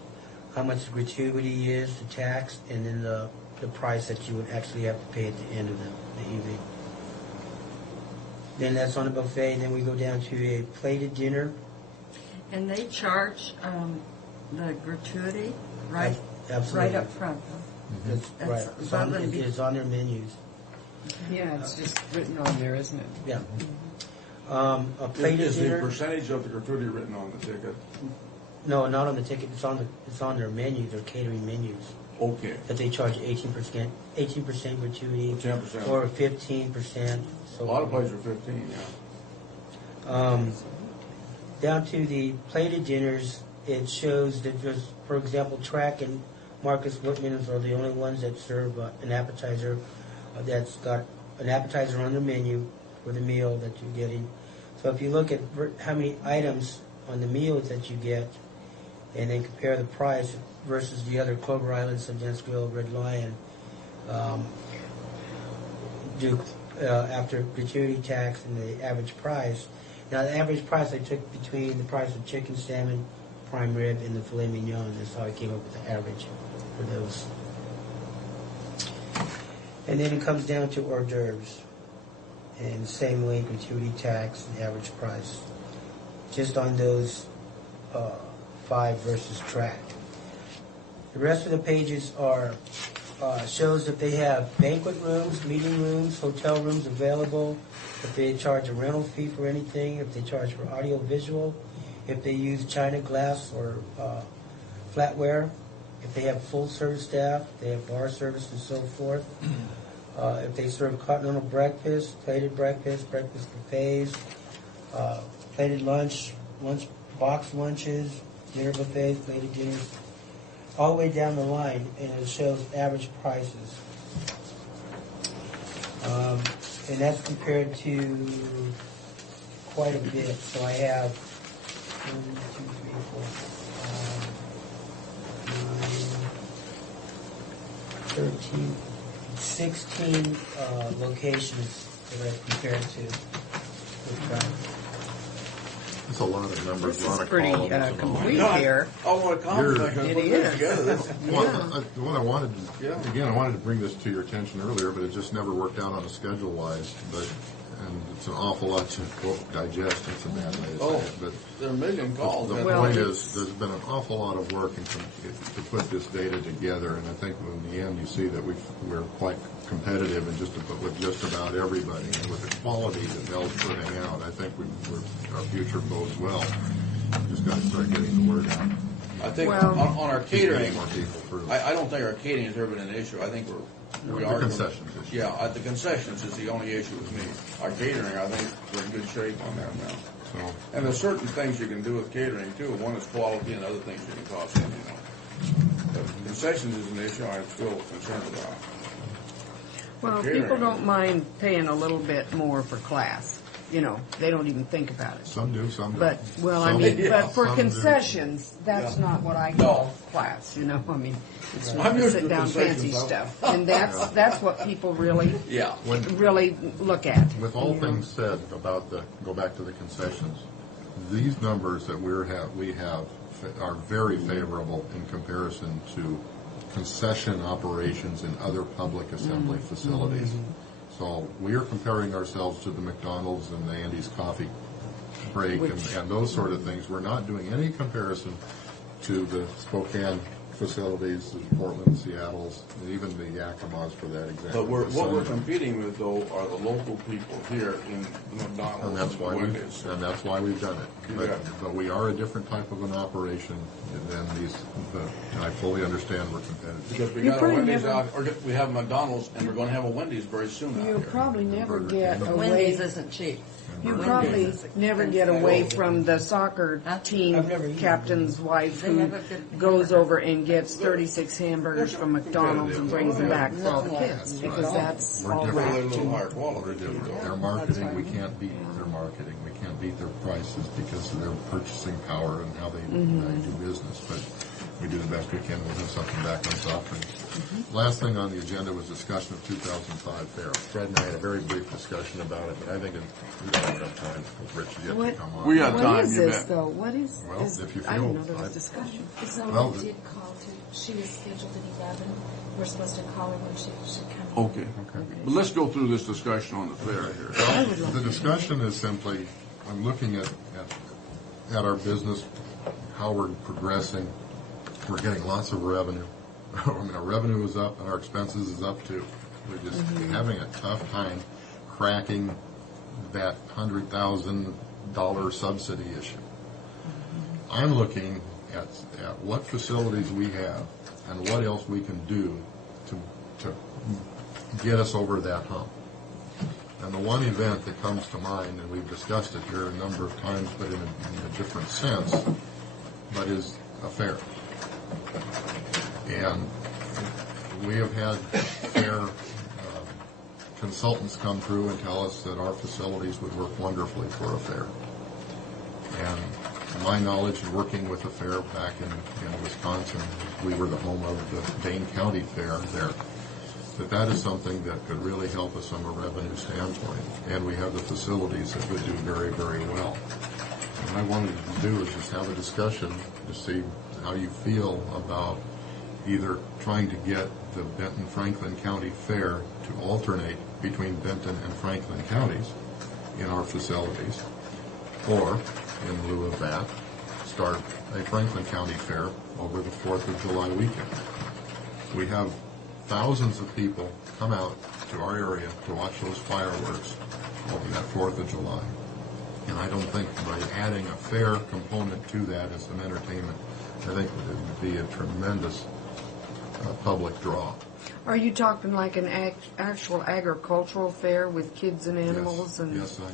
how much the gratuity is, the tax, and then the price that you would actually have to pay at the end of the evening. Then that's on the buffet, and then we go down to a plated dinner. And they charge the gratuity, right? Absolutely. Right up front. That's That's right. It's not on, gonna be- it's on their menus. Yeah, it's just written on there, isn't it? Yeah. A plated is the dinner. percentage of the gratuity written on the ticket? No, not on the ticket. It's on their menus, their catering menus. Okay. That they charge 18% gratuity, 10%. or 15%. A lot of places are 15, yeah. Down to the plated dinners, it shows that there's, for example, Track and Marcus Whitman's are the only ones that serve an appetizer that's got an appetizer on their menu for the meal that you're getting. So if you look at how many items on the meals that you get, and then compare the price versus the other Clover Island, Sundance Grill, Red Lion, after gratuity tax and the average price. Now, the average price I took between the price of chicken, salmon, prime rib, and the filet mignon. That's how I came up with the average for those. And then it comes down to hors d'oeuvres. And the same way, gratuity tax and average price. Just on those 5 versus Track. The rest of the pages are shows that they have banquet rooms, meeting rooms, hotel rooms available, if they charge a rental fee for anything, if they charge for audio visual, if they use china, glass, or flatware, if they have full service staff, they have bar service and so forth, if they serve continental breakfast, plated breakfast, breakfast buffets, plated lunch box lunches, dinner buffets, plated dinners, all the way down the line, and it shows average prices. And that's compared to quite a bit. So I have 1, 2, 3, 4, 5, 9, 13, 16 locations that I've compared to with Track. It's a lot of numbers, This a lot is of pretty columns. complete here. I want to compliment you. It Put is. this together. What I wanted to, again, I wanted to bring this to your attention earlier, but it just never worked out on a schedule-wise. And it's an awful lot to quote digest. It's a bad way to say it. But there are a million calls. The point is, there's been an awful lot of work to put this data together, and I think in the end you see that we're quite competitive and with just about everybody, and with the quality that Mel's putting out, I think our future bodes well. Just got to start getting the word out. I think on our catering, more people through. I don't think our catering has ever been an issue. I think we are. The concessions issue. Yeah, the concessions is the only issue with me. Our catering, I think we're in good shape on that now. So, and there's certain things you can do with catering too. One is quality, and other things you can cost them. But concessions is an issue I'm still concerned about. Well, people don't mind paying a little bit more for class. You know, they don't even think about it. Some do, some don't. But, well, I mean, but for concessions, that's not what I call class, you know, I mean, it's sit down fancy stuff. And that's what people really, really look at. With all things said about go back to the concessions, these numbers that we have are very favorable in comparison to concession operations in other public assembly facilities. So we are comparing ourselves to the McDonald's and the Andy's Coffee Break and those sort of things. We're not doing any comparison to the Spokane facilities, the Portland, Seattle's, and even the Yakimas for that example. But what we're competing with, though, are the local people here in McDonald's and that's why we've done it. But we are a different type of an operation than these. And I fully understand we're competitive. Because we got a Wendy's out, or we have McDonald's, and we're going to have a Wendy's very soon out You'll here. probably never get away. Wendy's isn't cheap. You probably never get away from the soccer team captain's wife who goes over and gets 36 hamburgers from McDonald's and brings them back for all the kids, because that's all wrapped. Their marketing, we can't beat their marketing. We can't beat their prices because of their purchasing power and how they do business. But we do the best we can. We'll have something back on soft drinks. Last thing on the agenda was discussion of 2005 fair. Fred and I had a very brief discussion about it, but I think we don't have enough time for Rich yet to come on. We got time, What is you this, bet. though? What is Well, this? if you I didn't feel- know there was discussion. Someone did call to, she was scheduled at 11. We're supposed to call her when she should come in. Okay. But let's go through this discussion on the fair here. The discussion is simply, I'm looking at our business, how we're progressing. We're getting lots of revenue. I mean, our revenue is up and our expenses is up too. We're just having a tough time cracking that $100,000 subsidy issue. I'm looking at what facilities we have and what else we can do to get us over that hump. And the one event that comes to mind, and we've discussed it here a number of times, but in a different sense, but is a fair. And we have had fair consultants come through and tell us that our facilities would work wonderfully for a fair. And to my knowledge, in working with a fair back in Wisconsin, we were the home of the Dane County Fair there, that is something that could really help us from a revenue standpoint. And we have the facilities that would do very, very well. And what I wanted to do is just have a discussion to see how you feel about either trying to get the Benton-Franklin County Fair to alternate between Benton and Franklin counties in our facilities, or, in lieu of that, start a Franklin County Fair over the 4th of July weekend. We have thousands of people come out to our area to watch those fireworks over that 4th of July. And I don't think by adding a fair component to that as an entertainment, I think it would be a tremendous public draw. Are you talking like an actual agricultural fair with kids and animals? Yes, I am.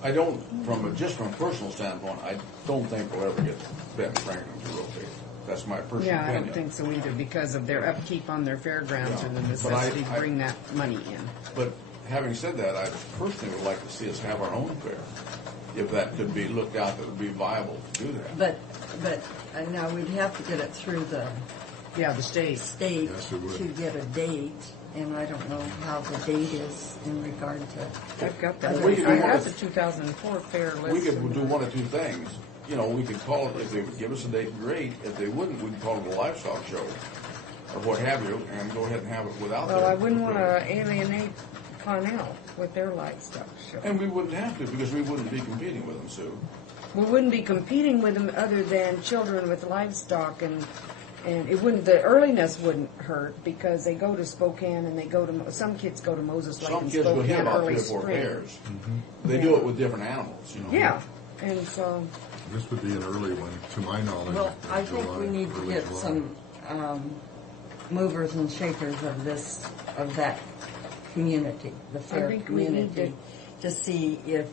I don't, just from a personal standpoint, I don't think we'll ever get Benton Franklin to rotate. That's my personal opinion. Yeah, I don't think so either, because of their upkeep on their fairgrounds or the But necessity to bring that money in. But having said that, I personally would like to see us have our own fair, if that could be looked out, that would be viable to do that. But now we'd have to get it through the state Yes, it would. to get a date, and I don't know how the date is in regard to. I've got that. We could do I one got of- the 2004 fair list. We could do one of two things. You know, we could call it, if they would give us a date, great. If they wouldn't, we could call it a livestock show, or what have you, and go ahead and have it without Well, their- I wouldn't want to alienate Parnell with their livestock show. And we wouldn't have to, because we wouldn't be competing with them, Sue. We wouldn't be competing with them other than children with livestock, and it wouldn't. The earliness wouldn't hurt because they go to Spokane and they go to some kids go to Moses Lake Some and kids will hit Spokane about early 3 or 4 spring. pairs. They do it with different animals, you know. Yeah, and so This would be an early one, to my knowledge. Well, I think July, we need to early get July. some movers and shakers of that community, the fair think we need community, to see if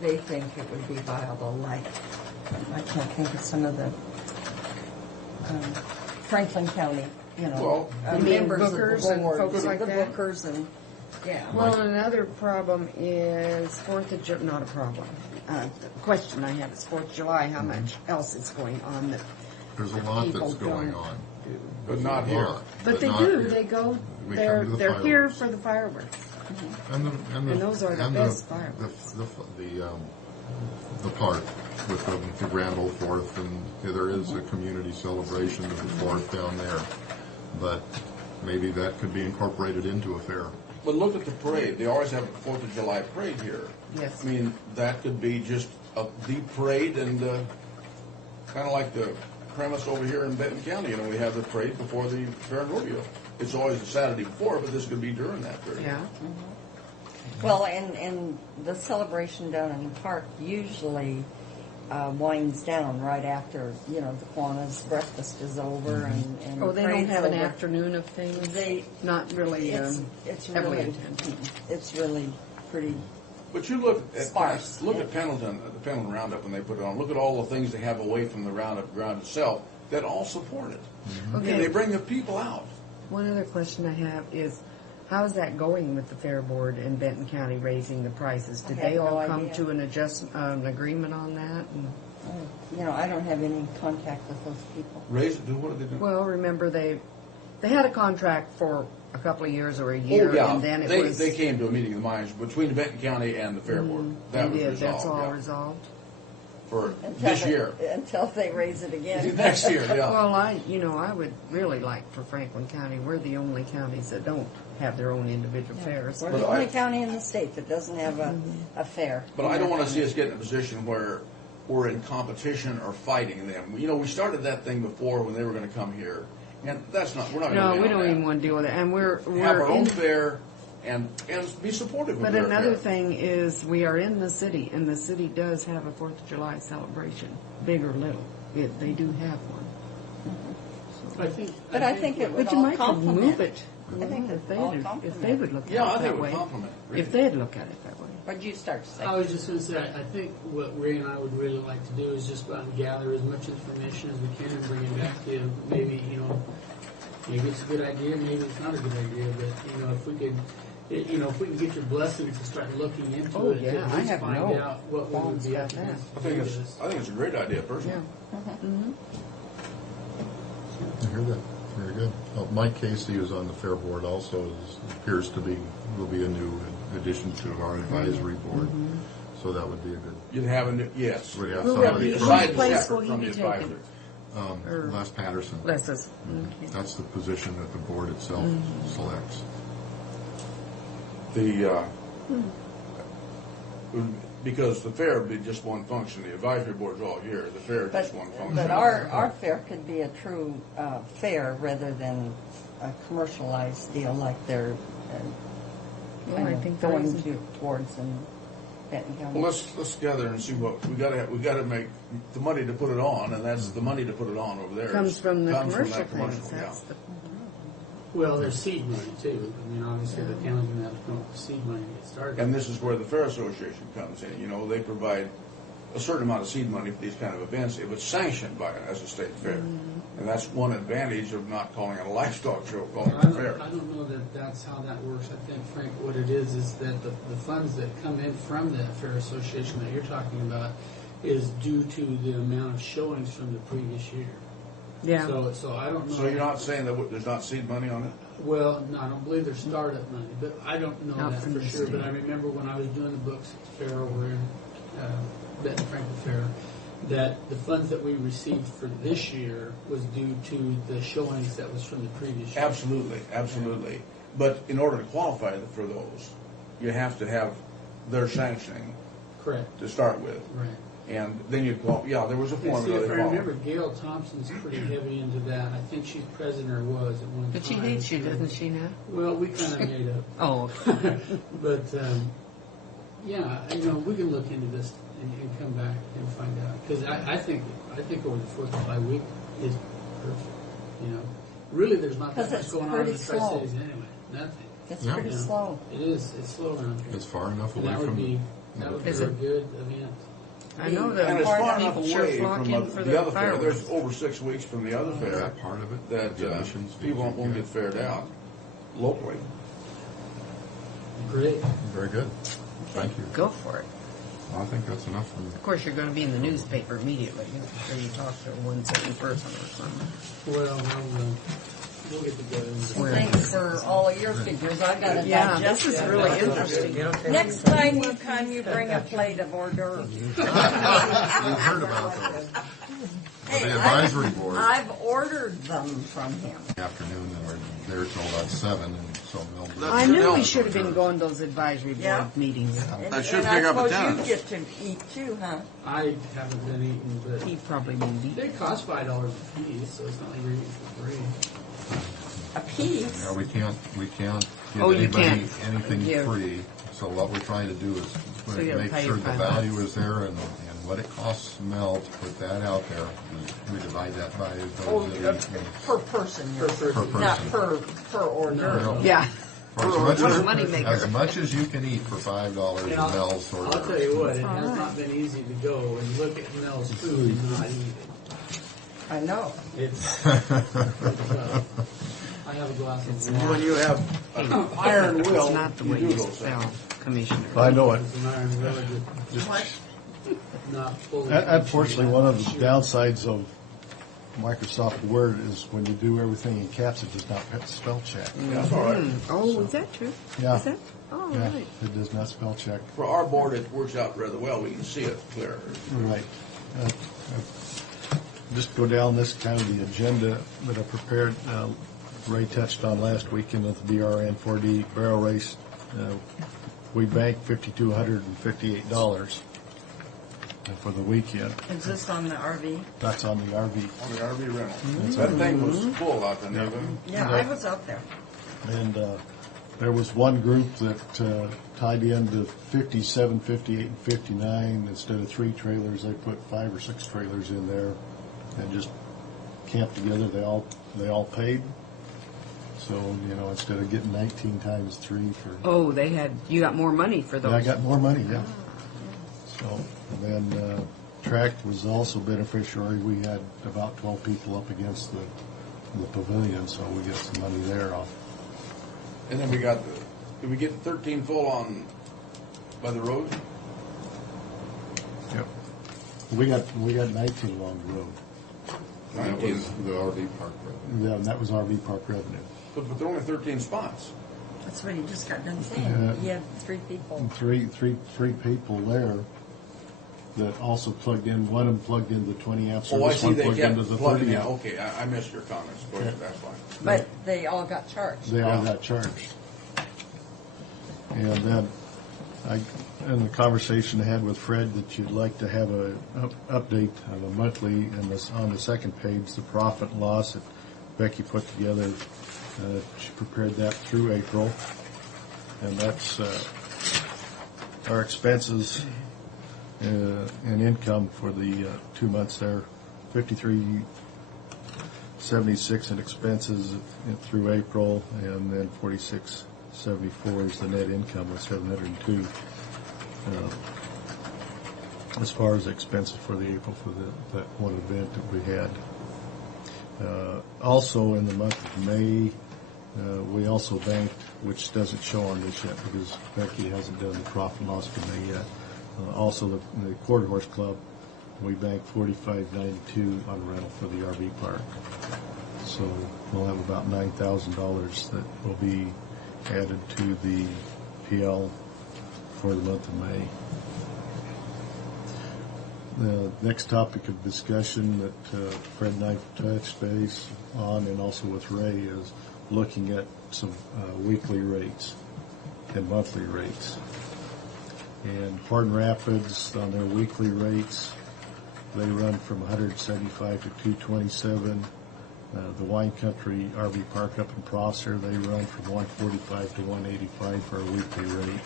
they think it would be viable. Like, I can't think of some of the Franklin County, Well, you mean members of bookers the and board, folks like the that? bookers and Well, another problem is 4th of July. Not a problem. Question I have is 4th of July. How much else is going on that? There's a lot people that's going don't on. But not here. But they not do. here. They go. We They're come to the here fireworks. for the fireworks. And And those are the best fireworks. The park with the Grand Old Fourth, and there is a community celebration of the Fourth down there. But maybe that could be incorporated into a fair. But look at the parade. They always have a 4th of July parade here. Yes. I mean, that could be just the parade, and kind of like the premise over here in Benton County. We have the parade before the fair and rodeo. It's always the Saturday before, but this could be during that period. Yeah. Well, and the celebration down in the park usually winds down right after, the Kiwanis breakfast is over and Oh, they the don't parade's have an over. afternoon of things. They Not really. it's heavily really attended. it's really pretty. But you look at Sparse. Look at Pendleton, the Pendleton Roundup when they put it on. Look at all the things they have away from the Roundup ground itself that all support it. Okay. And they bring the people out. One other question I have is, how is that going with the Fair Board in Benton County raising the prices? Did I have they all no come idea. to an agreement on that? And, I don't have any contact with those people. Raise it. What do they do? well, remember they had a contract for a couple of years or a year, Oh, yeah. and then it they, was. they came to a meeting of the minds between the Benton County and the Fair Board. That they was did. resolved. That's all yeah. resolved. For this year. Until they raise it again. Next year, yeah. Well, I would really like for Franklin County. We're the only counties that don't have their own individual fairs. We're the only county in the state that doesn't have a fair. But I don't want to see us get in a position where we're in competition or fighting them. We started that thing before when they were going to come here, and that's not. We're not. No, going we to don't even want to deal with it. And we're have our own in, fair and be supportive of But their another fair. thing is we are in the city, and the city does have a 4th of July celebration, big or little. they do have one. I think. But I think it would But you all might could move complement. it. I think if it all if complement. they would look at Yeah, I it think that it would way. complement, really. If they'd look at it that way. What'd you start to say? I was just going to say, I think what Ray and I would really like to do is just go out and gather as much information as we can and bring it back to you. Maybe, maybe it's a good idea, maybe it's not a good idea, but, if we could, if we can get your blessing to start looking into Oh, it, yeah, to at I least have find no out what we would qualms be about up against. I think it's a great idea, personally. Mm-hmm. I hear that. Very good. Mike Casey, who's on the Fair Board, also appears to will be a new addition to our advisory board. So that would be a good. You'd have a new, yes. We'd have Who somebody will from- be- whose place will he from be the taking? advisory. Les Patterson. Les's. That's the position that the board itself selects. Because the fair would be just one function, the advisory board's all year, the fair is just one function. But our fair could be a true fair rather than a commercialized deal like they're Well, I think there going isn't. towards in Benton County. Well, let's gather and see what, we gotta make the money to put it on, and that's the money to put it on over there. Comes from the comes from commercial that commercial, things. yeah. That's the Well, there's seed money too. Obviously the county's going to have to come up with seed money to get started. And this is where the Fair Association comes in. They provide a certain amount of seed money for these kind of events if it's sanctioned by it as a state fair. And that's one advantage of not calling it a livestock show, calling it a fair. I don't know that that's how that works. I think, Frank, what it is that the funds that come in from the Fair Association that you're talking about is due to the amount of showings from the previous year. Yeah. So I don't know. So you're not saying that there's not seed money on it? Well, no, I don't believe there's startup money, but I don't know Not that from for the sure. state. But I remember when I was doing the books at the fair over in Benton Franklin Fair, that the funds that we received for this year was due to the showings that was from the previous year. Absolutely, absolutely. But in order to qualify for those, you have to have their sanctioning Correct. to start with. Right. And then you'd qualify. Yeah, there was a And see, formula if they I followed. remember, Gail Thompson's pretty heavy into that. I think she's president or was at one time. But she hates you, doesn't she now? Well, we kind of made up. Oh. But, yeah, we can look into this and come back and find out. Because I think over the 4th of July week is perfect. Really, there's not that 'Cause much it's going on in pretty the slow. Tri-Cities anyway. Nothing. It's pretty slow. It is. It's slow around here. It's far enough And away that would from. be a good event. I know that And it's far enough people sure away flock from in for the other fair. fireworks. There's over 6 weeks from the other fair. That part of it. That The admissions people fees, won't yeah. get fared out locally. Great. Very good. Thank you. Go for it. I think that's enough from. Of course, you're going to be in the newspaper immediately. So you talk to one certain person or something. Well, we'll get together. And Thanks for all of your figures. I got to Yeah, digest this is that. really interesting. Next time you come, you bring a plate of hors d'oeuvres. You've heard about those. Well, the advisory board. I've ordered them from him. Afternoon, and we're there till about 7, and so Mel. I knew we should have been going to those advisory board Yeah. meetings. And, I should and pick I up a suppose tenant. you get to eat too, huh? I haven't been eating, but He probably didn't eat. they cost $5 a piece, so it's not like you're eating for free. A piece. Yeah, we can't give Oh, you anybody can't anything give. free. So what we're trying to do is So you gotta make pay sure your the $5. value is there and what it costs Mel to put that out there. We divide that by Oh, those per person. Per person. Not per hors d'oeuvre. No. Yeah. for What a moneymaker. as much as you can eat for $5 in And Mel's sort I'll of. tell you what, it All has right. not been easy to go and look at Mel's food and not eat it. I know. It's I have a glass of When wine. you have an iron It's will, not the you way do you those spell things. commissioner. I know it. It's an iron will, just What? not fully. Unfortunately, one of the downsides of Microsoft Word is when you do everything in caps, it does not spell check. That's all right. Oh, is that true? Yeah. Is that? Oh, Yeah, right. it does not spell check. For our board, it works out rather well. We can see it clear. Right. Just go down this kind of the agenda that I prepared. Ray touched on last weekend at the BRN 4D barrel race. We banked $5,258 for the weekend. Is this on the RV? That's on the RV. On the RV rental. That thing was full out there, Neva. Yeah, I was out there. And there was one group that tied into 57, 58, and 59. Instead of 3 trailers, they put 5 or 6 trailers in there. and just camped together. They all paid. So, instead of getting 19 times 3 for... Oh, you got more money for those. Yeah, I got more money, yeah. So, and then track was also beneficiary. We had about 12 people up against the pavilion, so we get some money there off. And then did we get 13 full on by the road? Yep. We got 19 along the road. That was the RV park revenue. Yeah, and that was RV park revenue. But there are only 13 spots. That's what he just got done saying. You had 3 people. And three people there that also plugged in. One of them plugged into the 20 amp service. Oh, I see. One They plugged kept into the plugging 30 in. amp. Okay, I missed your comments. Go ahead, that's fine. But they all got charged. They all got charged. And then in the conversation I had with Fred, that you'd like to have a update of a monthly, and on the second page, the profit and loss that Becky put together. She prepared that through April, and that's our expenses and income for the 2 months there. $53.76 in expenses through April, and then $46.74 is the net income with $702. As far as expenses for the April for that one event that we had. Also in the month of May, we also banked, which doesn't show on this yet because Becky hasn't done the profit and loss for May yet. Also the Quarter Horse Club, we banked $45.92 on rental for the RV park. So we'll have about $9,000 that will be added to the PL for the month of May. The next topic of discussion that Fred and I touched base on, and also with Ray, is looking at some weekly rates and monthly rates. And Fort Rapids, on their weekly rates, they run from 175 to 227. The Wine Country RV Park up in Prosser, they run from 145 to 185 for a weekly rate.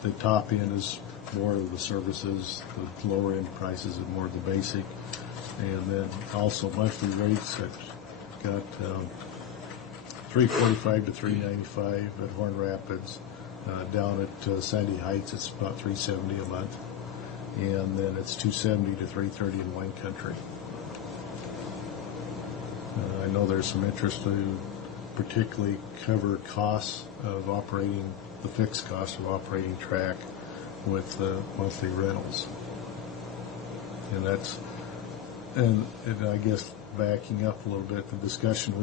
The top end is more of the services, the lower end prices are more of the basic. And then also monthly rates that got $345 to $395 at Horn Rapids. Down at Sandy Heights, it's about $370 a month. And then it's $270 to $330 in Wine Country. I know there's some interest to particularly cover costs of operating, the fixed costs of operating track with monthly rentals. And that's, and I guess backing up a little bit, the discussion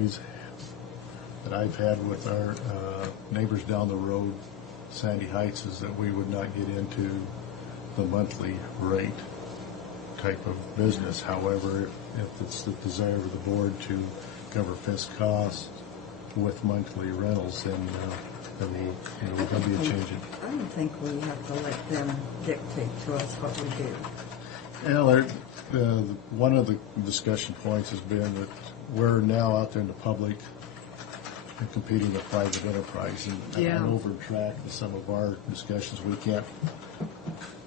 that I've had with our neighbors down the road, Sandy Heights, is that we would not get into the monthly rate type of business. However, if it's the desire of the board to cover fixed costs with monthly rentals, then we're going to be a change. I don't think we have to let them dictate to us what we do. Yeah, one of the discussion points has been that we're now out there in the public and competing with private enterprise. And I know over track in some of our discussions, we can't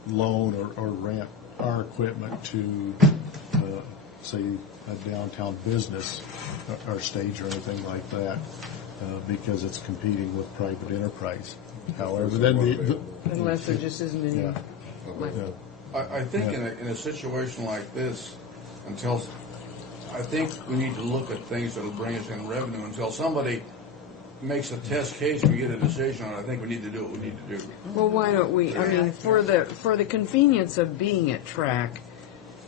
loan or rent our equipment to, say, a downtown business or stage or anything like that, because it's competing with private enterprise. However, then unless there just isn't any. I think in a situation like this, I think we need to look at things that'll bring us in revenue until somebody makes a test case, we get a decision on it. I think we need to do what we need to do. Well, why don't we? I mean, for the convenience of being at track,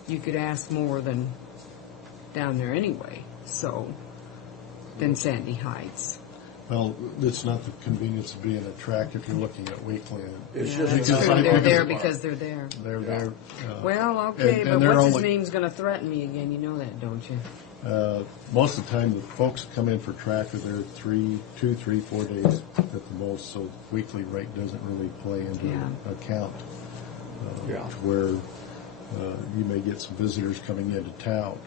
you could ask more than down there anyway. So, than Sandy Heights. Well, it's not the convenience of being at track if you're looking at weekly. It's just they're there because they're there. They're there. Well, okay, but what's his name's going to threaten me again? You know that, don't you? Most of the time, the folks that come in for track are there 2, 3, 4 days at the most, so weekly rate doesn't really play into account. To where you may get some visitors coming into town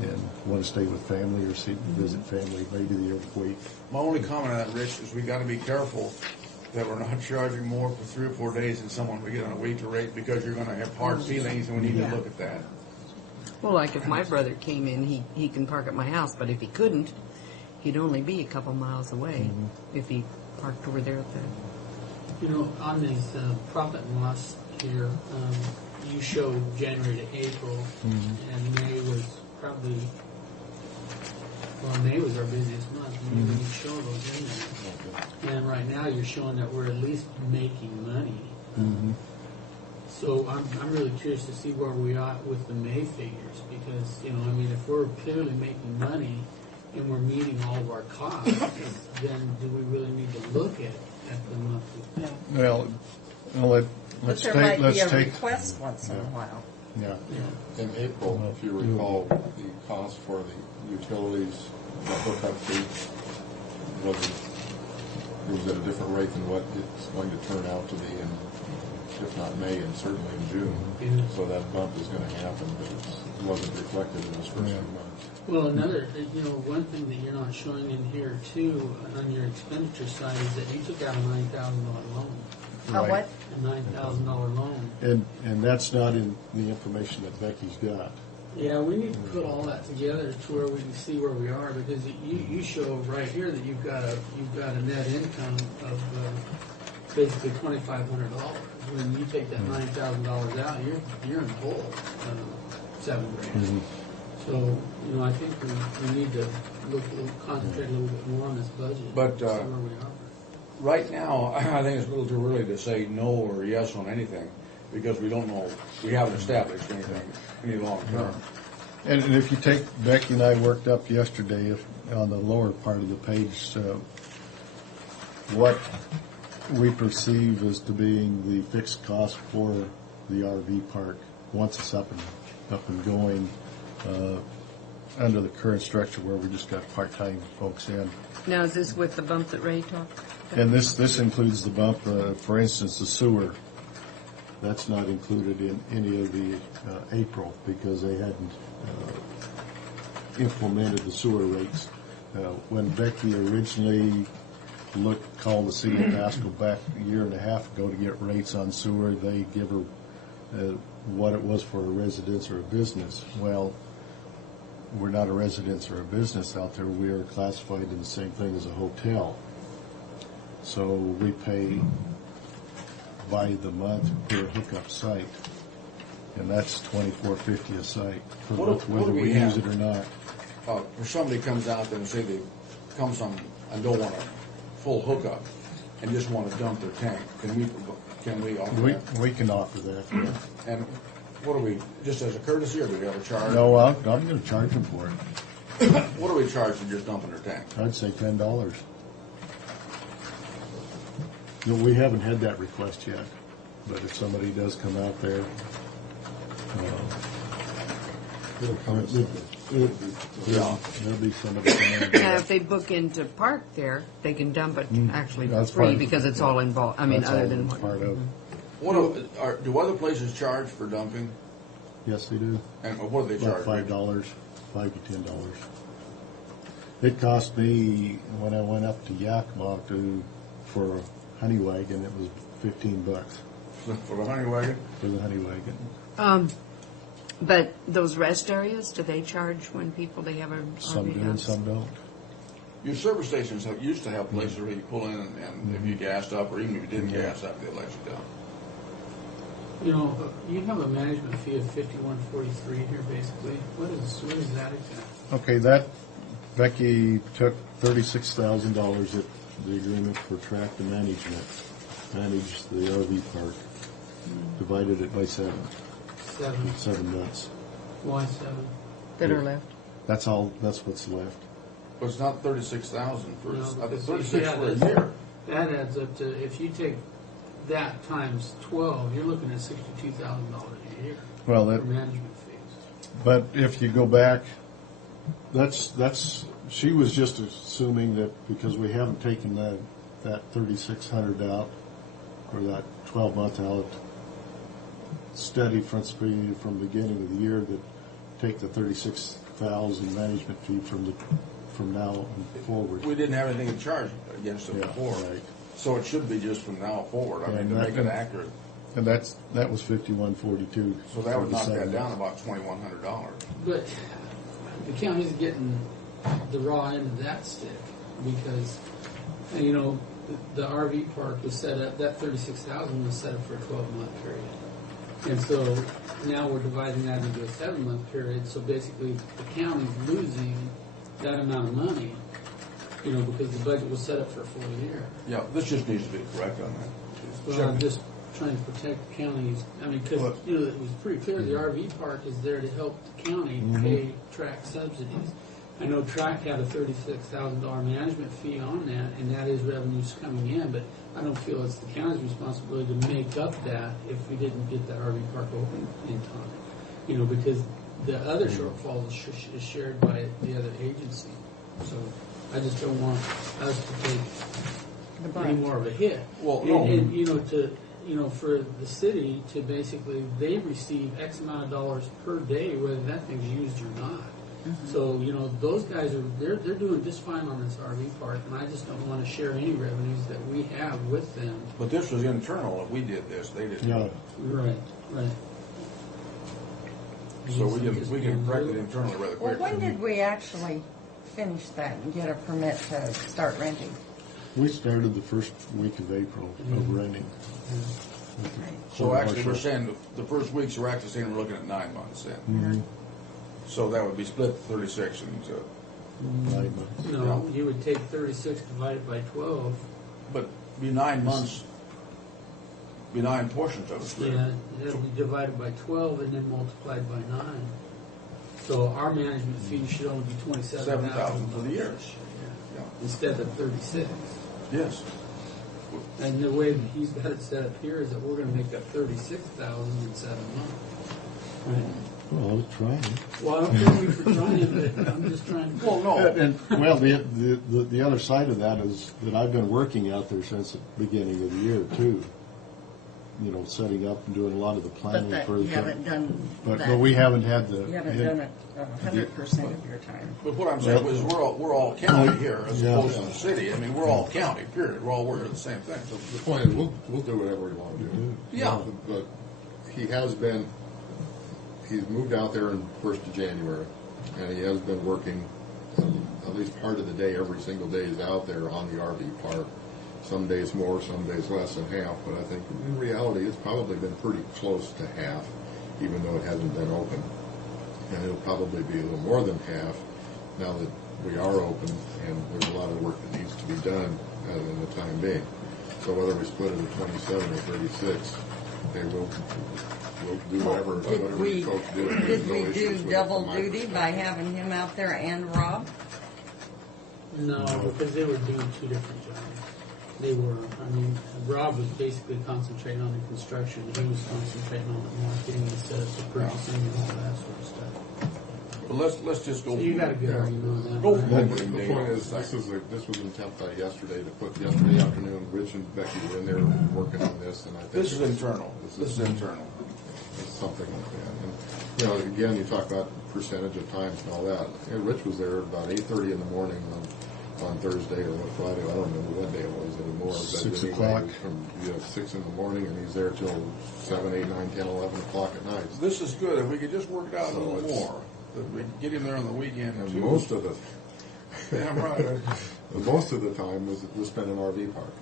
and want to stay with family or visit family maybe the other week. My only comment on that, Rich, is we got to be careful that we're not charging more for 3 or 4 days than someone we get on a weekly rate, because you're going to have hard feelings, and we need to look at that. Well, like if my brother came in, he can park at my house, but if he couldn't, he'd only be a couple miles away if he parked over there at the... You know, on these profit and loss here, you show January to April, and May was probably, well, May was our busiest month. We didn't show those in there. And right now you're showing that we're at least making money. So I'm really curious to see where we are with the May figures, because, you know, I mean, if we're clearly making money and we're meeting all of our costs, then do we really need to look at the monthly? Well, let's But there might be a take. request once in a while. Yeah. In April, if you recall, the cost for the utilities, the hookup fee, it was at a different rate than what it's going to turn out to be in, if not May, and certainly in June. So that bump is going to happen, but it wasn't reflected in those first few months. Well, another, you know, one thing that you're not showing in here too, on your expenditure side, is that you took out a $9,000 loan. A what? A $9,000 loan. And that's not in the information that Becky's got. Yeah, we need to put all that together to where we can see where we are, because you show right here that you've got a net income of basically $2,500. When you take that $9,000 out, you're in the hole, $7,000. So, you know, I think we need to concentrate a little bit more on this budget. But, see where we are. Right now, I think it's a little too early to say no or yes on anything, because we don't know, we haven't established anything, any long term. And if you take, Becky and I worked up yesterday on the lower part of the page, what we perceive as to being the fixed cost for the RV park once it's up and going, under the current structure where we just got part-time folks in. Now, is this with the bump that Ray talked about? And this includes the bump, for instance, the sewer. That's not included in any of the April, because they hadn't implemented the sewer rates. When Becky originally called the city of Pasco back a year and a half ago to get rates on sewer, they give her what it was for a residence or a business. Well, we're not a residence or a business out there. We are classified in the same thing as a hotel. So we pay by the month per hookup site, and that's $24.50 a site, for whether we use it or not. If somebody comes out there and say they come and don't want a full hookup and just want to dump their tank, can we offer that? We can offer that, yeah. And what do we, just as a courtesy, or do we have a charge? No, I'm going to charge them for it. What do we charge for just dumping their tank? I'd say $10. No, we haven't had that request yet, but if somebody does come out there, there'll be somebody coming out. Now, if they book into park there, they can dump it actually for That's free part of- because it's all involved. I mean, That's other all than part of. Do other places charge for dumping? Yes, they do. And what do they charge? About $5, $5 to $10. It cost me, when I went up to Yakima for a honey wagon, it was $15. For the honey wagon? For the honey wagon. But those rest areas, do they charge when they have a Some RV do and house? some don't. Your service stations used to have places where you pull in, and if you gassed up, or even if you didn't gas up, they'd let you down. You know, you have a management fee of $51.43 here, basically. What is that exactly? Okay, that, Becky took $36,000 at the agreement for tract and management, managed the RV park, divided it by 7. 7 months. Why 7? That are left. That's what's left. But it's not 36,000 for, No, I think because 36 yeah, for a year. That adds up to, if you take that times 12, you're looking at $62,000 a year Well, for management fees. But if you go back, she was just assuming that because we haven't taken that 3,600 out, or that 12-month out, steady from the beginning of the year, that take the 36,000 management fee from now forward. We didn't have anything to charge against it before. Right. So it should be just from now forward, I mean, to make it accurate. And that was 5142. So that would knock that down about $2,100. But the county's getting the raw end of that stick because, you know, the RV park was set up, that $36,000 was set up for a 12-month period. And so now we're dividing that into a 7-month period, so basically the county's losing that amount of money, you know, because the budget was set up for a full year. Yeah, this just needs to be correct on that. Well, I'm just trying to protect the counties, I mean, because, you know, it was pretty clear the RV park is there to help the county pay track subsidies. I know track had a $36,000 management fee on that, and that is revenues coming in, but I don't feel it's the county's responsibility to make up that if we didn't get the RV park open in time. You know, because the other shortfall is shared by the other agency. So I just don't want us to take any more of a hit. Well, no. And you know, for the city to basically, they receive X amount of dollars per day, whether that thing's used or not. So, you know, those guys they're doing just fine on this RV park, and I just don't want to share any revenues that we have with them. But this was internal. If we did this, they didn't. Yeah. Right. So we can correct it internally rather Well, quick. when did we actually finish that and get a permit to start renting? We started the first week of April of renting. So actually, we're saying the first weeks, we're actually saying we're looking at 9 months then. So that would be split 36 into 9 months. No, you would take 36 divided by 12. But be 9 months, be 9 portions of it. Yeah, it'll be divided by 12 and then multiplied by 9. So our management fee should only be $27,000 for the year. Yeah. Instead of 36. Yes. And the way that he's got it set up here is that we're going to make up 36,000 in 7 months. Right. Well, I was trying. Well, I don't think we were trying, but I'm just trying to. Well, no. The other side of that is that I've been working out there since the beginning of the year too. You know, setting up and doing a lot of the planning But for you haven't done But that. we haven't had the. You haven't done it 100% of your time. But what I'm saying is we're all county here as opposed to the city. I mean, we're all county, period. We're all working the same thing. So the point is, we'll do whatever we want to do. Yeah. But he's moved out there on 1st of January, and he has been working at least part of the day, every single day he's out there on the RV park. Some days more, some days less than half, but I think in reality it's probably been pretty close to half, even though it hasn't been open. And it'll probably be a little more than half now that we are open, and there's a lot of work that needs to be done in the time being. So whether we split it at 27 or 36, they will do whatever we folks do. Did we do double duty by having him out there and Rob? No, because they were doing two different jobs. They were, Rob was basically concentrating on the construction. He was concentrating on the marketing, the sales, the purchasing, and all that sort of stuff. But let's just go. So you got a good argument on that. Go. The point is, this was an attempt yesterday to put yesterday afternoon. Rich and Becky were in there working on this, and I think This is internal. This is internal. It's something like that. And you know, again, you talk about percentage of times and all that. You know, Rich was there about 8:30 in the morning on Thursday or Friday. I don't remember what day it was anymore. But 6 anyway, o'clock. From 6 in the morning, and he's there till 7, 8, 9, 10, 11 o'clock at night. This is good. If we could just work it out a little more, that we could get him there on the weekend. And too. most of the Damn right. most of the time was spent in an RV park.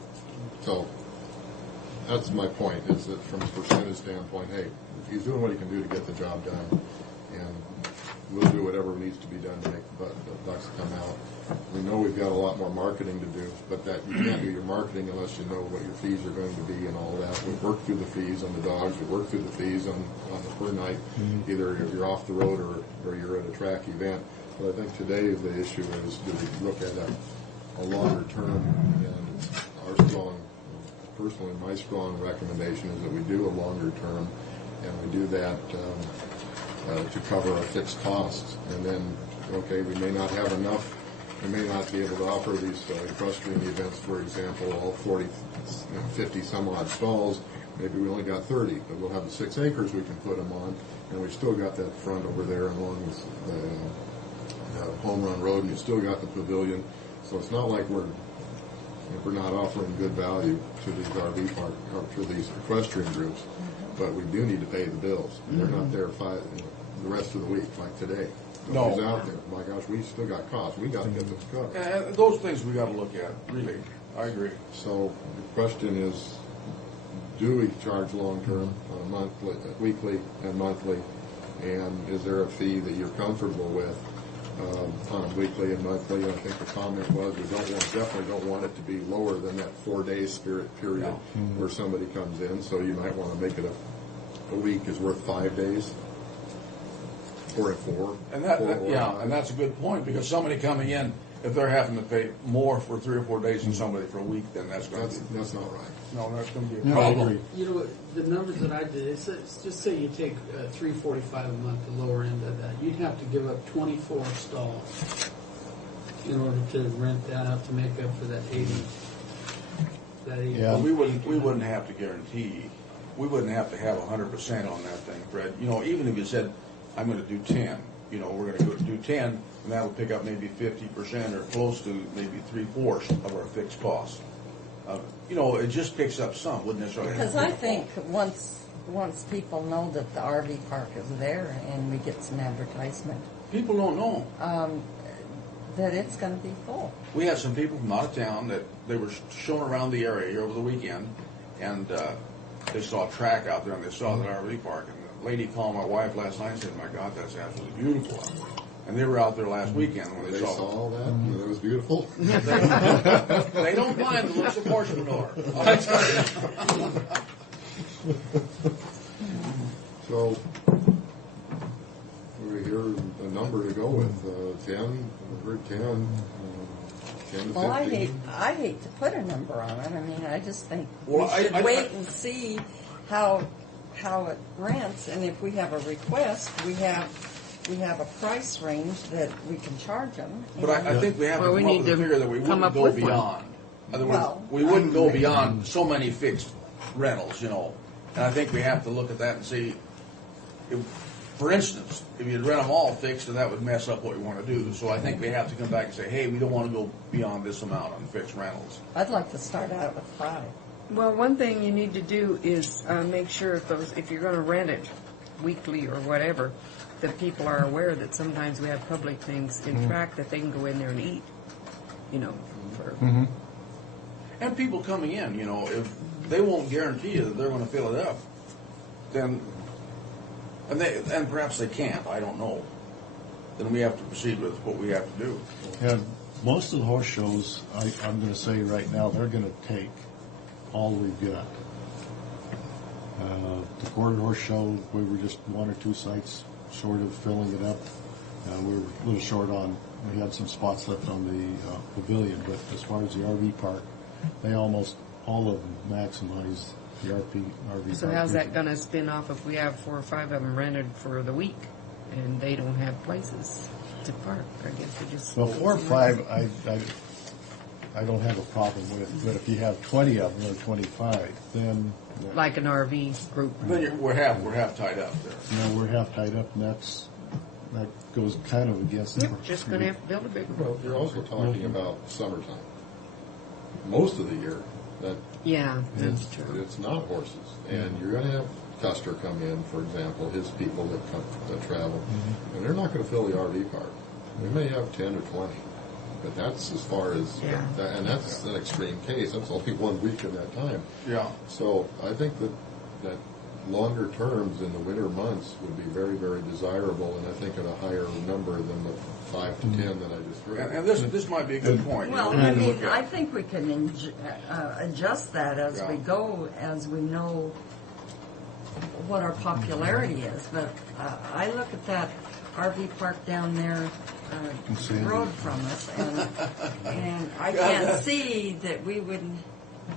So that's my point. Is that from a percentage standpoint, hey, he's doing what he can do to get the job done, and we'll do whatever needs to be done to make the bucks come out. We know we've got a lot more marketing to do, but that you can't do your marketing unless you know what your fees are going to be and all that. We work through the fees on the dogs. We work through the fees on the per night. Either you're off the road or you're at a track event. But I think today the issue is, do we look at a longer term? And our strong, personally, my strong recommendation is that we do a longer term, and we do that to cover our fixed costs. And then, okay, we may not have enough. We may not be able to offer these equestrian events, for example, all 40, 50 some odd stalls. Maybe we only got 30, but we'll have the 6 acres we can put them on, and we've still got that front over there along with the Home Run Road, and you still got the pavilion. So it's not like we're if we're not offering good value to these RV park, or to these equestrian groups, but we do need to pay the bills. They're not there the rest of the week, like today. No. Nobody's out there. My gosh, we still got costs. We got to get those covered. And those things we got to look at, really. I agree. So the question is, do we charge long-term, monthly, weekly, and monthly? And is there a fee that you're comfortable with on a weekly and monthly? I think the comment was we definitely don't want it to be lower than that 4-day spirit period where somebody comes in. So you might want to make it a week is worth 5 days. Or a 4. And and that's a good point, because somebody coming in, if they're having to pay more for 3 or 4 days than somebody for a week, then that's not right. No, that's going to be a problem. You know, the numbers that I did, just say you take $345 a month, the lower end of that, you'd have to give up 24 stalls in order to rent that out to make up for that 80. Yeah, we wouldn't have to guarantee. We wouldn't have to have 100% on that thing, Fred. You know, even if you said, I'm going to do 10. You know, we're going to go do 10, and that'll pick up maybe 50% or close to maybe 3/4 of our fixed costs. You know, it just picks up some, wouldn't necessarily. Because I think once people know that the RV park is there and we get some advertisement, people don't know that it's going to be full. We had some people from out of town that they were shown around the area here over the weekend, and they saw a track out there and they saw the RV park. And lady called my wife last night and said, "My God, that's absolutely beautiful out there." And they were out there last weekend when they saw all that. It was beautiful. They don't mind the looks of horse manure. I'll tell you. So we hear a number to go with 10. We heard 10. 10 to 50. Well, I hate to put a number on it. I mean, I just think we should wait and see how it rents, and if we have a request, we have a price range that we can charge them. But I think we have to come up with a figure that we wouldn't go beyond. In other words, we wouldn't go beyond so many fixed rentals, you know. And I think we have to look at that and see, for instance, if you'd rent them all fixed, then that would mess up what we want to do. So I think we have to come back and say, hey, we don't want to go beyond this amount on fixed rentals. I'd like to start out with 5. Well, one thing you need to do is make sure if you're going to rent it weekly or whatever, that people are aware that sometimes we have public things in track that they can go in there and eat. You know, And people coming in, you know, if they won't guarantee you that they're going to fill it up, then and perhaps they can't. I don't know. Then we have to proceed with what we have to do. And most of the horse shows, I'm going to say right now, they're going to take all we've got. The Quarter Horse Show, we were just 1 or 2 sites short of filling it up. We were a little short we had some spots left on the pavilion, but as far as the RV park, they almost all of them maximize the RV so park. how's that going to spin off if we have 4 or 5 of them rented for the week and they don't have places to park? I guess they just... Well, 4 or 5, I don't have a problem with, but if you have 20 of them or 25, then... Like an RV group. Then we're half tied up there. No, we're half tied up, and that goes kind of against the... We're just going to have to build a bigger Well, boat. you're also talking about summertime. Most of the year, that's true. It's not horses, and you're going to have Custer come in, for example, his people that travel, and they're not going to fill the RV park. We may have 10 or 20. But that's as far as, and that's an extreme case. That's only 1 week in that time. Yeah. So I think that longer terms in the winter months would be very, very desirable, and I think at a higher number than the 5 to 10 that I just heard. And this might be a good point. Well, I mean, I think we can adjust that as we go, as we know what our popularity is. But I look at that RV park down there road from us, and I can't see that we wouldn't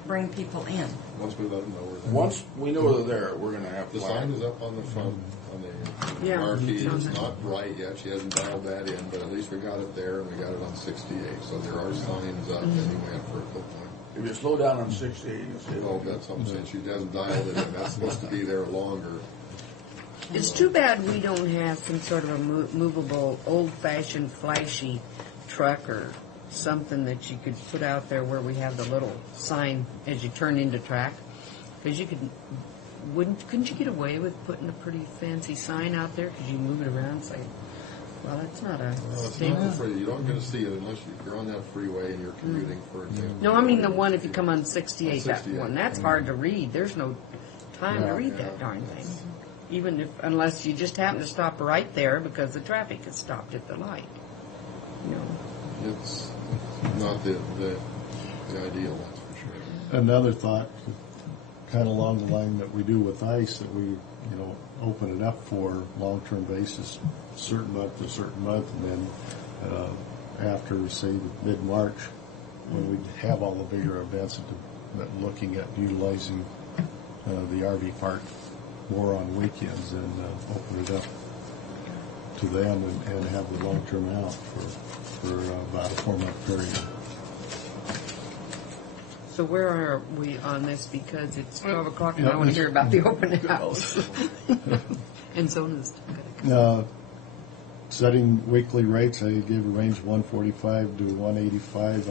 bring people in. Once we let them know we're there. Once we know they're there, we're going to have to... The sign is up on the front, on the marquee. It's not right yet. She hasn't dialed that in, but at least we got it there, and we got it on 68. So there are signs up anyway at Vertical Point. If you slow down on 68, you'll see it. Well, that's what I'm saying. She hasn't dialed it in. That's supposed to be there longer. It's too bad we don't have some sort of a movable, old-fashioned, flashy truck or something that you could put out there where we have the little sign as you turn into track? Because you couldn't you get away with putting a pretty fancy sign out there? Because you move it around and say, well, it's not a Well, it's staple. not free. You don't get to see it unless you're on that freeway and you're commuting, for example. No, I mean the one if you come on 68, On 68. that one. That's hard to read. There's no time to read that darn thing. Even if, unless you just happen to stop right there because the traffic is stopped at the light. You know. It's not the ideal, that's for sure. Another thought, kind of along the line that we do with ICE, that we, open it up for long-term basis, certain month to certain month, and then after, say, mid-March, when we have all the bigger events, looking at utilizing the RV park more on weekends and open it up to them and have the long-term out for about a 4-month period. So where are we on this? Because it's 12 o'clock and I want to hear about the open house. And Zona's setting weekly rates, I gave a range of 145 to 185.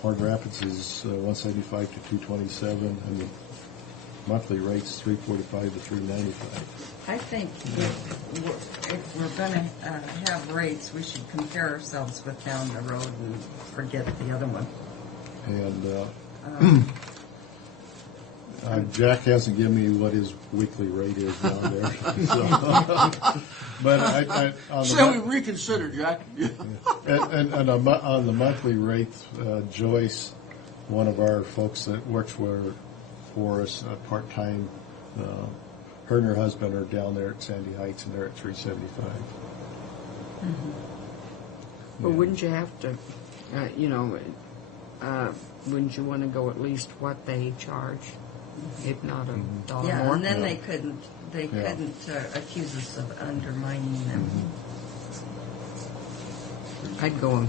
Port Rapids is 175 to 227, and the monthly rates 345 to 395. I think if we're going to have rates, we should compare ourselves with down the road and forget the other one. And Jack hasn't given me what his weekly rate is down there. But Shall we reconsider, Jack? and on the monthly rate, Joyce, one of our folks that works for us part-time, her and her husband are down there at Sandy Heights, and they're at $375. Well, wouldn't you have to, wouldn't you want to go at least what they charge, if not a dollar Yeah, more? and then they couldn't accuse us of undermining them. I'd go a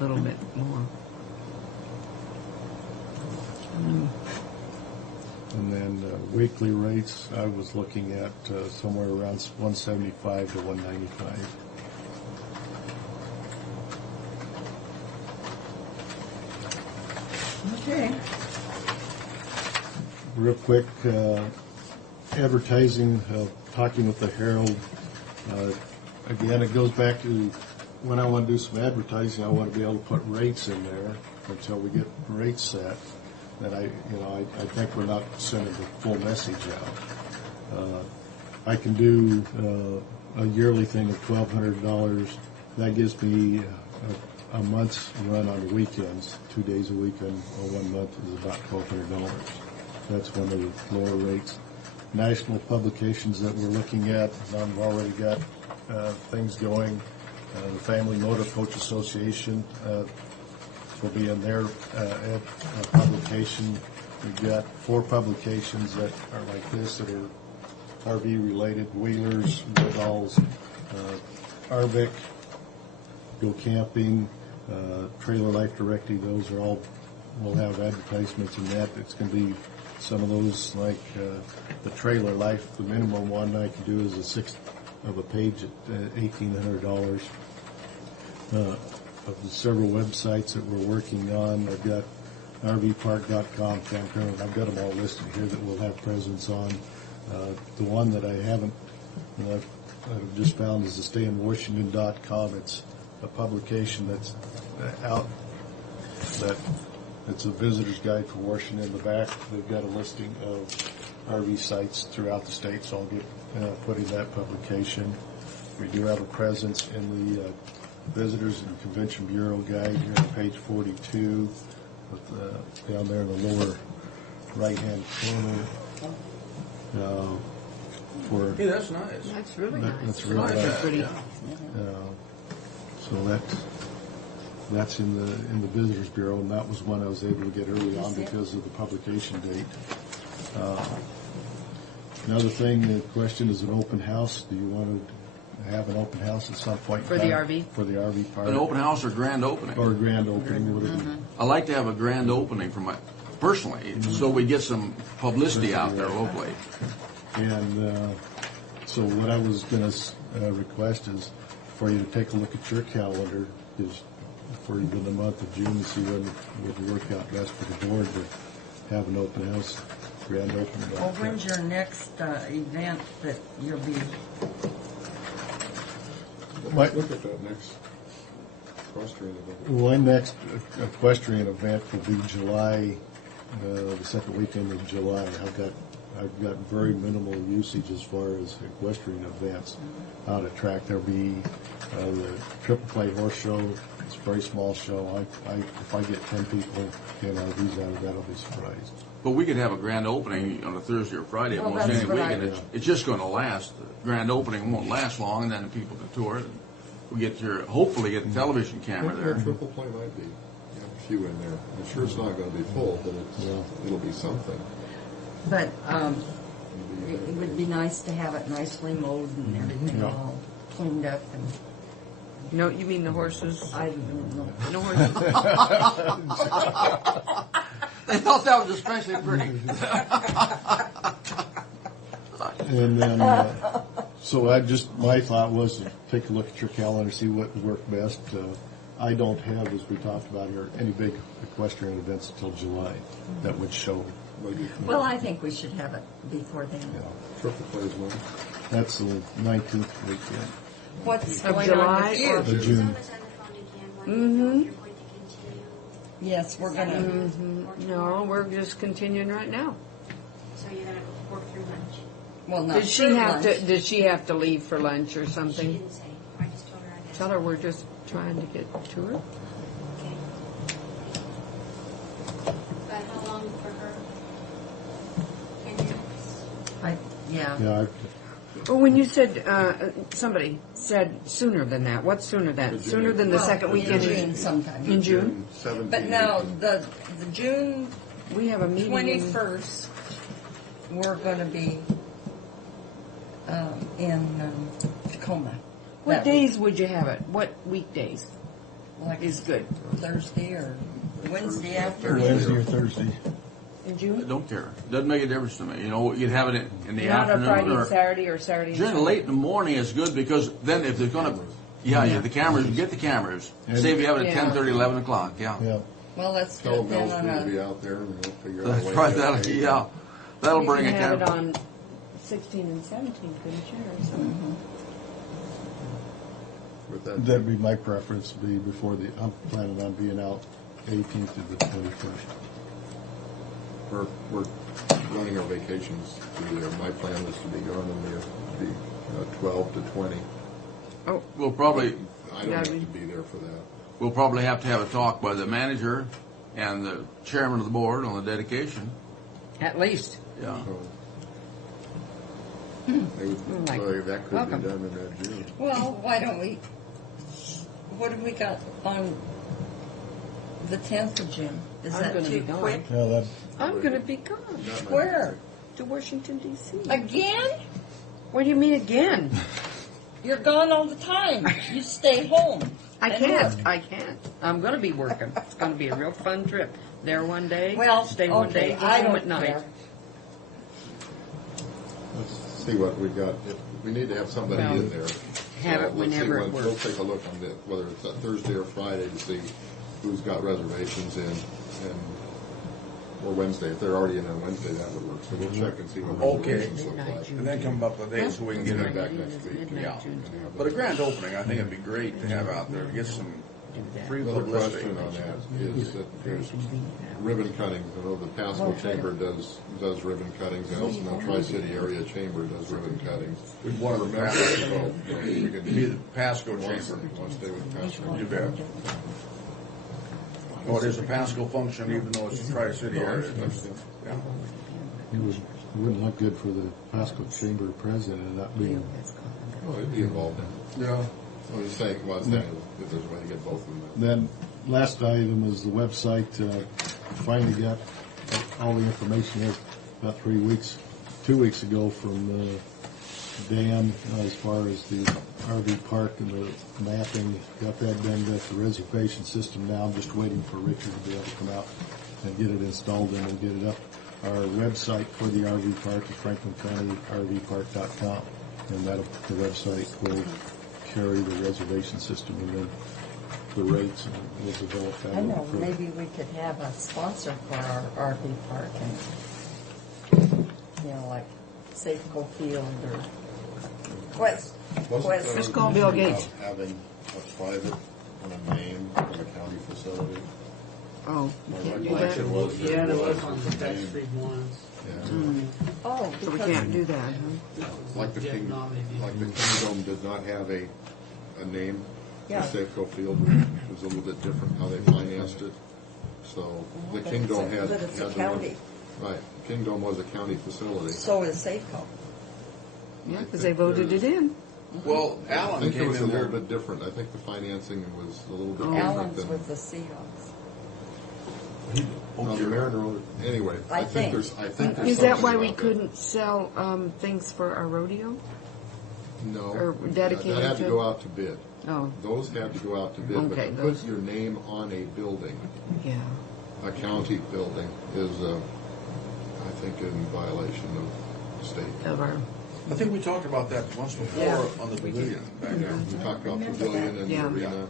little bit more. And then weekly rates, I was looking at somewhere around 175 to 195. Okay. Real quick, advertising, talking with the Herald. Again, it goes back to when I want to do some advertising, I want to be able to put rates in there until we get rates set. That I think we're not sending the full message out. I can do a yearly thing of $1,200. That gives me a month's run on the weekends, 2 days a week, and 1 month is about $1,200. That's one of the lower rates. National publications that we're looking at, I've already got things going. The Family Motor Coach Association will be in their publication. We've got 4 publications that are like this that are RV related: Wheelers, Woodalls, Arvik, Go Camping, Trailer Life Directive. Those are all, we'll have advertisements in that. It's going to be some of those like the Trailer Life. The minimum one I can do is a sixth of a page at $1,800. Of the several websites that we're working on, I've got RVpark.com, Campground. I've got them all listed here that we'll have presence on. The one that I haven't, I've just found is the stayinwashington.com. It's a publication that's out, that it's a visitor's guide for Washington. In the back, they've got a listing of RV sites throughout the state, so I'll get putting that publication. We do have a presence in the Visitors and Convention Bureau guide here on page 42, with, down there in the lower right-hand corner. Hey, that's nice. That's really nice. That's really nice. Pretty. So that's in the Visitors Bureau, and that was one I was able to get early on because of the publication date. Another thing, the question is an open house. Do you want to have an open house at some point? For the RV? For the RV park. An open house or grand opening? Or a grand opening, whatever. I like to have a grand opening for personally, so we get some publicity out there locally. And so what I was going to request is for you to take a look at your calendar, because for even the month of June to see when would work out best for the board to have an open house, grand opening. Well, when's your next event that you'll be? Might look at that next equestrian event. My next equestrian event will be July, the second weekend of July. I've got very minimal usage as far as equestrian events out at track. There'll be the Triple Play Horse Show. It's a very small show. If I get 10 people in RVs out of that, I'll be surprised. But we could have a grand opening on a Thursday or Friday Well, almost that's any what I- weekend. It's just going to last. The grand opening won't last long, and then people can tour it. We hopefully get the television camera there. Triple Play might be a few in there. I'm sure it's not going to be full, but it'll be something. But it would be nice to have it nicely mowed and everything all cleaned up. And No, you mean the horses? I don't know. No horses. They thought that was especially pretty. And then, so my thought was to take a look at your calendar, see what would work best. I don't have, as we talked about here, any big equestrian events until July that would show. Well, I think we should have it before then. Triple Play is one. That's the 19th weekend. What's Of going July on with you? or Of June. Mm-hmm. Yes, we're going to. No, we're just continuing right now. So you're gonna work through lunch? Well, not Did she through have lunch. to? Did she have to leave for lunch or She something? didn't say. I just told her I'd ask. Tell her we're just trying to get to her. Okay. But how long for her? 10 years? Yeah. Yeah, Well, when you said somebody said sooner than that, what's sooner than sooner than the Well, second weekend in June sometime. In June, 17, But now 18. the June we have a meeting. 21st, we're going to be in Tacoma. What That days would you have it? What weekdays Like is good Thursday or Wednesday afternoon. Wednesday or Thursday. in I June? don't care. Doesn't make a difference to me. You know, you'd have it in the Not a afternoon Friday or and Saturday or Saturday. and during Sunday. late in the morning is good because then if they're going to, the cameras, get the cameras. Say if you have it at Yeah. 10:30, 11 o'clock. Yeah. Yeah. Well, let's do Tell it Bill's then going on to be a. out there, and we'll figure out a That's way. right. to That'll You bring can a have it camera. on 16 and 17, couldn't you? Or something? With that, That'd be my preference, be before I'm planning on being out 18th to the 21st. we're running our vacations through there. My plan is to be gone in the 12 to 20. We'll probably I don't have to be there for that. we'll probably have to have a talk by the manager and the chairman of the board on the dedication. At least. Yeah. So, that could welcome. be done in that June. Well, why don't we? What have we got on the 10th of June? Is I'm that gonna too be gone. quick? Yeah, I'm going to be gone Where? to Washington, D.C. Again? What do you mean again? You're gone all the time. You stay home. I and can't. work. I can't. I'm going to be working. It's going to be a real fun trip. There one day, Well, stay one okay, day, go I home don't at night. care. Let's see what we got. We need to have somebody Well, in there. have it let's see whenever it We'll works. take a look on whether it's a Thursday or Friday to see who's got reservations in, or Wednesday. If they're already in on Wednesday, that would work. So we'll check and see what Okay. reservations look like. And then come up with dates so we can get Get it back next week. Yeah. But a grand opening, I think it'd be great to have out there to get some free Another publicity. question on that is that there's ribbon cuttings. I know the Pasco Chamber does ribbon cuttings. I also know Tri-City Area Chamber does ribbon cuttings. We'd want to Remember, Pasco. we could Be the Pasco one Chamber. stay with Pasco. You bet. Oh, it is a Pasco function, even though it's a Tri-City area. Yeah. it wouldn't look good for the Pasco Chamber president not being. Oh, it'd be involved. Yeah. I was saying, if there's a way to get both of them. Then, last item is the website. Finally got all the information here about 2 weeks ago from Dan as far as the RV park and the mapping. Got that done. Got the reservation system now. I'm just waiting for Richard to be able to come out and get it installed and we'll get it up. Our website for the RV park is FranklinCountyRVPark.com, and the website will carry the reservation system. And then the rates and we'll develop that. I a know, little further. maybe we could have a sponsor for our RV park and, like Safeco Field or Quest. Just call Bill Gates. Having a private and a name on a county facility. Oh, My you can't do recollection that? was Yeah, there was was on a the Tech name. Street ones. Yeah. Oh, So we can't do that, huh? Like the King, like the Kingdom did not have a name Yeah. for Safeco Field. It was a little bit different how they financed it. So the But Kingdom it's a- had. but it's a had their own- county. Right, Kingdom was a county facility. So is Safeco. Yeah, because they voted it in. Well, I Alan think it came was a in there. little bit different. I think the financing was a little bit Oh. different Alan's than. with the Seahawks. No, the Mariner owned it. Anyway, I think. there's Is that something why we about couldn't sell things for our rodeo? No. Or dedicated That had to to- go out to bid. Oh, Those had to go out to bid, but Okay, to those- put your name on a building, yeah. a county building, is, I think, in violation of state. Of our, I think we talked about that once before Yeah. on the pavilion back there. We talked about Remember pavilion that. and Yeah. the arena,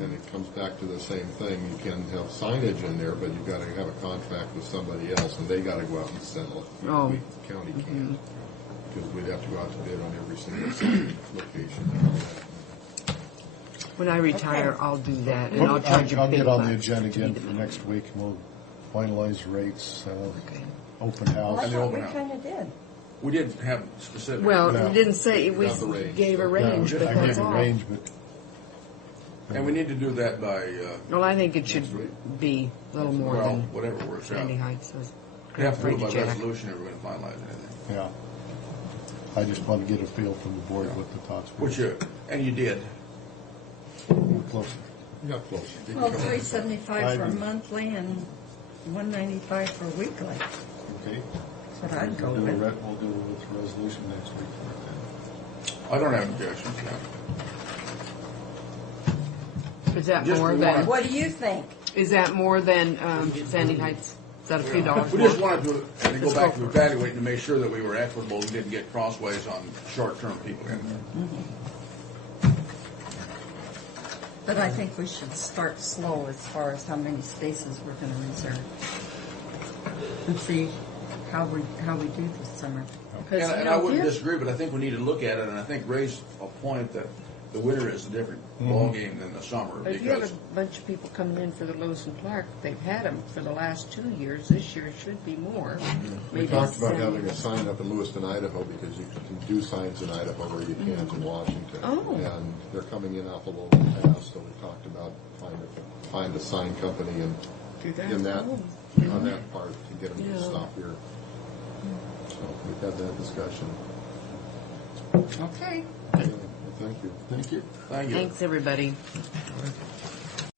and it comes back to the same thing. You can have signage in there, but you've got to have a contract with somebody else, and they got to go out and sell it. Oh. The county can't, because we'd have to go out to bid on every single location. when I retire, I'll do that, and I'll charge you I'll big get on the bucks agenda to again keep for it. next week, and we'll finalize rates, Okay. open Well, I house. thought we open kind of did. We didn't have specific. Well, No. it didn't say, we Not the range. gave a range, Yeah, but I that's gave a all. range, but And we need to do that by, Well, I think it should be a little more well, than whatever works out. Sandy Heights says. We have to do it by Brady Jack. resolution if we're going to finalize anything. yeah. I just want to get a feel from the board what the thoughts were. Which and you did. We're close. You got close. You Well, can come up with- $375 for monthly and $195 for weekly. Okay. That's what I'd go We'll do with. we'll do it with resolution next week. I don't have objections. Is that Just more one. than, What do you think? is that more than Sandy Heights? Is that a few dollars We more? just wanted to go Let's back go to for it. evaluating to make sure that we were equitable and didn't get crossways on short-term people in there. But I think we should start slow as far as how many spaces we're going to reserve. And see how we do this summer. And I wouldn't disagree, but I think we need to look at it, and I think raise a point that the winter is a different ballgame than the summer. But if you have Because a bunch of people coming in for the Lewis and Clark, they've had them for the last 2 years. This year it should be more. We Maybe talked about Sandy- having a sign up in Lewiston, Idaho, because you can do signs in Idaho where you can't in Washington. Oh. And they're coming in awful low fast, so we talked about find a sign company and Do that? in that, Oh. on that part to get them to Yeah. stop here. So we've had that discussion. Okay. Thank you. Thank you. Thank you. Thanks, everybody.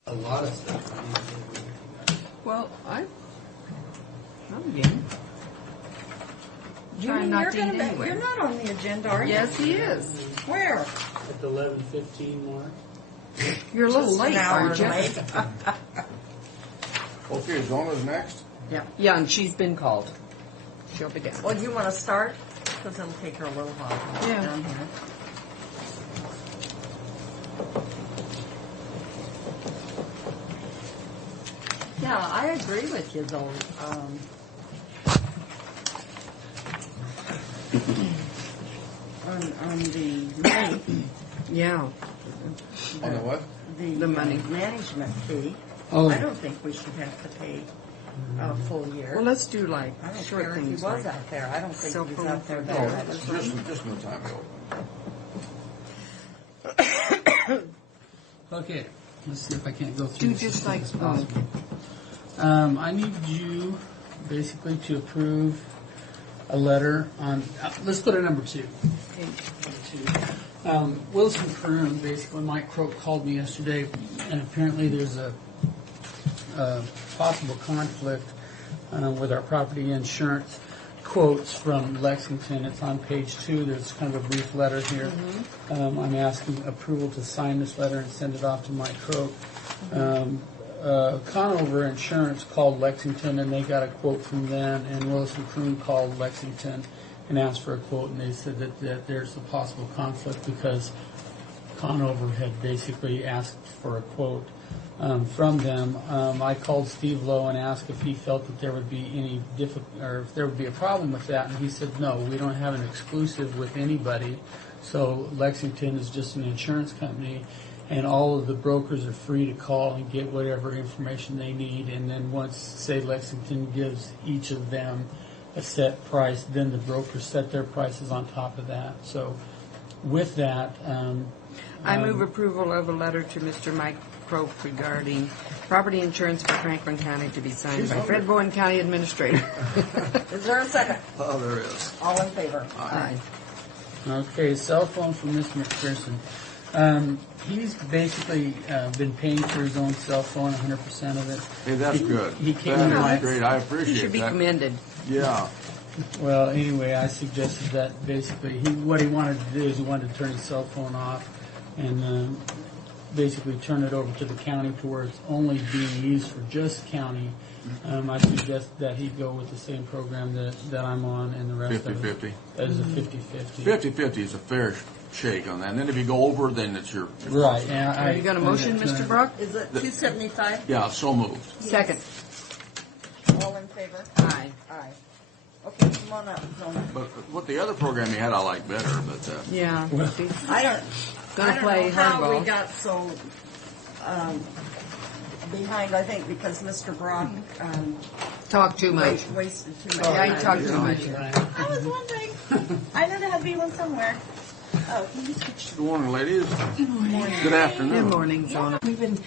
A lot of stuff. Well, I'm game. You Trying mean not you're to going eat to anyway. You're not on the agenda, are you? Yes, he is. Where? At the 11:15 mark. You're a little Just late, an hour aren't you? late. Okay, Zona's next. Yeah. Yeah, and she's been called. She'll be down. Well, do you want to start? Because it'll take her a little while to get Yeah. down here. Yeah, I agree with you, though. On the money, Yeah. On the what? The money. management fee, Oh. I don't think we should have to pay a full year. Well, let's do like I don't short care if he things was like out there. I don't think cell he was phone out there for bad. Just no time ago. Okay, let's see if I can't go through do this just as like quick as possible. I need you basically to approve a letter on, let's go to number 2. Wilson Prune, basically Mike Croak called me yesterday, and apparently there's a possible conflict with our property insurance quotes from Lexington. It's on page 2. There's kind of a brief letter here. I'm asking approval to sign this letter and send it off to Mike Croak. Conover Insurance called Lexington, and they got a quote from them, and Wilson Prune called Lexington and asked for a quote, and they said that there's a possible conflict because Conover had basically asked for a quote from them. I called Steve Lowe and asked if he felt that there would be any or if there would be a problem with that, and he said no, we don't have an exclusive with anybody. So Lexington is just an insurance company, and all of the brokers are free to call and get whatever information they need. And then once, say, Lexington gives each of them a set price, then the brokers set their prices on top of that. So with that, I move approval of a letter to Mr. Mike Crope regarding property insurance for Franklin County to be signed by Fred Bowen, County Administrator. Is there a second? Oh, there is. All in favor? Aye. Okay, cell phone from Mr. McPherson. He's basically been paying for his own cell phone, 100% of it. Hey, that's good. He came That to is my, great. I appreciate that. He should be commended. Yeah. Well, anyway, I suggested that basically what he wanted to do is he wanted to turn his cell phone off and basically turn it over to the county to where it's only being used for just county. I suggest that he go with the same program that I'm on and the rest of it. 50-50. As a 50-50. 50-50 is a fair shake on that. And then if you go over, then it's your... Right. And Are you got a motion, Mr. Brock? Is it 275? Yeah, so moved. Second. All in favor? Aye. Aye. Okay, come on up, Zona. But what the other program you had, I like better. But Yeah. I don't play know how hardball. we got so behind, I think, because Mr. Brock Talk too much. wasted too much Yeah, time. he talked too much. I was wondering. I know there had to be one somewhere. Oh, can you switch? good morning, ladies. Good morning. Good afternoon. Good morning, Zona. We've been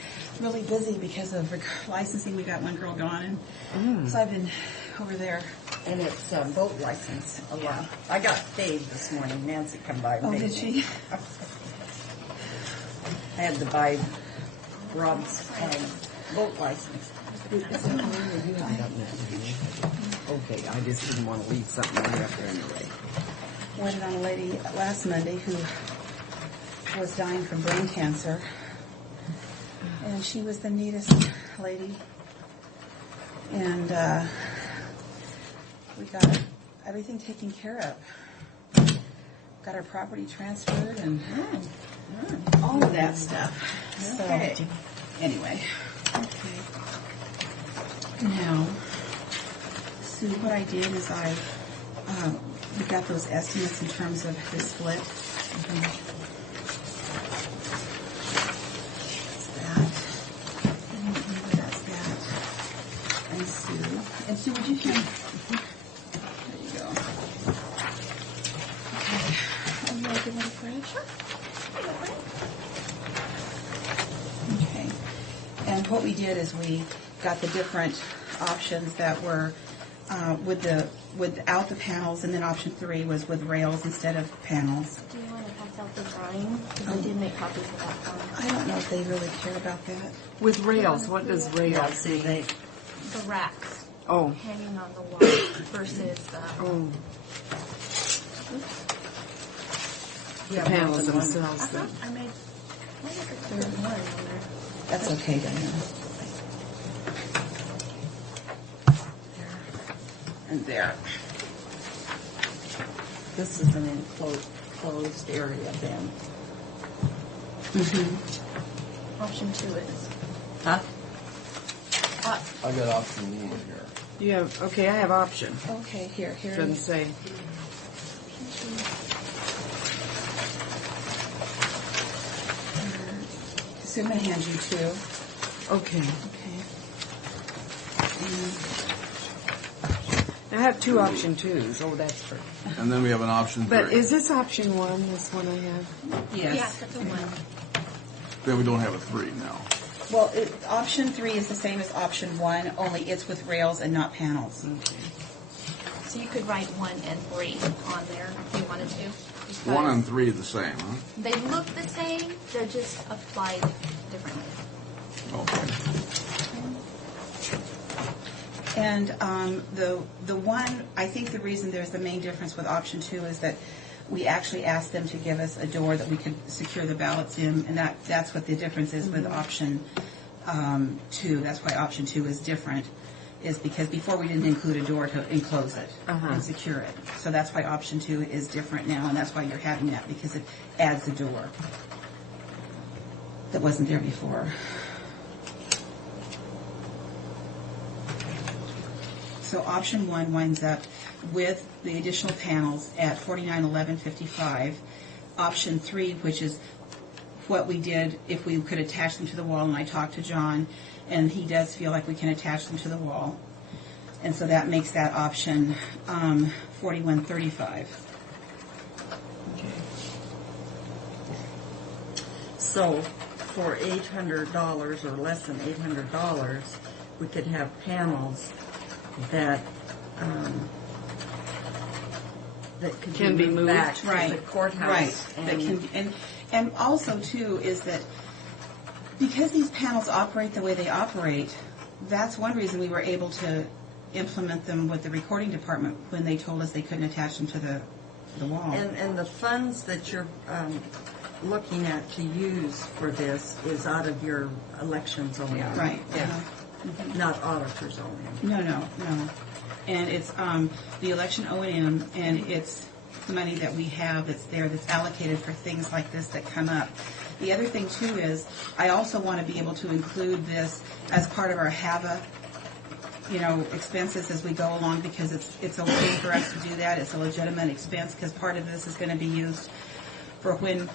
really busy because of licensing. We got one girl gone, and so I've been over there. And it's a boat license. Yeah. I got paid this morning. Nancy come by and Oh, paid did me. she? I had to buy Rob's boat license. Okay, I just didn't want to leave something right after anyway. Waited on a lady last Monday who was dying from brain cancer, and she was the neatest lady. And we got everything taken care of. Got our property transferred and all of that stuff. Okay. So, anyway. Okay. Now, Sue, what I did is we got those estimates in terms of the split. That's that. And that's that. And Sue. And Sue, would you come? There you go. Okay. Are you ready for it? Sure. Okay. And what we did is we got the different options that were without the panels, and then option 3 was with rails instead of panels. Do you want to pass out the drawing? Because I did make copies of that one. I don't know if they really care about that. With rails, what does rails see? The racks Oh. hanging on the wall versus Oh. Yeah, The panels more than one. themselves. I thought I made what is the third one on there? That's okay, Diana. And there. This is an enclosed area then. Option 2 is. Huh? I got option 1 here. You have, okay, I have option. Okay, here. Doesn't say. So I'm going to hand you 2. Okay. Okay. I have 2 option 2s. Oh, that's for. And then we have an option 3. But is this option 1, this one I have? Yes. Yeah, that's a 1. Then we don't have a 3 now. Well, option 3 is the same as option 1, only it's with rails and not panels. Okay. So you could write 1 and 3 on there if you wanted to. because 1 and 3 the same, huh? They look the same, they're just applied differently. Okay. And the one, I think the reason there's the main difference with option 2 is that we actually asked them to give us a door that we could secure the ballots in, and that's what the difference is with option 2. That's why option 2 is different, is because before we didn't include a door to enclose it and secure it. So that's why option 2 is different now, and that's why you're having that, because it adds a door. that wasn't there before. So option 1 winds up with the additional panels at $49,1155. Option 3, which is what we did if we could attach them to the wall, and I talked to John, and he does feel like we can attach them to the wall. And so that makes that option $41,35. So for $800 or less than $800, we could have panels that that Can be moved. back to Right. the courthouse. Right. And That can, and also too is that because these panels operate the way they operate, that's one reason we were able to implement them with the recording department when they told us they couldn't attach them to the wall. And the funds that you're looking at to use for this is out of your elections only. Right. Yeah. Mhm. Not auditors only. No. And it's the election O&M, and it's money that we have that's there that's allocated for things like this that come up. The other thing too is I also want to be able to include this as part of our HAVA, expenses as we go along, because it's okay for us to do that. It's a legitimate expense because part of this is going to be used for when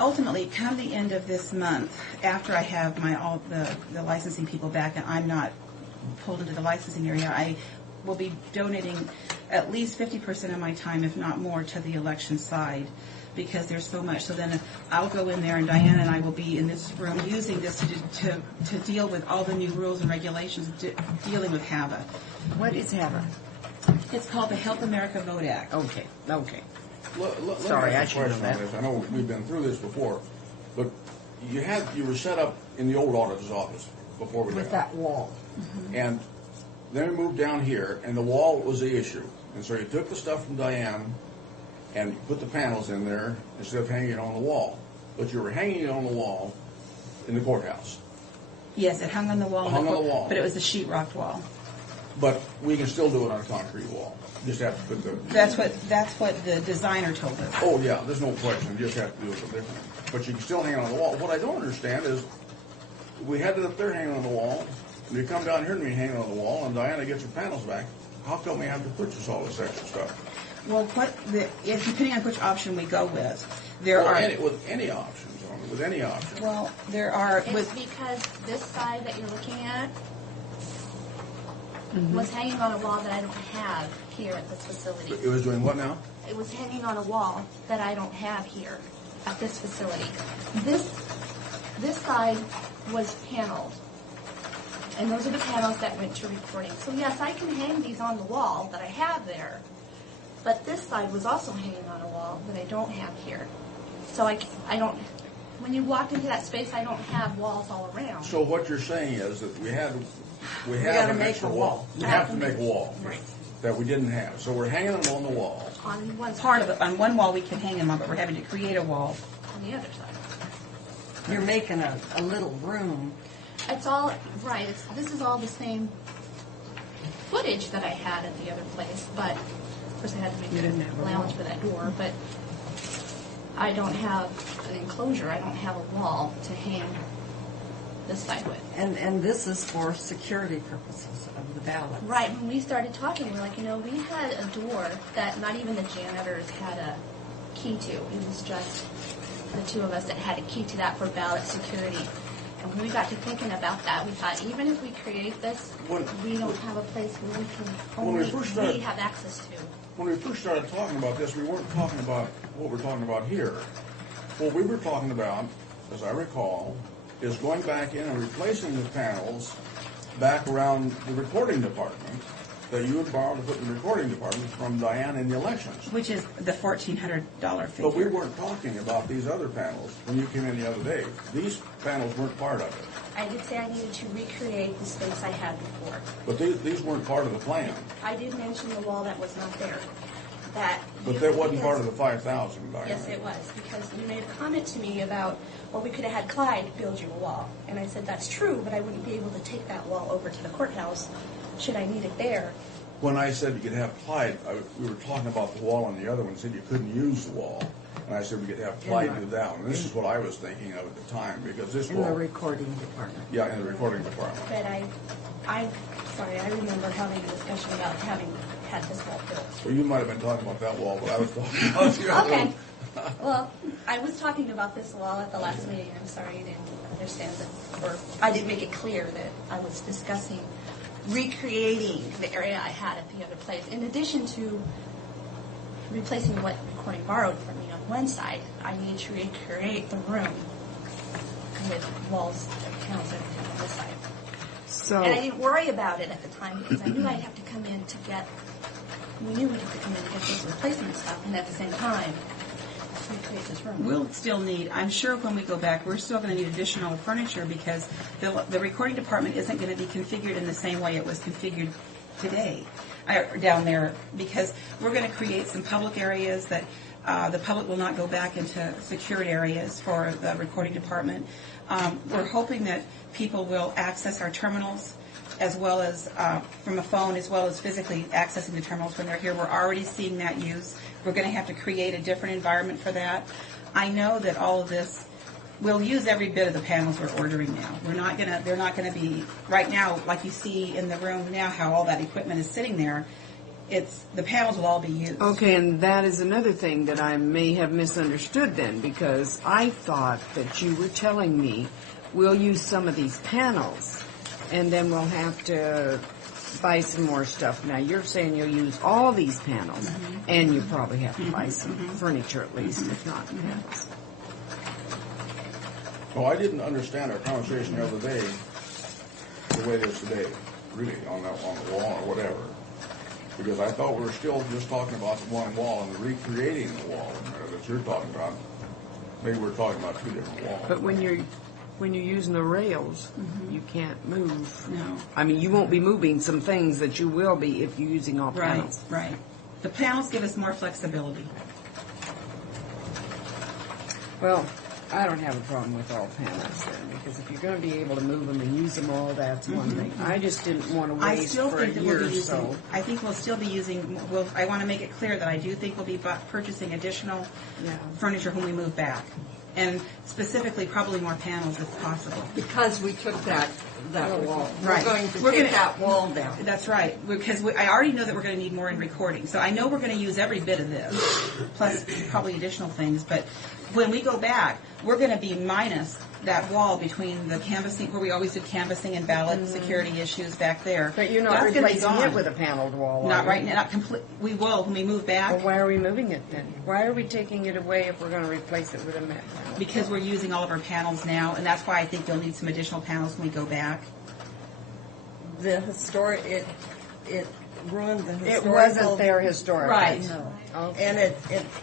ultimately come the end of this month, after I have all the licensing people back and I'm not pulled into the licensing area, I will be donating at least 50% of my time, if not more, to the election side, because there's so much. So then I'll go in there, and Diana and I will be in this room using this to deal with all the new rules and regulations dealing with HAVA. What is HAVA? It's called the Help America Vote Act. Okay. Sorry, I should know that. I know we've been through this before, but you were set up in the old auditor's office before we With got that wall. And then we moved down here, and the wall was the issue. And so you took the stuff from Diane and put the panels in there instead of hanging it on the wall. But you were hanging it on the wall in the courthouse. Yes, it hung on the wall. Hung on the wall. But it was a sheetrock wall. But we can still do it on a concrete wall. Just have to put the... That's what the designer told us. Oh, yeah, there's no question. You just have to do it differently. But you can still hang it on the wall. What I don't understand is we had it up there hanging on the wall, and you come down here and we hang it on the wall, and Diana gets her panels back. How come we have to purchase all this extra stuff? Well, if depending on which option we go with, With any options, with any option. Well, there are... It's because this side that you're looking at was hanging on a wall that I don't have here at this facility. It was doing what now? It was hanging on a wall that I don't have here at this facility. This side was paneled, and those are the panels that went to recording. So yes, I can hang these on the wall that I have there, but this side was also hanging on a wall that I don't have here. So I don't. When you walk into that space, I don't have walls all around. So what you're saying is that we have gotta an make extra a wall. wall. We have to make a wall. Right. That we didn't have. So we're hanging them on the wall. On one Part side, of it, on one wall we can hang them on, but we're having to create a wall. on the other side. You're making a little room. It's all right. This is all the same footage that I had at the other place, but of course I had to make a allowance for that door. But I don't have an enclosure. I don't have a wall to hang this side with. And this is for security purposes of the ballot. Right. When we started talking, we were like, we had a door that not even the janitors had a key to. It was just the two of us that had a key to that for ballot security. And when we got to thinking about that, we thought, even if we create this, we don't have a place where we can only have access to. When we first started talking about this, we weren't talking about what we're talking about here. What we were talking about, as I recall, is going back in and replacing the panels back around the recording department that you had borrowed to put in the recording department from Diane in the elections. Which is the $1,400 figure. But we weren't talking about these other panels when you came in the other day. These panels weren't part of it. I did say I needed to recreate the space I had before. But these weren't part of the plan. I did mention the wall that was not there. But that wasn't part of the 5,000, Diane. Yes, it was, because you made a comment to me about, well, we could have had Clyde build you a wall. And I said, that's true, but I wouldn't be able to take that wall over to the courthouse should I need it there. When I said you could have Clyde, we were talking about the wall on the other one, said you couldn't use the wall. And I said we could have Clyde do that one. And this is what I was thinking of at the time, because this In the wall, recording department. yeah, in the recording department. But I remember having a discussion about having had this wall built. Well, you might have been talking about that wall, but I was talking about the other Okay. one. Well, I was talking about this wall at the last meeting. I'm sorry you didn't understand that, or I didn't make it clear that I was discussing recreating the area I had at the other place. In addition to replacing what Recording borrowed from me on one side, I need to recreate the room with walls, panels, everything on this side. So, And I didn't worry about it at the time because I knew I'd have to come in to get, we knew we'd have to come in to get this replacement stuff, and at the same time, recreate this room. We'll still need, I'm sure when we go back, we're still going to need additional furniture because the recording department isn't going to be configured in the same way it was configured today, down there, because we're going to create some public areas that the public will not go back into secured areas for the recording department. We're hoping that people will access our terminals as well as from a phone, as well as physically accessing the terminals when they're here. We're already seeing that use. We're going to have to create a different environment for that. I know that all of this, we'll use every bit of the panels we're ordering now. They're not going to be, right now, like you see in the room now, how all that equipment is sitting there, the panels will all be used. Okay, and that is another thing that I may have misunderstood then, because I thought that you were telling me we'll use some of these panels and then we'll have to buy some more stuff. Now, you're saying you'll use all these panels, and you probably have to buy some furniture at least, if not panels. Well, I didn't understand our conversation the other day the way it is today, really, on the wall or whatever. Because I thought we were still just talking about the one wall and recreating the wall that you're talking about. Maybe we're talking about two different walls. But when you're using the rails, you can't move. No. I mean, you won't be moving some things that you will be if you're using all panels. Right. The panels give us more flexibility. Well, I don't have a problem with all panels then, because if you're going to be able to move them and use them all, that's one thing. I just didn't want to I waste still for think a that year we'll be or using, so. I think we'll still be using, I want to make it clear that I do think we'll be purchasing additional furniture when we move back. And specifically, probably more panels if possible. Because we took that wall. Right. We're going to take that wall down. That's right. Because I already know that we're going to need more in recording. So I know we're going to use every bit of this, plus probably additional things. But when we go back, we're going to be minus that wall between the canvassing, where we always did canvassing and ballot security issues back there. But you're not That's gonna be replacing gone. it with a paneled wall, Not are right you? now. Not complete. We will when we move back. Well, why are we moving it then? Why are we taking it away if we're going to replace it with a panel? Because we're using all of our panels now, and that's why I think you'll need some additional panels when we go back. The historic, it ruined the historical. It wasn't there historically. Right. No. Okay. And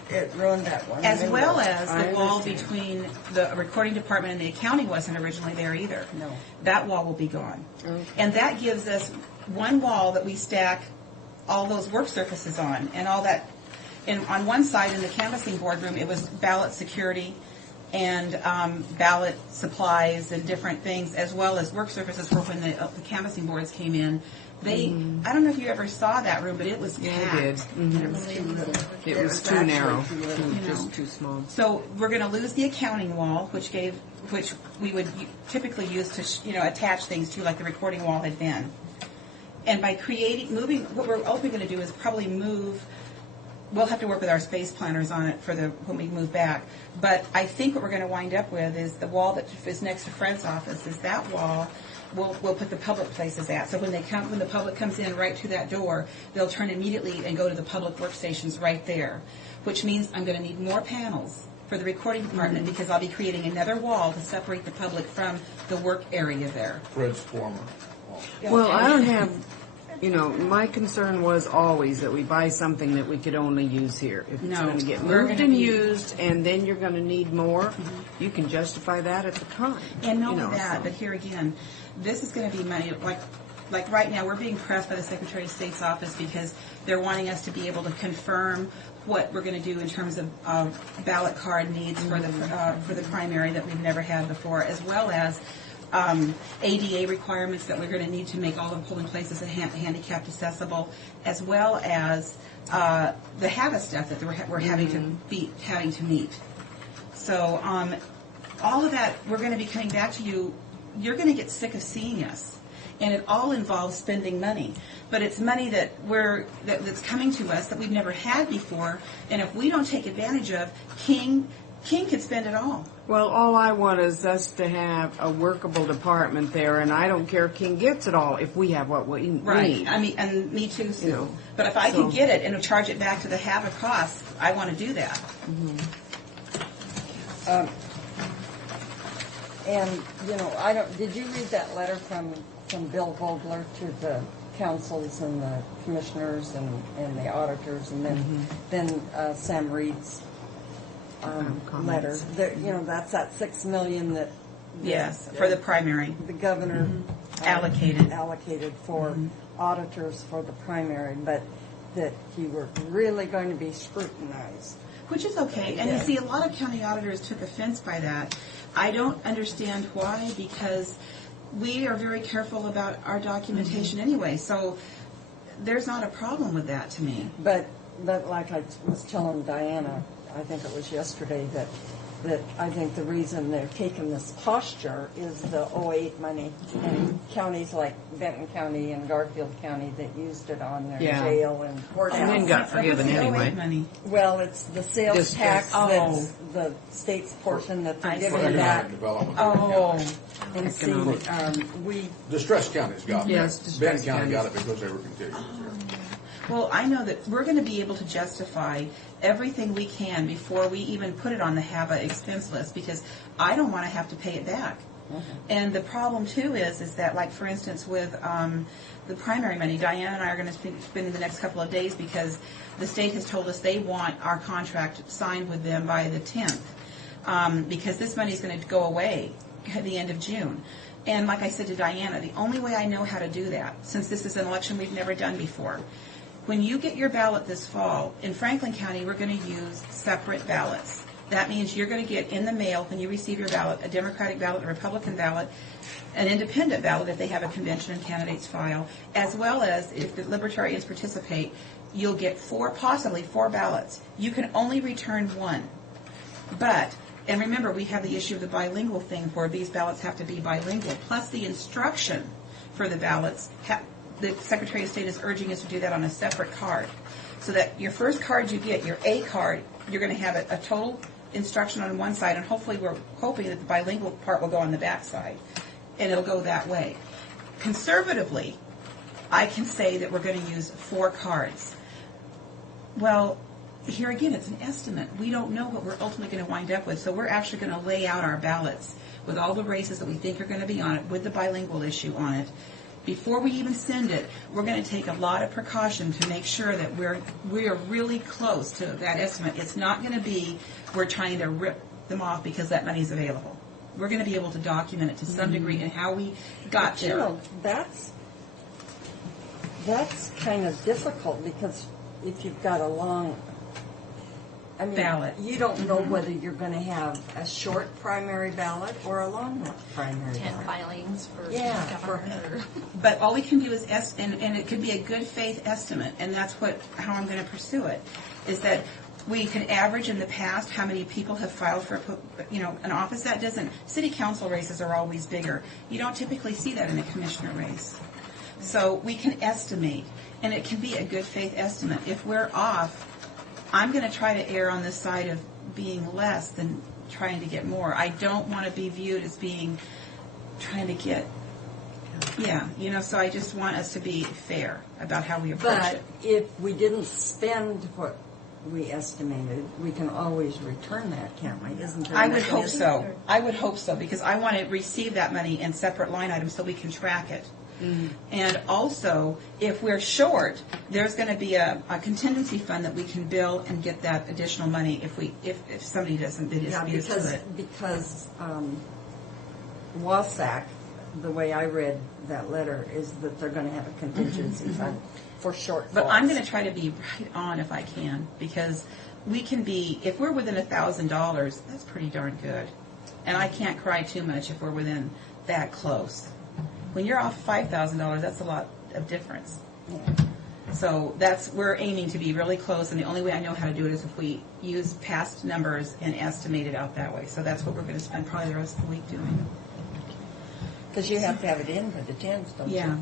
it ruined that one. As window. well as I the wall understand. between the recording department and the accounting wasn't originally there either. No. That wall will be gone. Okay. And that gives us one wall that we stack all those work surfaces on, and all that. And on one side in the canvassing boardroom, it was ballot security and ballot supplies and different things, as well as work surfaces for when the canvassing boards came in. I don't know if you ever saw that room, but it was packed. I did. It was too little. It was too narrow. Too little. Just too small. So we're going to lose the accounting wall, which we would typically use to attach things to, like the recording wall had been. And by moving, what we're ultimately going to do is probably move. We'll have to work with our space planners on it when we move back. But I think what we're going to wind up with is the wall that is next to Fred's office. Is that wall? We'll put the public places at. So when the public comes in right to that door, they'll turn immediately and go to the public workstations right there. Which means I'm going to need more panels for the recording department because I'll be creating another wall to separate the public from the work area there. Fred's former. Well, I don't have, my concern was always that we buy something that we could only use here. If it's No, going to get we're moved gonna and be- used, and then you're going to need more, you can justify that at the time. And not only You know, that, so- but here again, this is going to be money, like right now, we're being pressed by the Secretary of State's office because they're wanting us to be able to confirm what we're going to do in terms of ballot card needs for the primary that we've never had before, as well as ADA requirements that we're going to need to make all the polling places handicapped accessible, as well as the HAVA stuff that we're having to meet. So all of that, we're going to be coming back to you. You're going to get sick of seeing us. And it all involves spending money. But it's money that's coming to us that we've never had before. And if we don't take advantage of, King could spend it all. Well, all I want is us to have a workable department there, and I don't care if King gets it all if we have what we need. Right. I mean, and me too, Sue. You know, but if I can get it and charge it back to the HAVA cost, I want to do that. And, you know, did you read that letter from Bill Vogler to the councils and the commissioners and the auditors, and then Sam Reed's letter? You know, that's that $6 million that for the primary. The governor allocated for auditors for the primary, but that you were really going to be scrutinized. Which is okay. And you see, a lot of county auditors took offense by that. I don't understand why, because we are very careful about our documentation anyway, so there's not a problem with that to me. But like I was telling Diana, I think it was yesterday, that I think the reason they're taking this posture is the 08 money. And counties like Benton County and Garfield County that used it on their jail and courthouse. And then got forgiven anyway. Money? Well, it's the sales tax that's the state's portion that they're giving back. And see, Distressed counties got it. Yes, Benton County got it because they were contiguous. Well, I know that we're going to be able to justify everything we can before we even put it on the HAVA expense list, because I don't want to have to pay it back. And the problem, too, is that, like, for instance, with the primary money, Diana and I are going to spend in the next couple of days because the state has told us they want our contract signed with them by the 10th, because this money is going to go away at the end of June. And like I said to Diana, the only way I know how to do that, since this is an election we've never done before, when you get your ballot this fall, in Franklin County, we're going to use separate ballots. That means you're going to get in the mail, when you receive your ballot, a Democratic ballot, a Republican ballot, an independent ballot if they have a convention and candidates file, as well as if the Libertarians participate, you'll get possibly four ballots. You can only return one. But, and remember, we have the issue of the bilingual thing where these ballots have to be bilingual, plus the instruction for the ballots. The Secretary of State is urging us to do that on a separate card. So that your first card you get, your A card, you're going to have a total instruction on one side, and hopefully we're hoping that the bilingual part will go on the back side, and it'll go that way. Conservatively, I can say that we're going to use 4 cards. Well, here again, it's an estimate. We don't know what we're ultimately going to wind up with, so we're actually going to lay out our ballots with all the races that we think are going to be on it, with the bilingual issue on it. Before we even send it, we're going to take a lot of precaution to make sure that we are really close to that estimate. It's not going to be we're trying to rip them off because that money's available. We're going to be able to document it to some degree and how we got there. You know, that's kind of difficult, because if you've got a long ballot, you don't know whether you're going to have a short primary ballot or a long primary 10 ballot. filings for governor. But all we can do is and it could be a good faith estimate, and that's how I'm going to pursue it, is that we can average in the past how many people have filed for an office. That doesn't, city council races are always bigger. You don't typically see that in a commissioner race. So we can estimate, and it can be a good faith estimate. If we're off, I'm going to try to err on the side of being less than trying to get more. I don't want to be viewed as trying to get, so I just want us to be fair about how we approach it. But if we didn't spend what we estimated, we can always return that, can't we? Isn't there? I would hope so. I would hope so, because I want to receive that money in separate line items so we can track it. And also, if we're short, there's going to be a contingency fund that we can bill and get that additional money if somebody doesn't bid to it. Because WASAC, the way I read that letter, is that they're going to have a contingency fund for shortfalls. But I'm going to try to be right on if I can, because we can be, if we're within $1,000, that's pretty darn good. And I can't cry too much if we're within that close. When you're off $5,000, that's a lot of difference. So we're aiming to be really close, and the only way I know how to do it is if we use past numbers and estimate it out that way. So that's what we're going to spend probably the rest of the week doing. Because you have to have it in for the 10s, don't you? Yeah.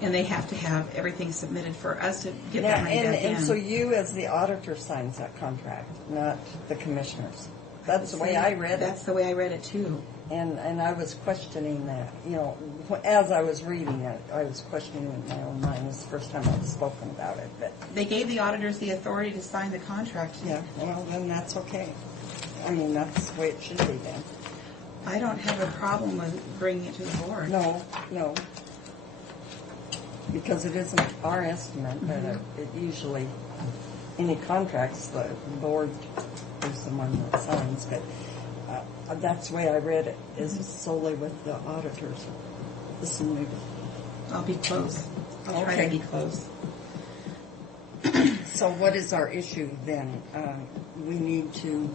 And they have to have everything submitted for us to get that money back in. And so you, as the auditor, signs that contract, not the commissioners. That's the way I read it. That's the way I read it, too. And I was questioning that. As I was reading it, I was questioning it in my own mind. It's the first time I've spoken about it. But they gave the auditors the authority to sign the contract. Yeah, well, then that's okay. I mean, that's the way it should be then. I don't have a problem with bringing it to the board. No. Because it isn't our estimate, but it usually, any contracts, the board is the one that signs. But that's the way I read it, is solely with the auditors. I'll be close. I'll try to be close. So what is our issue then? We need to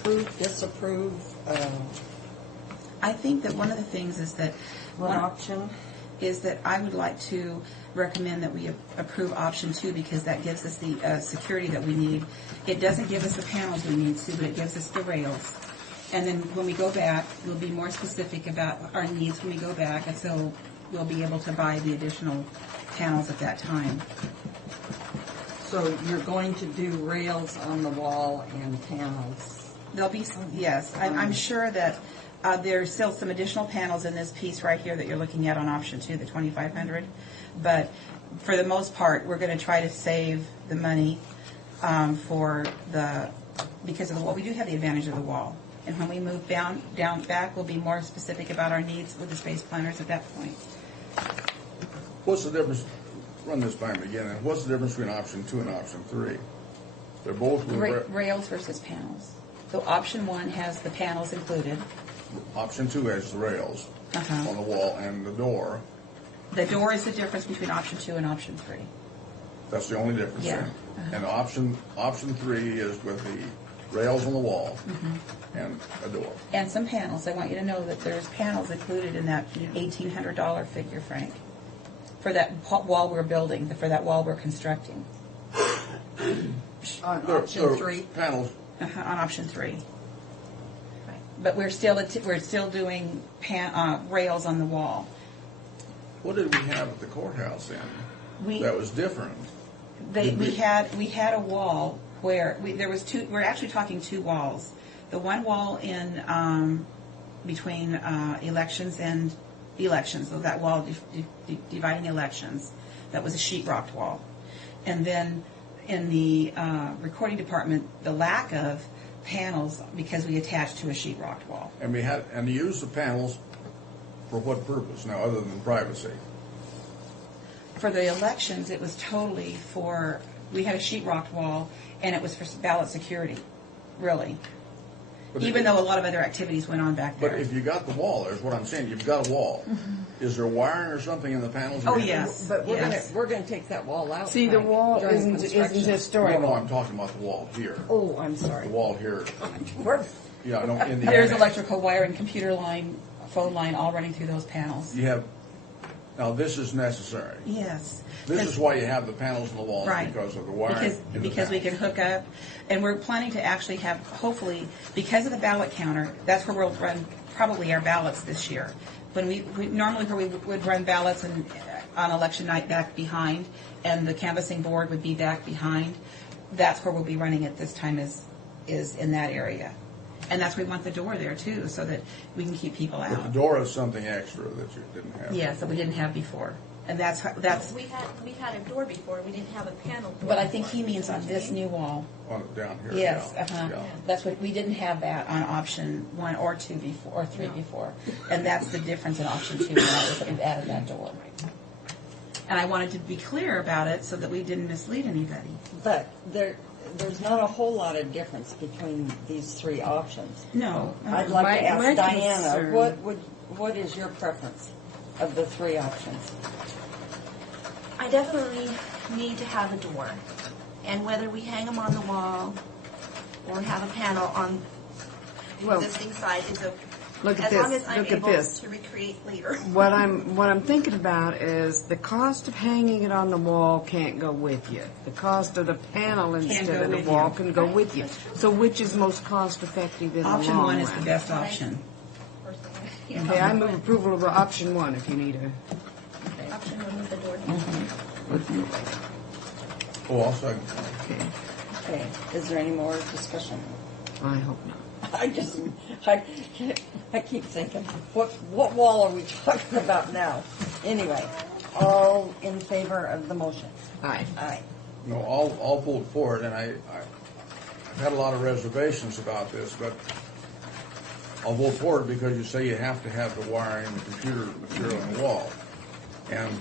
approve, disapprove? I think that one of the things is that one option is that I would like to recommend that we approve option 2 because that gives us the security that we need. It doesn't give us the panels we need to, but it gives us the rails. And then when we go back, we'll be more specific about our needs when we go back, and so we'll be able to buy the additional panels at that time. So you're going to do rails on the wall and panels? There'll be, yes. I'm sure that there's still some additional panels in this piece right here that you're looking at on option 2, the 2,500. But for the most part, we're going to try to save the money because of the wall. We do have the advantage of the wall. And when we move down back, we'll be more specific about our needs with the space planners at that point. What's the difference? Run this by me again. What's the difference between option 2 and option 3? They're both rails versus panels. So option 1 has the panels included. Option 2 has the rails on the wall and the door. The door is the difference between option 2 and option 3. That's the only difference. Yeah. And option 3 is with the rails on the wall and a door. And some panels. I want you to know that there's panels included in that $1,800 figure, Frank, for that wall we're building, for that wall we're constructing. On option 3? Panels. On option 3. But we're still doing rails on the wall. What did we have at the courthouse then? That was different. We had a wall where there was two. We're actually talking 2 walls. The one wall in between elections and elections, so that wall dividing elections, that was a sheetrock wall. And then in the recording department, the lack of panels because we attached to a sheetrock wall. And we used the panels for what purpose now, other than privacy? For the elections, it was totally for. We had a sheetrock wall, and it was for ballot security, really. Even though a lot of other activities went on back there. But if you got the wall, there's what I'm saying. You've got a wall. Is there wiring or something in the panels? Oh yes, but we're going to take that wall out. See, the wall isn't historical. No, I'm talking about the wall here. Oh, I'm sorry. The wall here. Yeah, no. In the there's electrical wiring, computer line, phone line, all running through those panels. You have. Now this is necessary. Yes. This is why you have the panels in the walls, right. Because of the wiring. Because we can hook up, and we're planning to actually have, hopefully, because of the ballot counter, that's where we'll run probably our ballots this year. When we normally where we would run ballots on election night back behind, and the canvassing board would be back behind, that's where we'll be running it this time is in that area. And that's why we want the door there too, so that we can keep people out. But the door is something extra that you didn't have. Yes, that we didn't have before. And that's we had a door before. We didn't have a panel door. But I think he means on this new wall. Down here. Yes, yeah. That's what we didn't have that on option 1 or 2 before, or 3 before, and that's the difference in option 2. That we've added that door. And I wanted to be clear about it so that we didn't mislead anybody. But there's not a whole lot of difference between these 3 options. No. I'd like to ask Diana, what is your preference of the 3 options? I definitely need to have a door. And whether we hang them on the wall or have a panel on the existing side is Look at as this. long as I'm Look at able this. to recreate later. What I'm thinking about is the cost of hanging it on the wall can't go with you. The cost of the panel instead go of the with wall you. can go with you. So which is most cost effective in Option the long one run? is the best option. Okay, I move approval of option one if you need a. Option one with the door. Oh, I'll second. Okay. Okay, is there any more discussion? I hope not. I keep thinking, what wall are we talking about now? Anyway, all in favor of the motion? Aye. Aye. No, I'll vote for it, and I've had a lot of reservations about this, but I'll vote for it because you say you have to have the wiring and the computer material on the wall. And,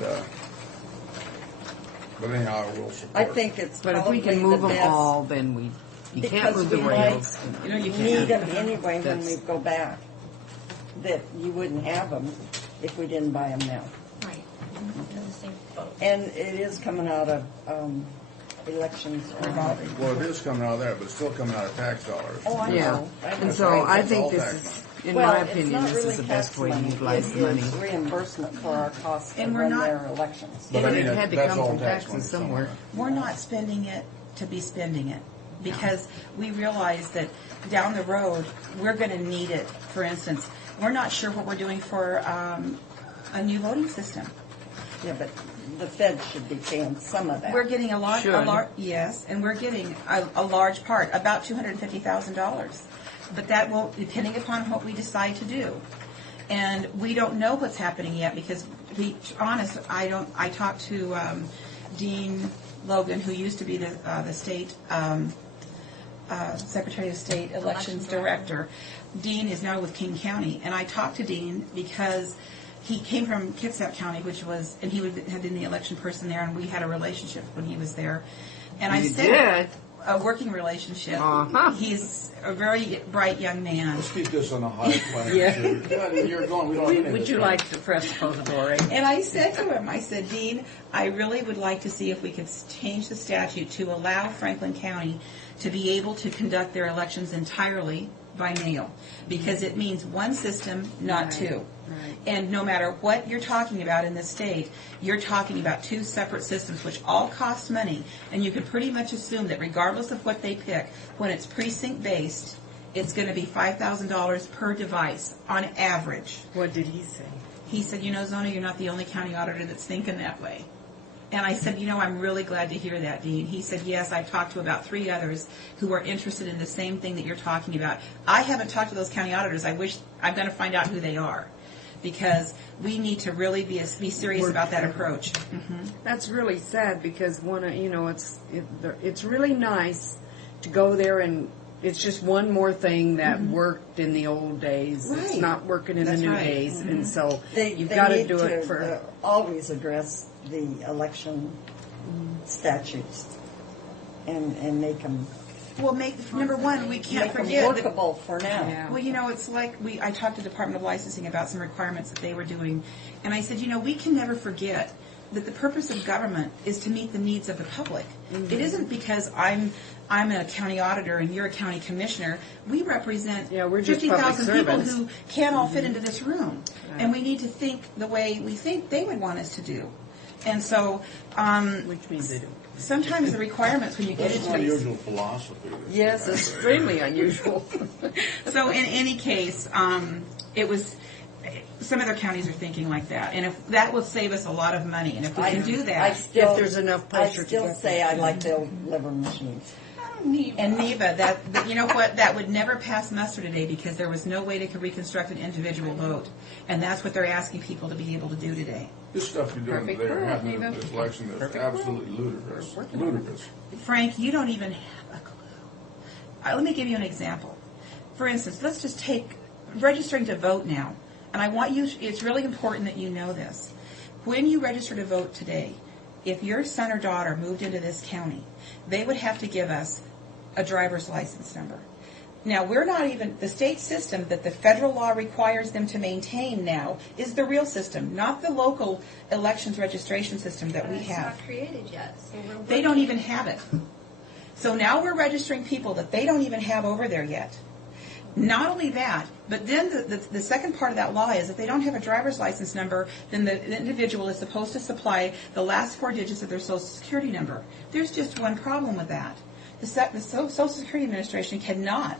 but anyhow, I will support I think it's But if we can probably move the them best, all, then you can't because move the we rails. might You know, you need can't. them anyway when That's- we go back. That you wouldn't have them if we didn't buy them now. Right. They're the same boat. And it is coming out of elections. Revolving. Well, it is coming out of there, but it's still coming out of tax dollars. Oh, I Yeah, know. I know. and so I That's all think tax this is, money. in Well, my it's opinion, not this really is the best tax way to money. utilize the It money. is reimbursement for our costs to And we're run not- their elections. But I mean, It had to that's come all from tax money taxes somewhere. We're not spending it to be spending it because we realize that down the road, we're going to need it. For instance, we're not sure what we're doing for a new voting system. Yeah, but the Fed should be paying some of that. We're getting a lot, Should. yes, and we're getting a large part, about $250,000. But that will, depending upon what we decide to do. And we don't know what's happening yet because, to be honest, I talked to Dean Logan, who used to be the state Secretary of State Elections Director. Dean is now with King County, and I talked to Dean because he came from Kitsap County, and he had been the election person there, and we had a relationship when he was there. And I You said, did? a working relationship. Uh-huh. He's a very bright young man. Let's keep this on a high plane. Yeah. You're going, we don't have any of Would this you right. like to press Pository? And I said to him, I said, Dean, I really would like to see if we could change the statute to allow Franklin County to be able to conduct their elections entirely by mail, because it means one system, not two. Right. And no matter what you're talking about in the state, you're talking about two separate systems, which all cost money, and you can pretty much assume that regardless of what they pick, when it's precinct-based, it's going to be $5,000 per device on average. What did he say? He said, Zona, you're not the only county auditor that's thinking that way. And I said, I'm really glad to hear that, Dean. He said, yes, I've talked to about 3 others who are interested in the same thing that you're talking about. I haven't talked to those county auditors. I'm going to find out who they are, because we need to really be serious about that approach. Mm-hmm. That's really sad because it's really nice to go there and it's just one more thing that worked in the old days. Right. It's not working in That's the new right. days, Mm-hmm. and so They you've got to need do it for. always address the election statutes and make them Well, number one, we can't forget that, workable for now. Yeah. well, it's like I talked to the Department of Licensing about some requirements that they were doing, and I said, we can never forget that the purpose of government is to meet the needs of the public. Mm-hmm. It isn't because I'm a county auditor and you're a county commissioner. We represent we're just 50,000 public people servants. who can't all fit into this room, Right. and we need to think the way we think they would want us to do. And so, Which means they do. sometimes the requirements when you get That's into an these. unusual philosophy. Yes, extremely unusual. So in any case, it was. Some other counties are thinking like that, and if that will save us a lot of money, and if we can do that, if there's enough pressure I still to say I like the old liver machines. and NEVA, that you know what, that would never pass muster today because there was no way to reconstruct an individual vote, and that's what they're asking people to be able to do today. This stuff you're doing Perfect there, world, happening in Neva. this election is absolutely ludicrous. Ludicrous. Frank, you don't even have a clue. Let me give you an example. For instance, let's just take registering to vote now. And I want you, it's really important that you know this. When you register to vote today, if your son or daughter moved into this county, they would have to give us a driver's license number. Now, we're not even, the state system that the federal law requires them to maintain now is the real system, not the local elections registration system that we It's have. not created yet, so we're They don't even have it. So now we're registering people that they don't even have over there yet. Not only that, but then the second part of that law is if they don't have a driver's license number, then the individual is supposed to supply the last 4 digits of their Social Security number. There's just one problem with that. The Social Security Administration cannot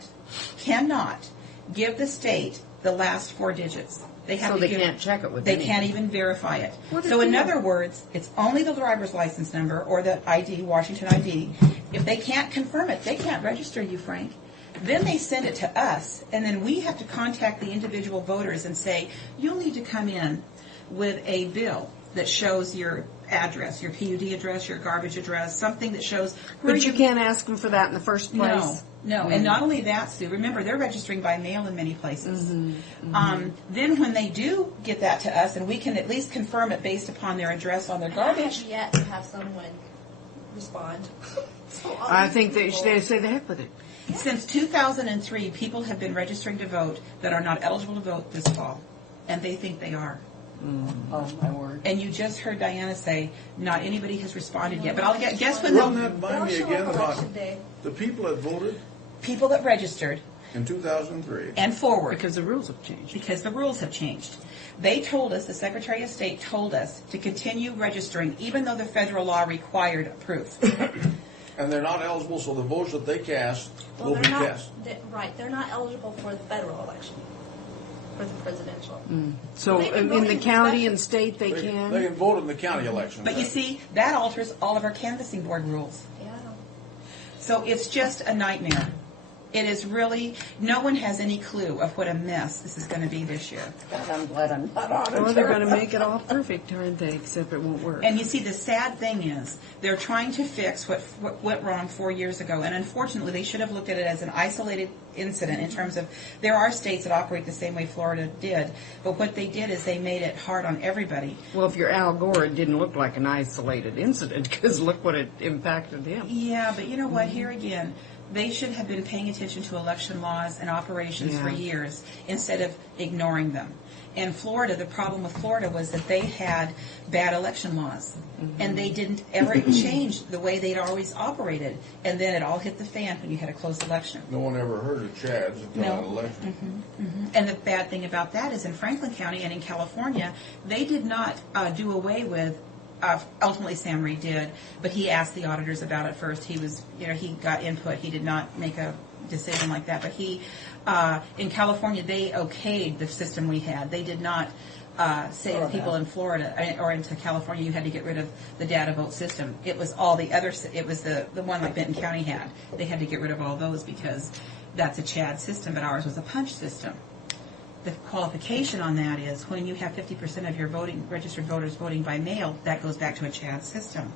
give the state the last 4 digits. They have So to they give, can't check it with They anything. can't even verify it. What So if in you- other words, it's only the driver's license number or the ID, Washington ID. If they can't confirm it, they can't register you, Frank. Then they send it to us, and then we have to contact the individual voters and say, you'll need to come in with a bill that shows your address, your PUD address, your garbage address, something that shows where But you can't ask them for that in the first place. No. And not only that, Sue, remember, they're registering by mail in many places. Then when they do get that to us, and we can at least confirm it based upon their address on their I garbage. have yet to have someone respond. So all I these think they people- should say the heck with it. Since 2003, people have been registering to vote that are not eligible to vote this fall, and they think they are. Oh, my word. And you just heard Diana say, not anybody has responded yet. But I'll guess when Run the that by me again about the people that voted people that registered in 2003. and forward. Because the rules have changed. Because the rules have changed. They told us, the Secretary of State told us, to continue registering even though the federal law required proof. And they're not eligible, so the votes that they cast will Well, be they're not, cast. right, they're not eligible for the federal election, for the presidential. So They can in vote the in county the and state they They can? can vote in the county election. But you see, that alters all of our canvassing board rules. Yeah, I know. So it's just a nightmare. It is really, no one has any clue of what a mess this is going to be this year. I'm glad I'm not on it. Well, they're going to make it all perfect, aren't they? Except it won't work. And you see, the sad thing is, they're trying to fix what went wrong 4 years ago. And unfortunately, they should have looked at it as an isolated incident in terms of, there are states that operate the same way Florida did. But what they did is they made it hard on everybody. Well, if you're Al Gore, it didn't look like an isolated incident because look what it impacted him. Yeah, but you know what? Here again, they should have been paying attention to election laws and operations for Yeah. years instead of ignoring them. And Florida, the problem with Florida was that they had bad election laws. And they didn't ever change the way they'd always operated. And then it all hit the fan when you had a close election. No one ever heard of Chad's until No. that election. And the bad thing about that is in Franklin County and in California, they did not do away with, ultimately Sam Reed did, but he asked the auditors about it first. He was, he got input. He did not make a decision like that. But he, in California, they okayed the system we had. They did not say to people in Florida or into California, you had to get rid of the data vote system. It was all the other, it was the one like Benton County had. They had to get rid of all those because that's a CHAD system, but ours was a punch system. The qualification on that is when you have 50% of your registered voters voting by mail, that goes back to a CHAD system.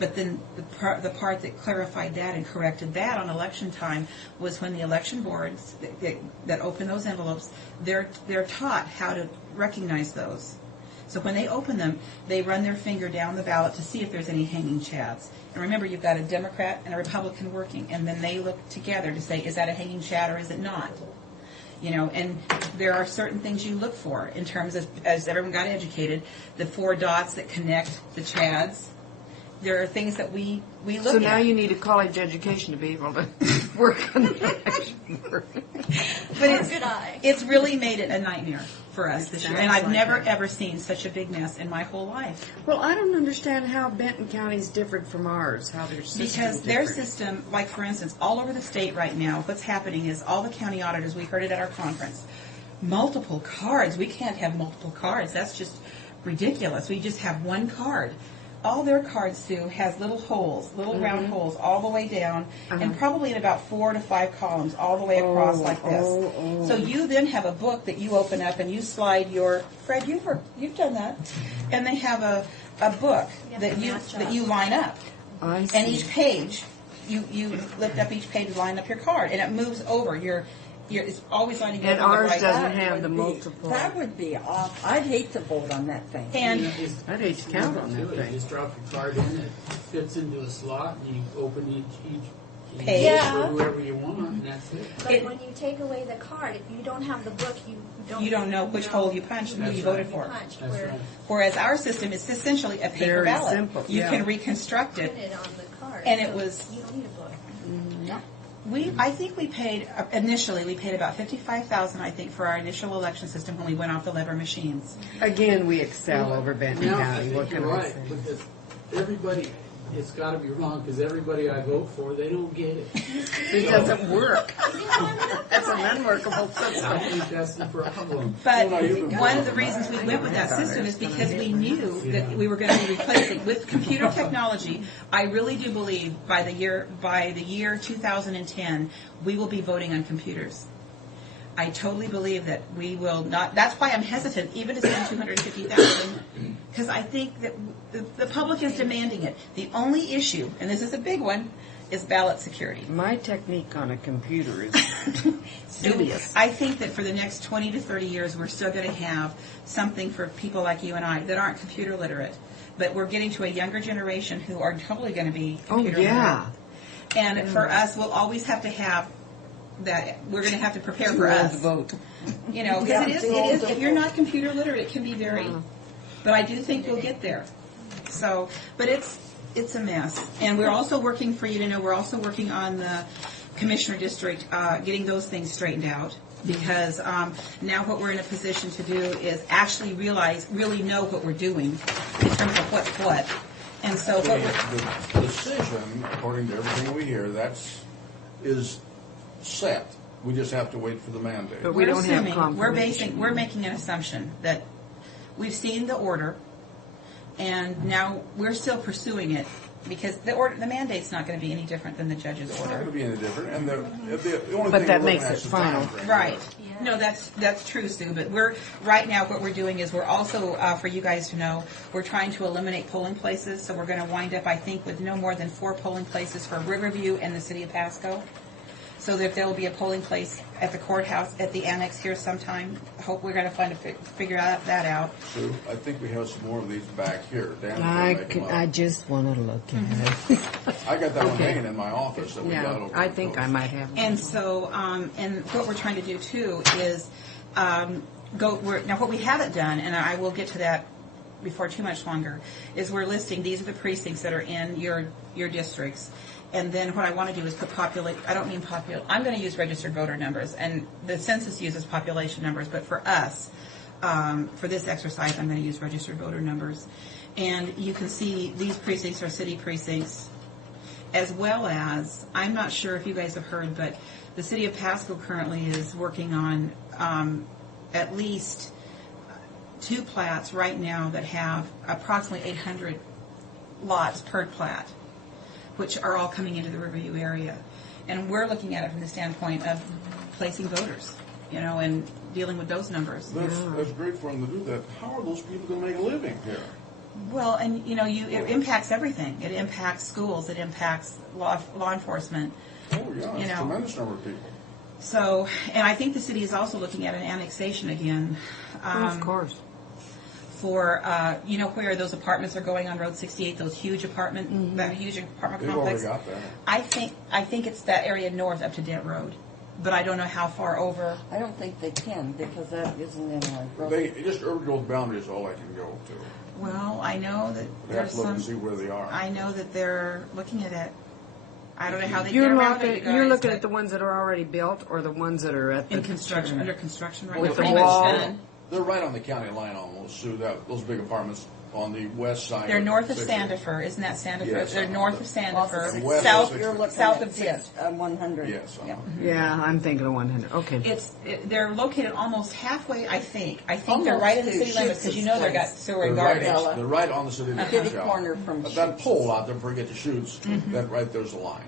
But then the part that clarified that and corrected that on election time was when the election boards that open those envelopes, they're taught how to recognize those. So when they open them, they run their finger down the ballot to see if there's any hanging chads. And remember, you've got a Democrat and a Republican working, and then they look together to say, is that a hanging chad or is it not? And there are certain things you look for in terms of, as everyone got educated, the 4 dots that connect the chads. There are things that we look at. So now you need a college education to be able to work on the election board. But it's really made it a nightmare for us this year. And I've never, ever seen such a big mess in my whole life. Well, I don't understand how Benton County is different from ours, how their system Because their system, like for instance, all over the state right now, what's happening is all the county auditors, we heard it at our conference, multiple cards. We can't have multiple cards. That's just ridiculous. We just have one card. All their cards, Sue, has little holes, little round holes all the way down, and probably in about 4 to 5 columns all the way across like this. So you then have a book that you open up and you slide your, Fred, you've done that, and they have a book that you line up, and each page you lift up each page and line up your card, and it moves over it's always lining up. And on the ours right doesn't side. have the multiple. That would be off. I'd hate to vote on that thing. And I'd hate to count on that You thing. just drop your card in, it fits into a slot, and you open each Page. Yeah. for whoever you want, and that's it. But when you take away the card, if you don't have the book, you don't know which hole you punched and who you voted for. That's right. Whereas our system is essentially a paper Very ballot. simple, You yeah. can reconstruct it. Print it on the card. And it so was- You don't need a book. I think we paid, initially, we paid about $55,000, I think, for our initial election system when we went off the lever machines. Again, we excel over Benton Now, I County. What think can you're I right, say? because everybody, it's got to be wrong, because everybody I vote for, they don't get it. It doesn't work. That's an unworkable I system. think that's the problem. But one of the reasons we went with that system is because we knew that we were going to be replacing with computer technology. I really do believe by the year 2010, we will be voting on computers. I totally believe that we will not. That's why I'm hesitant, even to spend $250,000, because I think that the public is demanding it. The only issue, and this is a big one, is ballot security. My technique on a computer is dubious. I think that for the next 20 to 30 years, we're still going to have something for people like you and I that aren't computer literate. But we're getting to a younger generation who are totally going to be computer yeah. literate. And for us, we'll always have to have that. We're going to have to prepare for us. Vote. You know, because it is. If you're not computer literate, it can be very. But I do think we'll get there. So, but it's a mess. And we're also working, for you to know, we're also working on the commissioner district, getting those things straightened out. Because now what we're in a position to do is actually really know what we're doing in terms of what's what. And so The decision, according to everything we hear, is set. We just have to wait for the mandate. But we don't have confirmation. We're making an assumption that we've seen the order, and now we're still pursuing it because the mandate's not going to be any different than the judge's It's order. not going to be any different, and the only But thing that we're makes looking at it is the time final. frame. Right. No, that's true, Sue. But right now what we're doing is we're also, for you guys to know, we're trying to eliminate polling places. So we're going to wind up, I think, with no more than 4 polling places for Riverview and the city of Pasco. So that there will be a polling place at the courthouse, at the annex here sometime. Hope we're going to figure that out. Sue, I think we have some more of these back here. Dan, I I just want to look at it. got that one hanging in my office that we got Yeah, over. I think I might have one. And so, and what we're trying to do too is now what we haven't done, and I will get to that before too much longer, is we're listing these are the precincts that are in your districts. And then what I want to do is put I'm going to use registered voter numbers, and the census uses population numbers, but for us, for this exercise, I'm going to use registered voter numbers. And you can see these precincts are city precincts, as well as, I'm not sure if you guys have heard, but the city of Pasco currently is working on at least 2 plats right now that have approximately 800 lots per plat, which are all coming into the Riverview area. And we're looking at it from the standpoint of placing voters, and dealing with those numbers. That's great for them to do that. How are those people going to make a living here? Well, and it impacts everything. It impacts schools. It impacts law enforcement. Oh yeah, it's a tremendous number of people. So, and I think the city is also looking at an annexation again. Of course. For where those apartments are going on Road 68, those huge apartment, that huge apartment They've complex. already got that. I think it's that area north up to Dent Road, but I don't know how far over. I don't think they can because that isn't in our. They just urban growth boundary is all I can go to. Well, I know that They have there's to look some. and see where they are. I know that they're looking at it. I don't know how they get You're around it. you're looking at the ones that are already built, or the ones that are at in construction, under construction right with now. the Pretty much wall. done. They're right on the county line almost, Sue. Those big apartments on the west side. They're north of 60. Sandifer, isn't that Sandifer? Yes, They're north of Sandifer, And west south, of You're looking south at of Dent. 100. Yes. Yeah, I'm thinking of 100. Okay. They're located almost halfway, I think. I think Almost they're right in the to city limits because Schutz's they got place. sewer They're and right, garbage. they're right on the city limits. Kitty yeah. corner from But Schutz's. that pole out there before you get to Chutes, Mhm. that right there's the line.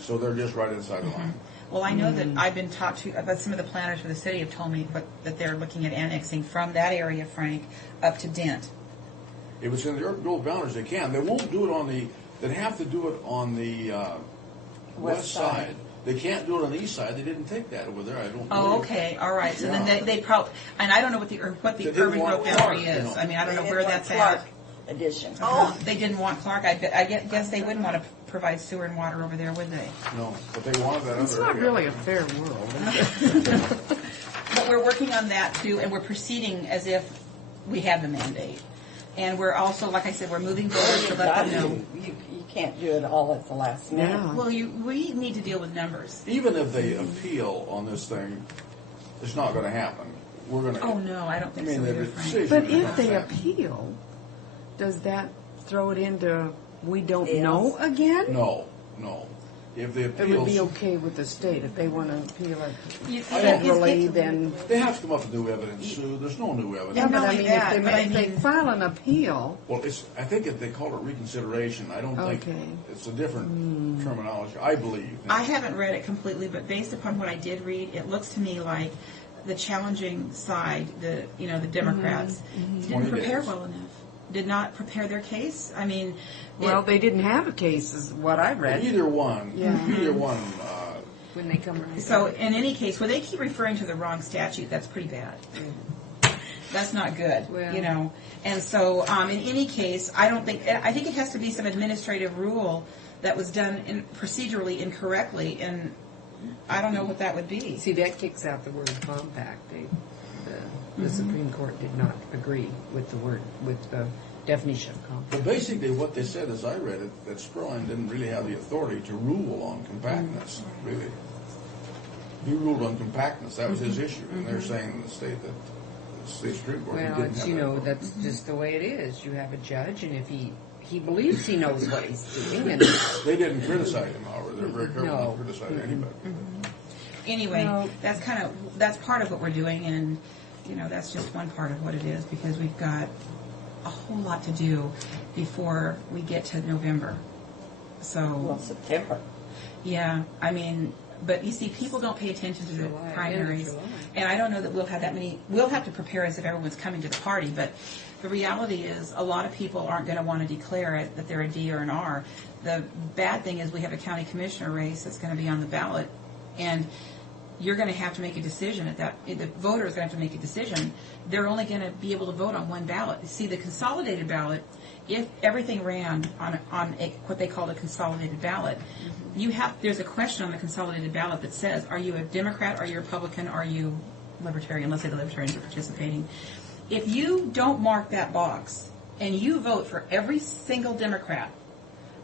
So they're just right inside the line. Well, I know that I've been talked to about some of the planners for the city have told me that they're looking at annexing from that area, Frank, up to Dent. If it's in the urban growth boundaries, they can. They won't do it on the. They'd have to do it on the west side. They can't do it on the east side. They didn't take that over there. I don't. Oh, believe. okay, all right. So Yeah. then they probably, and I don't know what the They didn't urban want growth boundary Clark, is. you know. I mean, I don't know They where didn't that's want Clark at. Edition. Oh, they didn't want Clark. I guess they wouldn't want to provide sewer and water over there, would they? No, but they wanted that It's other not area. really a fair world. But we're working on that too, and we're proceeding as if we have the mandate. And we're also, like I said, we're moving voters to let them know. You can't do it all at the last minute. Well, we need to deal with numbers. Even if they appeal on this thing, it's not going to happen. We're going to. Oh no, I don't think so either, Frank. But if they appeal, does that throw it into we don't know again? No. If the It would appeals, be okay with the state if they want to appeal it I don't- federally. Then they have to come up with new evidence, Sue. There's no new evidence. yeah, but I mean, if they file an appeal, Well, I think they call it reconsideration. I don't think it's a different terminology. I believe. I haven't read it completely, but based upon what I did read, it looks to me like the challenging side, the Democrats, didn't prepare well enough. Did not prepare their case. I mean, well, they didn't have a case, is what I read. Either one. Yeah. Either one. When they come around. So in any case, when they keep referring to the wrong statute, that's pretty bad. That's not good, And so in any case, I think it has to be some administrative rule that was done procedurally incorrectly, and I don't know what that would be. See, that kicks out the word compact. The Supreme Court did not agree with the definition of compact. But basically what they said, as I read it, that Sperline didn't really have the authority to rule on compactness, really. He ruled on compactness. That was his issue. And they're saying in the state that the state Supreme Court Well, didn't it's, have that. that's just the way it is. You have a judge, and if he believes he knows what he's doing, and They didn't criticize him, however. They're very careful not No. to criticize anybody. Anyway, that's part of what we're doing, and that's just one part of what it is, because we've got a whole lot to do before we get to November. So September. Yeah, I mean, but you see, people don't pay attention to the primaries, and I don't know that we'll have that many. We'll have to prepare as if everyone's coming to the party, but the reality is a lot of people aren't going to want to declare it that they're a D or an R. The bad thing is we have a county commissioner race that's going to be on the ballot, and you're going to have to make a decision at that. The voter is going to have to make a decision. They're only going to be able to vote on one ballot. See, the consolidated ballot, if everything ran on what they call a consolidated ballot, there's a question on the consolidated ballot that says, are you a Democrat, are you a Republican, are you Libertarian? Let's say the Libertarians are participating. If you don't mark that box and you vote for every single Democrat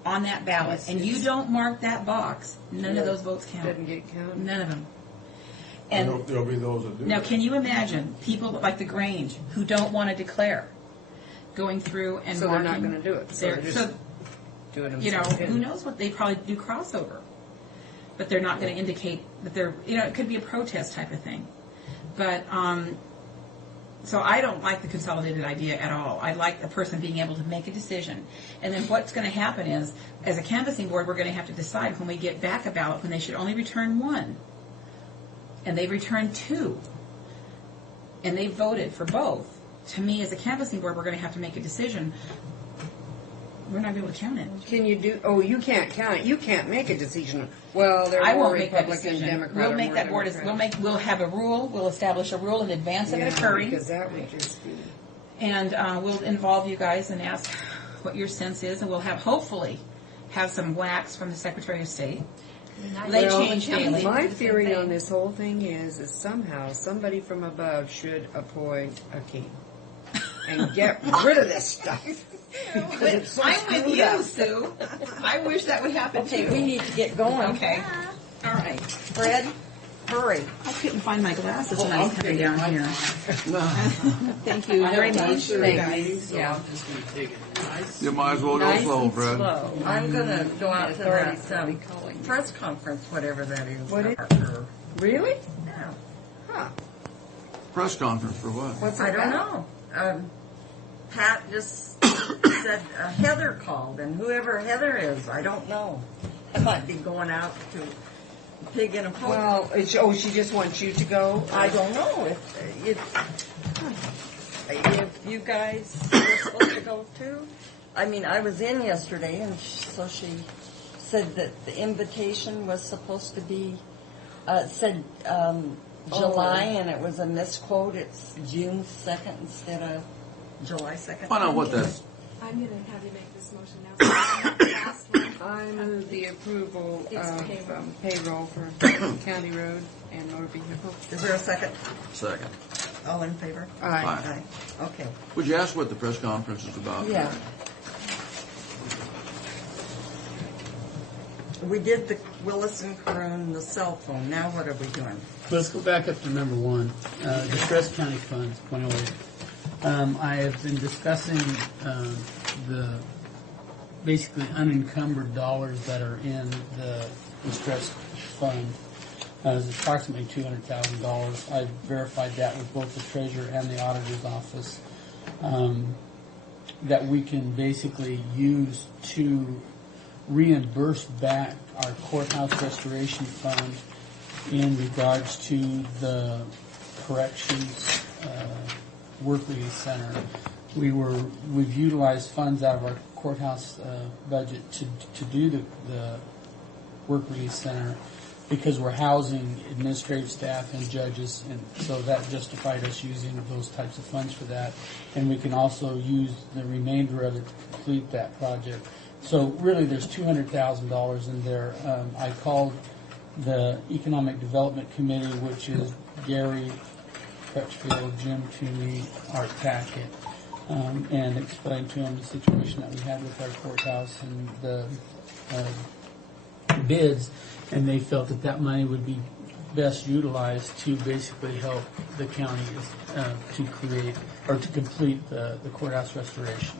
on that ballot, and you don't mark that box, none of those votes count. Doesn't get counted. None of them. And there'll be those that do. now, can you imagine people like the Grange who don't want to declare going through and So they're marking? not going to do it. So they're just do it themselves. Who knows what they probably do crossover, but they're not going to indicate that they're. It could be a protest type of thing, but so I don't like the consolidated idea at all. I like the person being able to make a decision, and then what's going to happen is, as a canvassing board, we're going to have to decide when we get back a ballot when they should only return one. And they returned two, and they voted for both. To me, as a canvassing board, we're going to have to make a decision. We're not going to be able to count it. Can you do? Oh, you can't count it. You can't make a decision. Well, they're I more won't make that Republican, decision. Democrat. We'll or make more that board. Democrat. We'll have a rule. We'll establish a rule in advance of it occurring, because that would just be. and we'll involve you guys and ask what your sense is, and we'll hopefully have some wax from the Secretary of State. They change daily. My theory on this whole thing is somehow somebody from above should appoint a king and get rid of this stuff. It's so I'm with screwed you, up. Sue. I wish that would happen Okay, too. we need to get going. Okay. All right. Fred, hurry. I couldn't find my glasses when I was coming down here. Thank you very much. Thanks. Yeah. You might as well go Nice slow, and Fred. slow. I'm going to go out to that press conference, whatever that is. What is- Or- Really? Yeah. Huh. Press conference for what? What's I it don't about? know. Pat just said Heather called, and whoever Heather is, I don't know. I might be going out to pig in a poke. Well, she just wants you to go. I don't know if you guys were supposed to go too. I mean, I was in yesterday, and so she said that the invitation was supposed to be said July, and it was a misquote. It's June 2nd instead of July 2nd. Find out what that's. I'm going to have you make this motion now. I move the approval It's of payroll. payroll for County Road and motor vehicle. Is there a second? Second. All in favor? Aye. Okay. Would you ask what the press conference is about? Yeah. We did the Willis and Caron, the cell phone. Now what are we doing? Let's go back up to number one, distress county funds, .08. I have been discussing the basically unencumbered dollars that are in the distress fund. It's approximately $200,000. I verified that with both the treasurer and the auditor's office, that we can basically use to reimburse back our courthouse restoration fund in regards to the corrections work release center. We've utilized funds out of our courthouse budget to do the work release center because we're housing administrative staff and judges, and so that justified us using those types of funds for that. And we can also use the remainder of it to complete that project. So really, there's $200,000 in there. I called the Economic Development Committee, which is Gary Crutchfield, Jim Toomey, Art Tackett, and explained to him the situation that we had with our courthouse and the bids, and they felt that that money would be best utilized to basically help the county to create or to complete the courthouse restoration.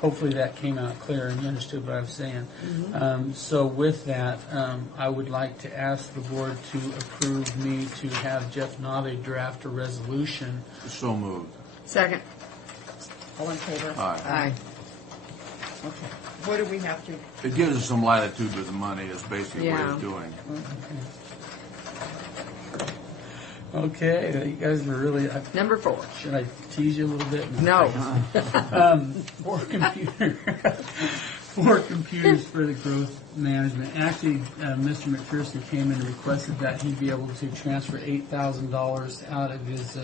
Hopefully that came out clear and you understood what I was saying. Mm-hmm. So with that, I would like to ask the board to approve me to have Jeff Nave draft a resolution. So moved. Second. All in favor? Aye. Okay. What do we have to? It gives us some latitude with the money is basically what it's doing. Okay, you guys are really... Number 4. Should I tease you a little bit? No. Four computers for the growth management. Actually, Mr. McPherson came in and requested that he be able to transfer $8,000 out of his...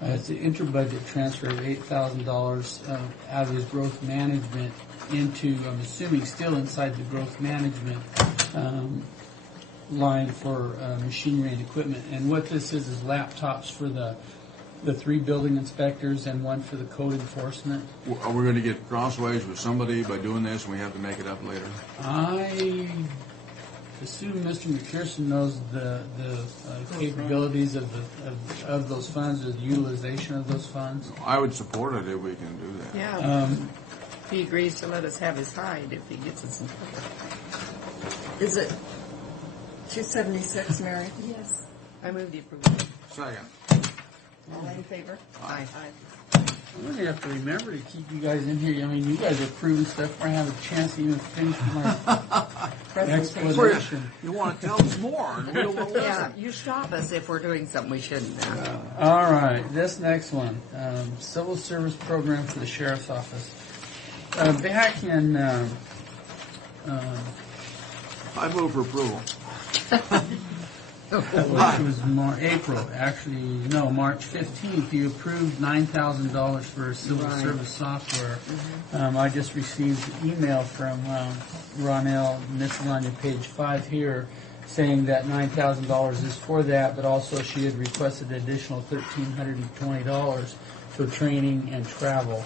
it's an inter-budget transfer of $8,000 out of his growth management into, I'm assuming, still inside the growth management line for machinery and equipment. And what this is laptops for the 3 building inspectors and 1 for the code enforcement. Are we going to get crossways with somebody by doing this and we have to make it up later? I assume Mr. McPherson knows the capabilities of those funds, or the utilization of those funds. I would support it if we can do that. Yeah. He agrees to let us have his hide if he gets us in trouble. Is it 276, Mary? Yes. I move the approval. Second. All in favor? Aye. I'm going to have to remember to keep you guys in here. I mean, you guys are proving stuff before I have a chance to even finish my explanation. You want to tell us more, and we don't want to Yeah, listen. you stop us if we're doing something we shouldn't. All right, this next one, civil service program for the sheriff's office. Back in... I move for approval. It was March 15th, you approved $9,000 for civil service software. I just received an email from Ronell, miscellaneous page 5 here, saying that $9,000 is for that, but also she had requested an additional $1,320 for training and travel.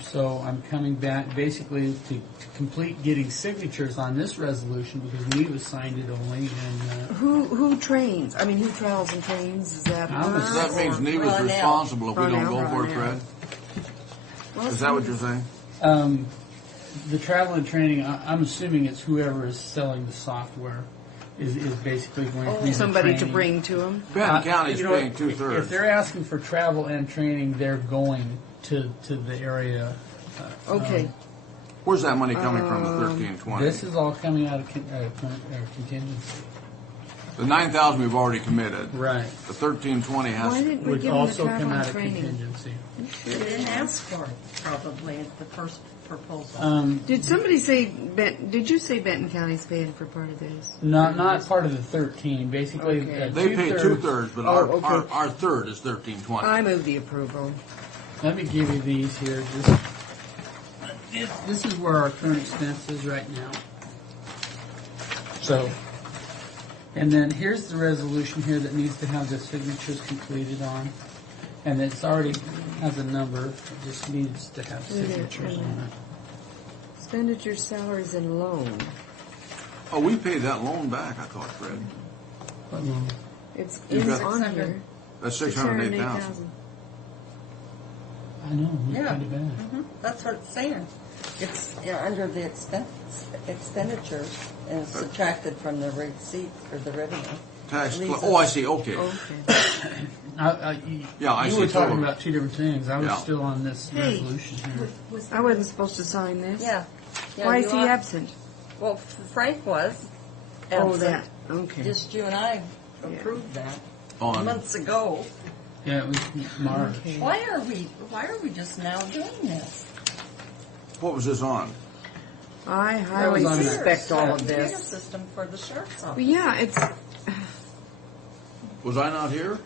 So I'm coming back basically to complete getting signatures on this resolution because Neva signed it only. And Who trains? I mean, who travels and trains? Is that her? So that means Neva's responsible if we don't go for it, Fred? Is that what you're saying? The travel and training, I'm assuming it's whoever is selling the software is basically going to be somebody the to bring to them? Benton County's paying If 2/3. they're asking for travel and training, they're going to the area. Okay. Where's that money coming from, the 1320? This is all coming out of contingency. The 9,000 we've already committed. Right. The 1320 has Why didn't we would give them the also travel come and out of training? contingency. You didn't ask for it, probably, at the first proposal. Did somebody say, did you say Benton County's paying for part of this? Not part of the 13. Basically, Okay. They pay 2/3, but our third is 1320. I move the approval. Let me give you these here. This is where our current expense is right now. So, And then here's the resolution here that needs to have the signatures completed on. And it's already has a number, it just needs to have signatures on it. Expenditure, salaries, and loan. Oh, we paid that loan back, I thought, Fred. What loan? It's You've got- on here. That's 608,000. I know, we Yeah. paid it back. That's what it's saying. It's under the expenditures and subtracted from the receipt or the revenue. Tax, Leaves oh, I us- see, okay. You I see were talking totally. about two different things. I was Yeah. still on this Hey. resolution here. I wasn't supposed to sign this. Yeah. Why you is he are- absent? Well, Frank was. Oh, absent. that. Okay. Just you and I approved that On- months ago. Yeah, it was March. Why are we just now doing this? What was this on? I highly on there. suspect all of Computer this. system for the sheriff's Well, office. yeah, it's. Was I not here?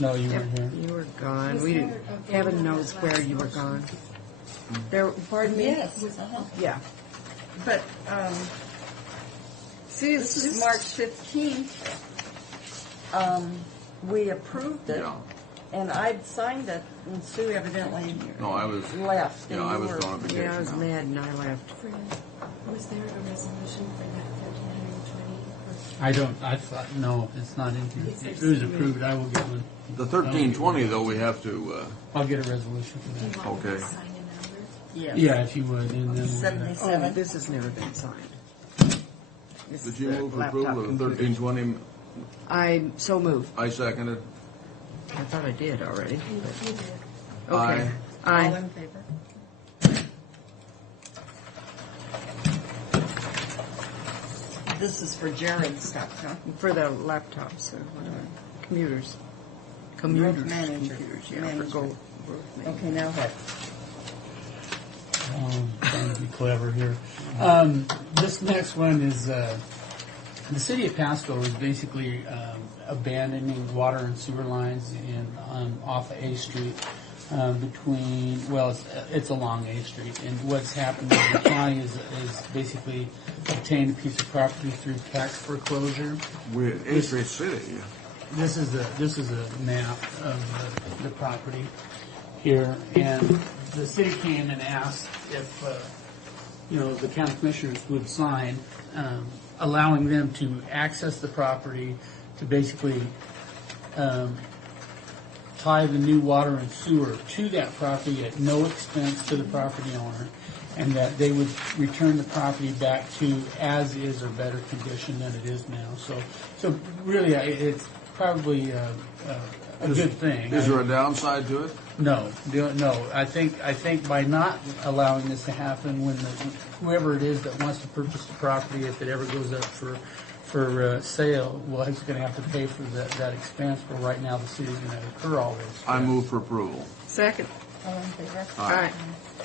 No, you weren't here. You were gone. We didn't. Heaven knows where you were gone. There. Pardon me. Yes. Uh-huh. Yeah. But See, this is March 15th. We approved it, Yeah. and I'd signed it, and Sue evidently No, I was. left. Yeah, and I you was were- gone on vacation. Yeah, I was now. mad and I left. Fred, was there a resolution for that 1,320? I don't, I thought, no, it's not in here. If it was approved, I will get one. The 1320, though, we have to, I'll get a resolution for Do you that. want me Okay. to sign a number? Yes. Yeah, if you would, and then we'll- 77. Oh, this has never been signed. This did is you the move for laptop approval of the computer. 1320? I so moved. I seconded. I thought I did already. You did. Okay. All Aye. in favor? This is for Jared's stuff, huh? For the laptops or whatever. Computers. Commuters. Manager. Computers, yeah. Management. For gold. Okay, now what? trying to be clever here. This next one is, the city of Pasco is basically abandoning water and sewer lines off of A Street between, well, it's along A Street. And what's happened in the county is basically obtained a piece of property through tax foreclosure. We're at A Street City. This is a map of the property here, and the city came and asked if the county commissioners would sign allowing them to access the property to basically tie the new water and sewer to that property at no expense to the property owner, and that they would return the property back to as is or better condition than it is now. So really, it's probably a good thing. Is there a downside to it? No. I think by not allowing this to happen, when whoever it is that wants to purchase the property, if it ever goes up for sale, well, it's going to have to pay for that expense. But right now, the city's going to incur all this. I move for approval. Second. All in favor? Aye.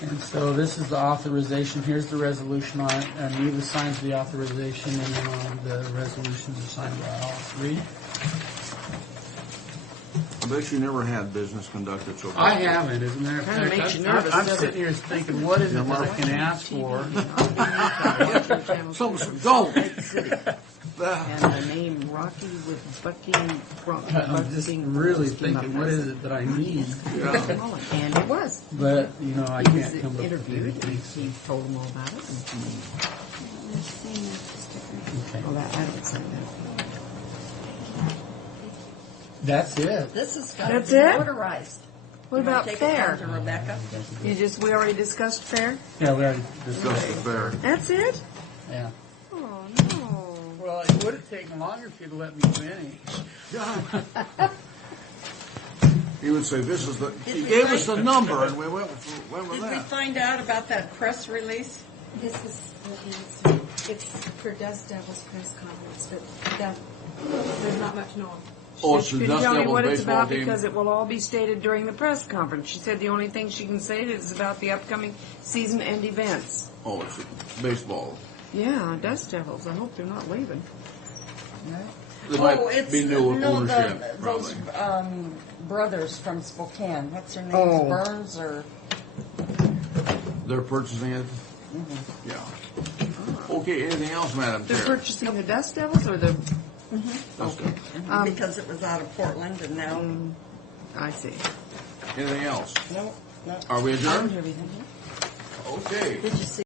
And so this is the authorization. Here's the resolution on it. And Neva signs the authorization, and then on the resolutions are signed by all three. I bet you never had business conducted so far. I haven't, as a matter of Kinda fact. makes you nervous, I'm doesn't sitting here thinking, what is it that I can ask for? Don't. And the name Rocky with bucking. I'm just really thinking, what is it that I need? And it was. But, I He was can't come up with interviewed, and anything. he told them all about it. Okay. Oh, that, I don't sign that. That's it. This has got to That's be it? notarized. What You wanna about take it fair? down to Rebecca? We already discussed fair? Yeah, we already Discussed the fair. That's it? Yeah. Oh, no. Well, it would have taken longer if you'd let me finish. He would say, "This is the." Did He we gave find- us the number, and we went with Did we that. find out about that press release? This is the answer. It's for Dust Devils press conference, but there's not much known. Oh, it's the Could you Dust tell me Devils what it's baseball about? team. Because it will all be stated during the press conference. She said the only thing she can say is about the upcoming season and events. Oh, it's baseball. Yeah, Dust Devils. I hope they're not leaving. There might be new ownership, those probably. brothers from Spokane. What's their names? Oh. Burns or? They're purchasing it. Yeah. Okay. Anything else, Madam They're Chair? purchasing the Dust Devils or the That's good. Because it was out of Portland and now. I see. Anything else? No, no. Are we adjourned? Everything. Okay. Did you see?